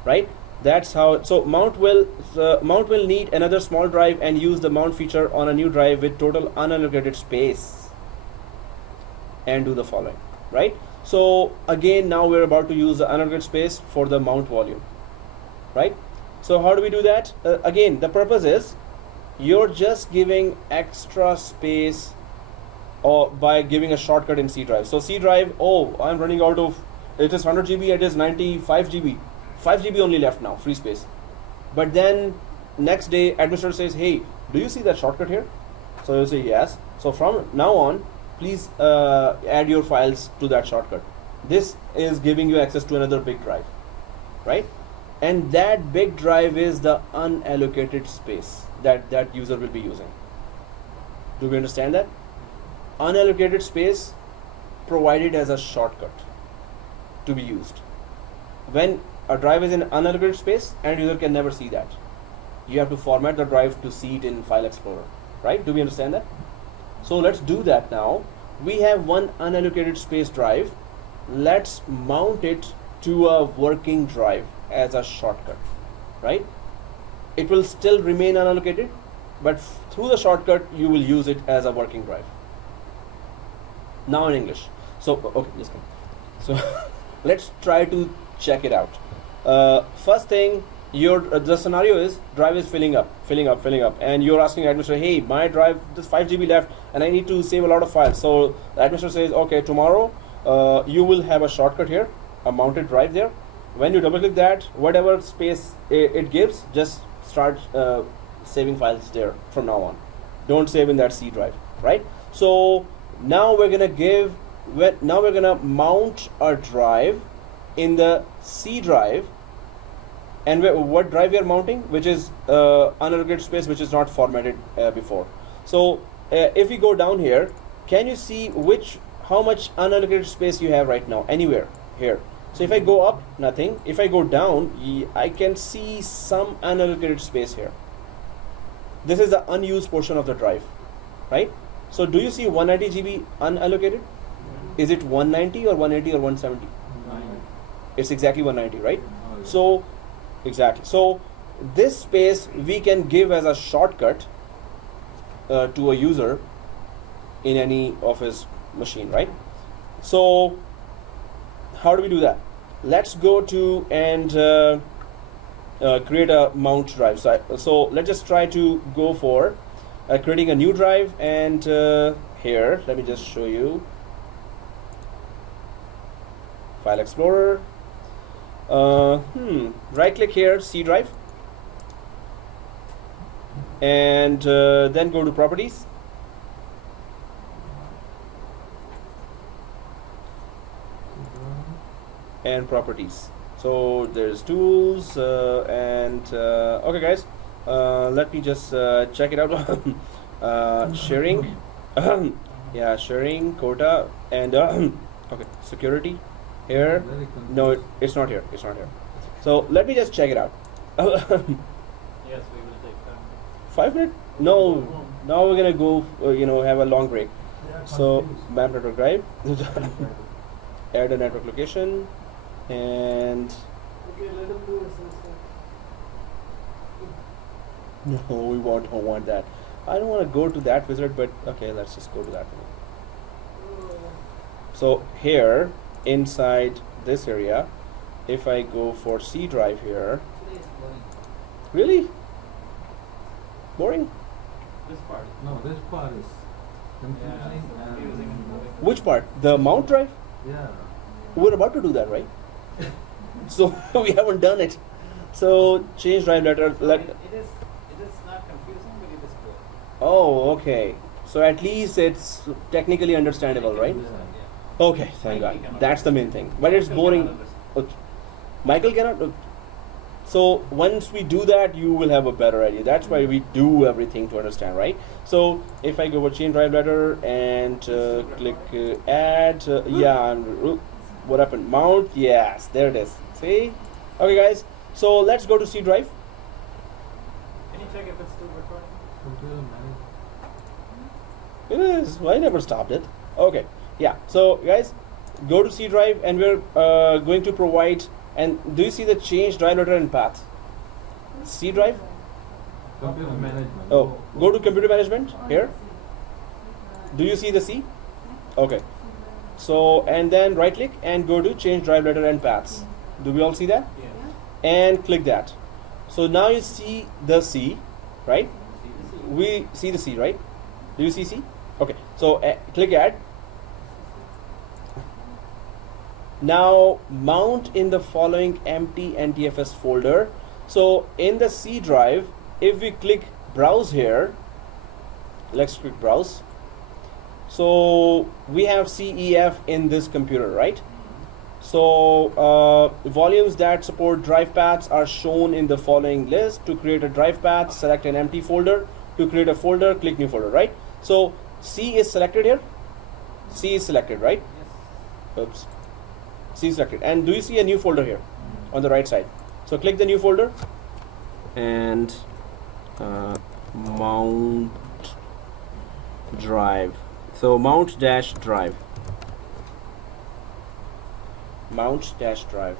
right? That's how. So mount will need another small drive and use the mount feature on a new drive with total unallocated space, and do the following, right? So again, now we're about to use the unallocated space for the mount volume, right? So how do we do that? Again, the purpose is you're just giving extra space or by giving a shortcut in C drive. So C drive, oh, I'm running out of, it is 100 GB, it is 95 GB. 5 GB only left now, free space. But then next day, administrator says, hey, do you see that shortcut here? So you say yes. So from now on, please add your files to that shortcut. This is giving you access to another big drive, right? And that big drive is the unallocated space that user will be using. Do we understand that? Unallocated space provided as a shortcut to be used. When a drive is in unallocated space, end user can never see that. You have to format the drive to see it in File Explorer, right? Do we understand that? So let's do that now. We have one unallocated space drive. Let's mount it to a working drive as a shortcut, right? It will still remain unallocated, but through the shortcut, you will use it as a working drive. Now in English. So, okay, just come. So let's try to check it out. First thing, the scenario is drive is filling up, and you're asking administrator, hey, my drive, there's 5 GB left, and I need to save a lot of files. So the administrator says, okay, tomorrow you will have a shortcut here, a mounted drive there. When you double click that, whatever space it gives, just start saving files there from now on. Don't save in that C drive, right? So now we're gonna mount a drive in the C drive, and what drive we are mounting, which is unallocated space, which is not formatted before. So if we go down here, can you see how much unallocated space you have right now? Anywhere here. So if I go up, nothing. If I go down, I can see some unallocated space here. This is the unused portion of the drive, right? So do you see 190 GB unallocated? Is it 190 or 180 or 170? It's exactly 190, right? So exactly. So this space we can give as a shortcut to a user in any of his machine, right? So how do we do that? Let's go to and create a mount drive. So let's just try to go for creating a new drive, and here, let me just show you. File Explorer. Right click here, C drive, and then go to properties, and properties. So there's tools okay guys, let me just check it out. Sharing, yeah, sharing quota and okay, security here. Very No, confused. it's not here. It's not here. So let me just check it out. Yes, we will take time. 5 minutes? No. Now we're gonna go. Have a long break. They are So confused. map network drive. Add a network location, and Okay, let them do it. no, we don't want that. I don't want to go to that wizard, but okay, let's just go to that one. So here, inside this area, if I go for C drive here, really boring. This part. No, this part is confusing Yeah, and confusing and boring. Which part? The mount drive? yeah. We're about to do that, right? So we haven't done it. So change drive letter. So it is not confusing, but it is good. Oh, okay. So at least it's technically understandable, right? Yeah. Okay, thank Mikey God. cannot That's the understand. main thing. But it's Michael boring. cannot understand. Okay. Michael cannot. So once we do that, you will have a better idea. That's why we do everything to understand, right? So if I go for change drive letter and click add, yeah, and what happened? Mount, yes, there it is. See? Okay, guys. So let's go to C drive. Can you check if it's still recording? Computer management. It is. I never stopped it. Okay. Yeah. So guys, go to C drive, and we're going to provide. And do you see the change drive letter and path? C drive. Computer management. Oh, go to computer management here. Do you see the C? Okay. So and then right click and go to change drive letter and paths. Do we all see that? Yes. And click that. So now you see the C, right? See the C. We see the C, right? Do you see C? Okay. So click add. Now mount in the following empty NTFS folder. So in the C drive, if we click browse here, let's click browse. So we have CEF in this computer, right? So volumes that support drive paths are shown in the following list. To create a drive path, select an empty folder. To create a folder, click new folder, right? So C is selected here. C is selected, right? Yes. Oops. C is selected. And do you see a new folder here on the right side? So click the new folder and mount drive. So mount dash drive. Mount dash drive.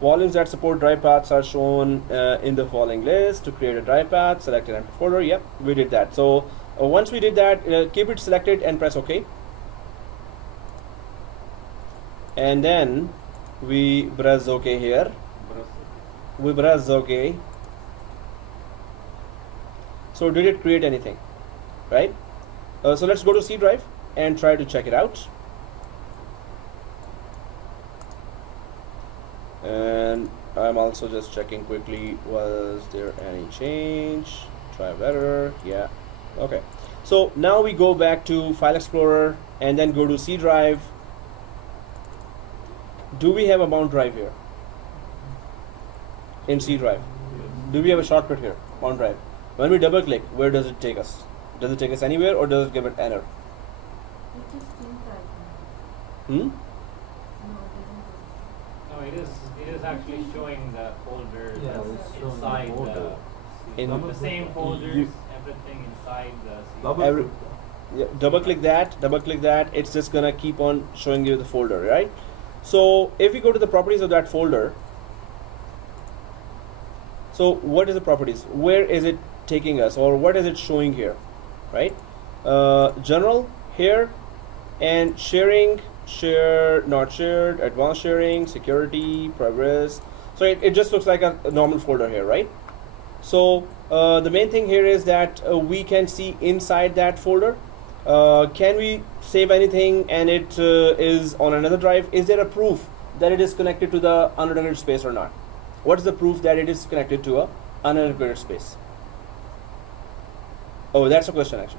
Volumes that support drive paths are shown in the following list. To create a drive path, select an empty folder. Yep, we did that. So once we did that, keep it selected and press OK. And then we press OK here. We press OK. So did it create anything? Right? So let's go to C drive and try to check it out. And I'm also just checking quickly, was there any change? Try better. Yeah. Okay. So now we go back to File Explorer and then go to C drive. Do we have a mount drive here? In C drive. Do we have a shortcut here? Mount drive. When we double click, where does it take us? Does it take us anywhere or does it give an error? It just changed right Hmm? now. No, it doesn't. No, it is actually showing the folders Yeah, that's it's showing the inside folder. the In- the same folders, You- everything inside the C. Double Every- click that. Yeah, double click that, it's just gonna keep on showing you the folder, right? So if we go to the properties of that folder, so what is the properties? Where is it taking us, or what is it showing here, right? General here, and sharing, share, not shared, advanced sharing, security, progress. So it just looks like a normal folder here, right? So the main thing here is that we can see inside that folder. Can we save anything and it is on another drive? Is there a proof that it is connected to the unallocated space or not? What is the proof that it is connected to a unallocated space? Oh, that's a question actually.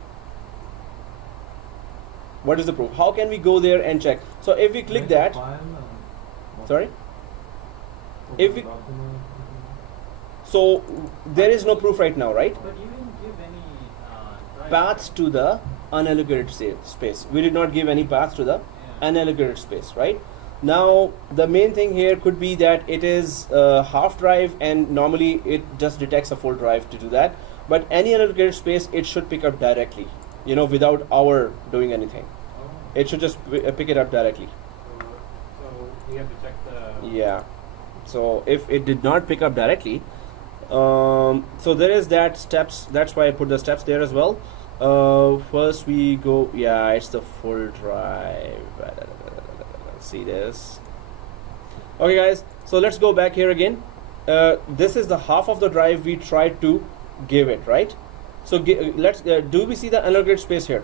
What is the proof? How can we go there and check? So if we click that, sorry, if we, so there is no proof right now, right? But you didn't give any drive. Paths to the unallocated space. We did not give any paths to the Yeah. unallocated space, right? Now the main thing here could be that it is half drive, and normally it just detects a full drive to do that. But any unallocated space, it should pick up directly, you know, without our doing anything. Oh. It should just pick it up directly. So we have to check the. Yeah. So if it did not pick up directly, so there is that steps. That's why I put the steps there as well. First we go. Yeah, it's the full drive. See this. Okay, guys. So let's go back here again. This is the half of the drive we tried to give it, right? So let's. Do we see the unallocated space here?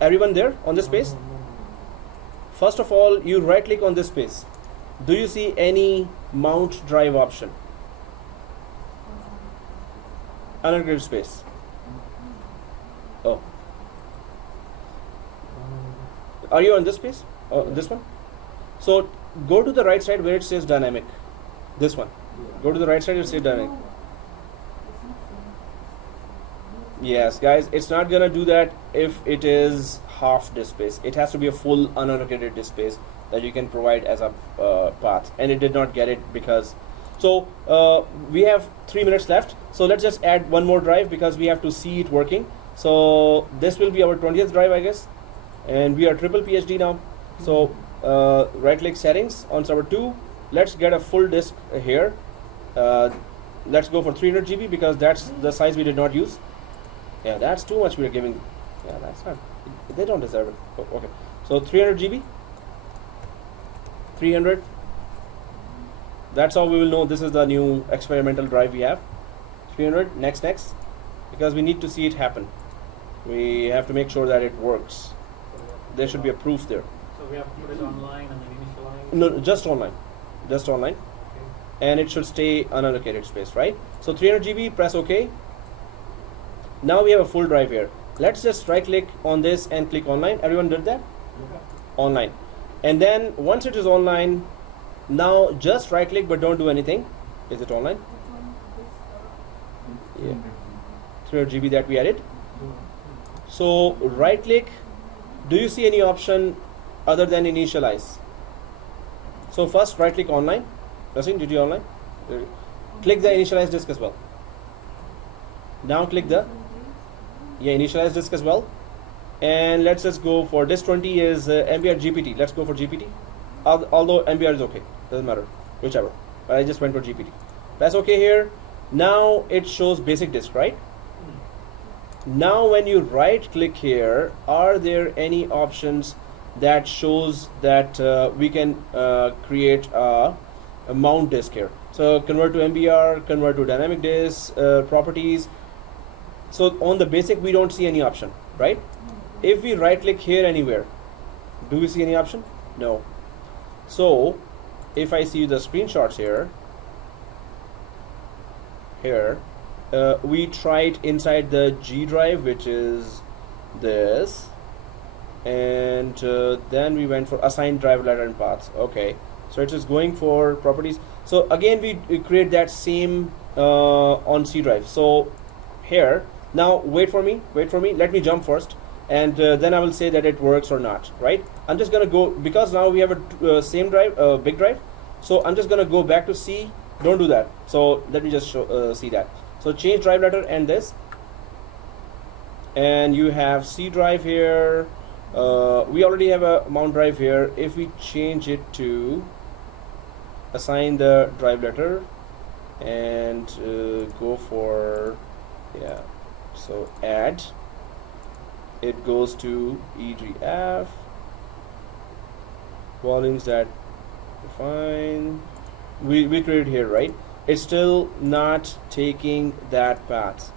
Everyone there on this space? First of all, you right click on this space. Do you see any mount drive option? Unallocated space. Oh. Are you on this space? This one? So go to the right side where it says dynamic. This one. Go to the right side, it says dynamic. Yes, guys, it's not gonna do that if it is half disk space. It has to be a full unallocated disk space that you can provide as a path, and it did not get it because. So we have 3 minutes left. So let's just add one more drive because we have to see it working. So this will be our 20th drive, I guess, and we are triple PhD now. So right click settings on server 2. Let's get a full disk here. Let's go for 300 GB because that's the size we did not use. Yeah, that's too much we are giving. Yeah, that's not. They don't deserve it. Oh, okay. So 300 GB. 300. That's how we will know this is the new experimental drive we have. 300. Next. Because we need to see it happen. We have to make sure that it works. There should be a proof there. So we have to put it online and then initialize. No, just online. Just online. Okay. And it should stay unallocated space, right? So 300 GB, press OK. Now we have a full drive here. Let's just right click on this and click online. Everyone did that? Okay. Online. And then once it is online, now just right click but don't do anything. Is it online? Yeah. 300 GB that we added. So right click. Do you see any option other than initialize? So first right click online. Rasin, did you online? Click the initialize disk as well. Now click the initialize disk as well. And let's just go for disk 20 is MBR GPT. Let's go for GPT. Although MBR is okay, doesn't matter, whichever. But I just went for GPT. That's okay here. Now it shows basic disk, right? Now when you right click here, are there any options that shows that we can create a mount disk here? So convert to MBR, convert to dynamic disk, properties. So on the basic we don't see any option, right? If we right click here anywhere, do we see any option? No. So if I see the screenshots here, we tried inside the G drive, which is this, and then we went for assign drive letter and paths. Okay, so it is going for properties. So again we create that same on C drive. So here, now wait for me, let me jump first, and then I will say that it works or not, right? I'm just gonna go, because now we have a same drive, big drive, so I'm just gonna go back to C. Don't do that. So let me just show, see that. So change drive letter and this, and you have C drive here. We already have a mount drive here. If we change it to assign the drive letter and go for, yeah, so add, it goes to EDF volumes that fine. We created here, right? It's still not taking that path.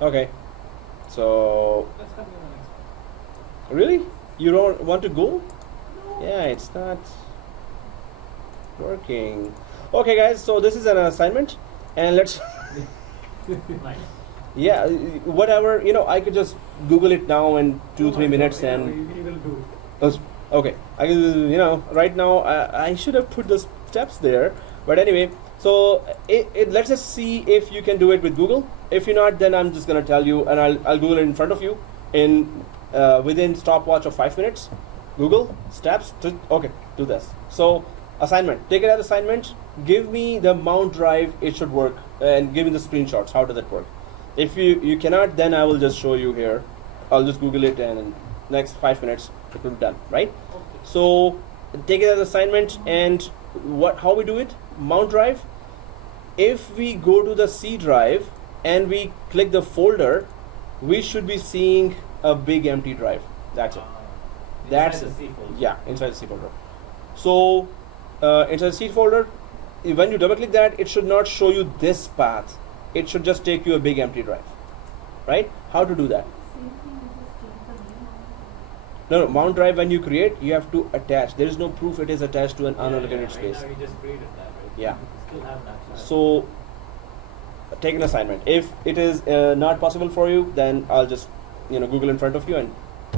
Okay, so Let's continue on the next one. really, you don't want to go? Yeah, it's not working. Okay guys, so this is an assignment, and let's Nice. Yeah, whatever, I could just Google it now in 2-3 minutes Yeah, and we will do it. okay. I can, right now I should have put the steps there, but anyway. So let's just see if you can do it with Google. If you're not, then I'm just gonna tell you, and I'll Google it in front of you in within stopwatch of 5 minutes. Google steps to okay, do this. So assignment, take it as assignment. Give me the mount drive. It should work, and give me the screenshots. How does it work? If you cannot, then I will just show you here. I'll just Google it, and in next 5 minutes it will be done. Right? Okay. So take it as assignment, and how we do it? Mount drive. If we go to the C drive and we click the folder, we should be seeing a big empty drive. That's it. That's inside the C folder. Yeah, inside the C folder. So inside the C folder, when you double click that, it should not show you this path. It should just take you a big empty drive. Right? How to do that? Same thing, you just change the name. No, mount drive when you create, you have to attach. There is no proof it is attached to an unallocated Right space. now you just created that, right? Yeah. You still have that. So take an assignment. If it is not possible for you, then I'll just Google in front of you and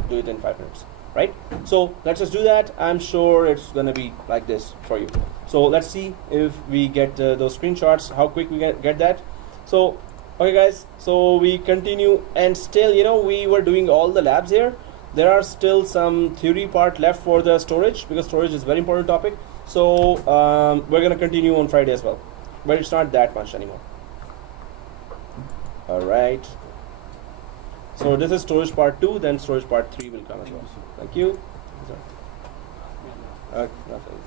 do it in 5 minutes. Right? So let's just do that. I'm sure it's gonna be like this for you. So let's see if we get those screenshots. How quick we get that. So okay, guys. So we continue, and still, we were doing all the labs here. There are still some theory part left for the storage, because storage is a very important topic. So we're gonna continue on Friday as well, but it's not that much anymore. All right. So this is storage part 2. Then storage part 3 will come as well. Thank you. Okay, nothing.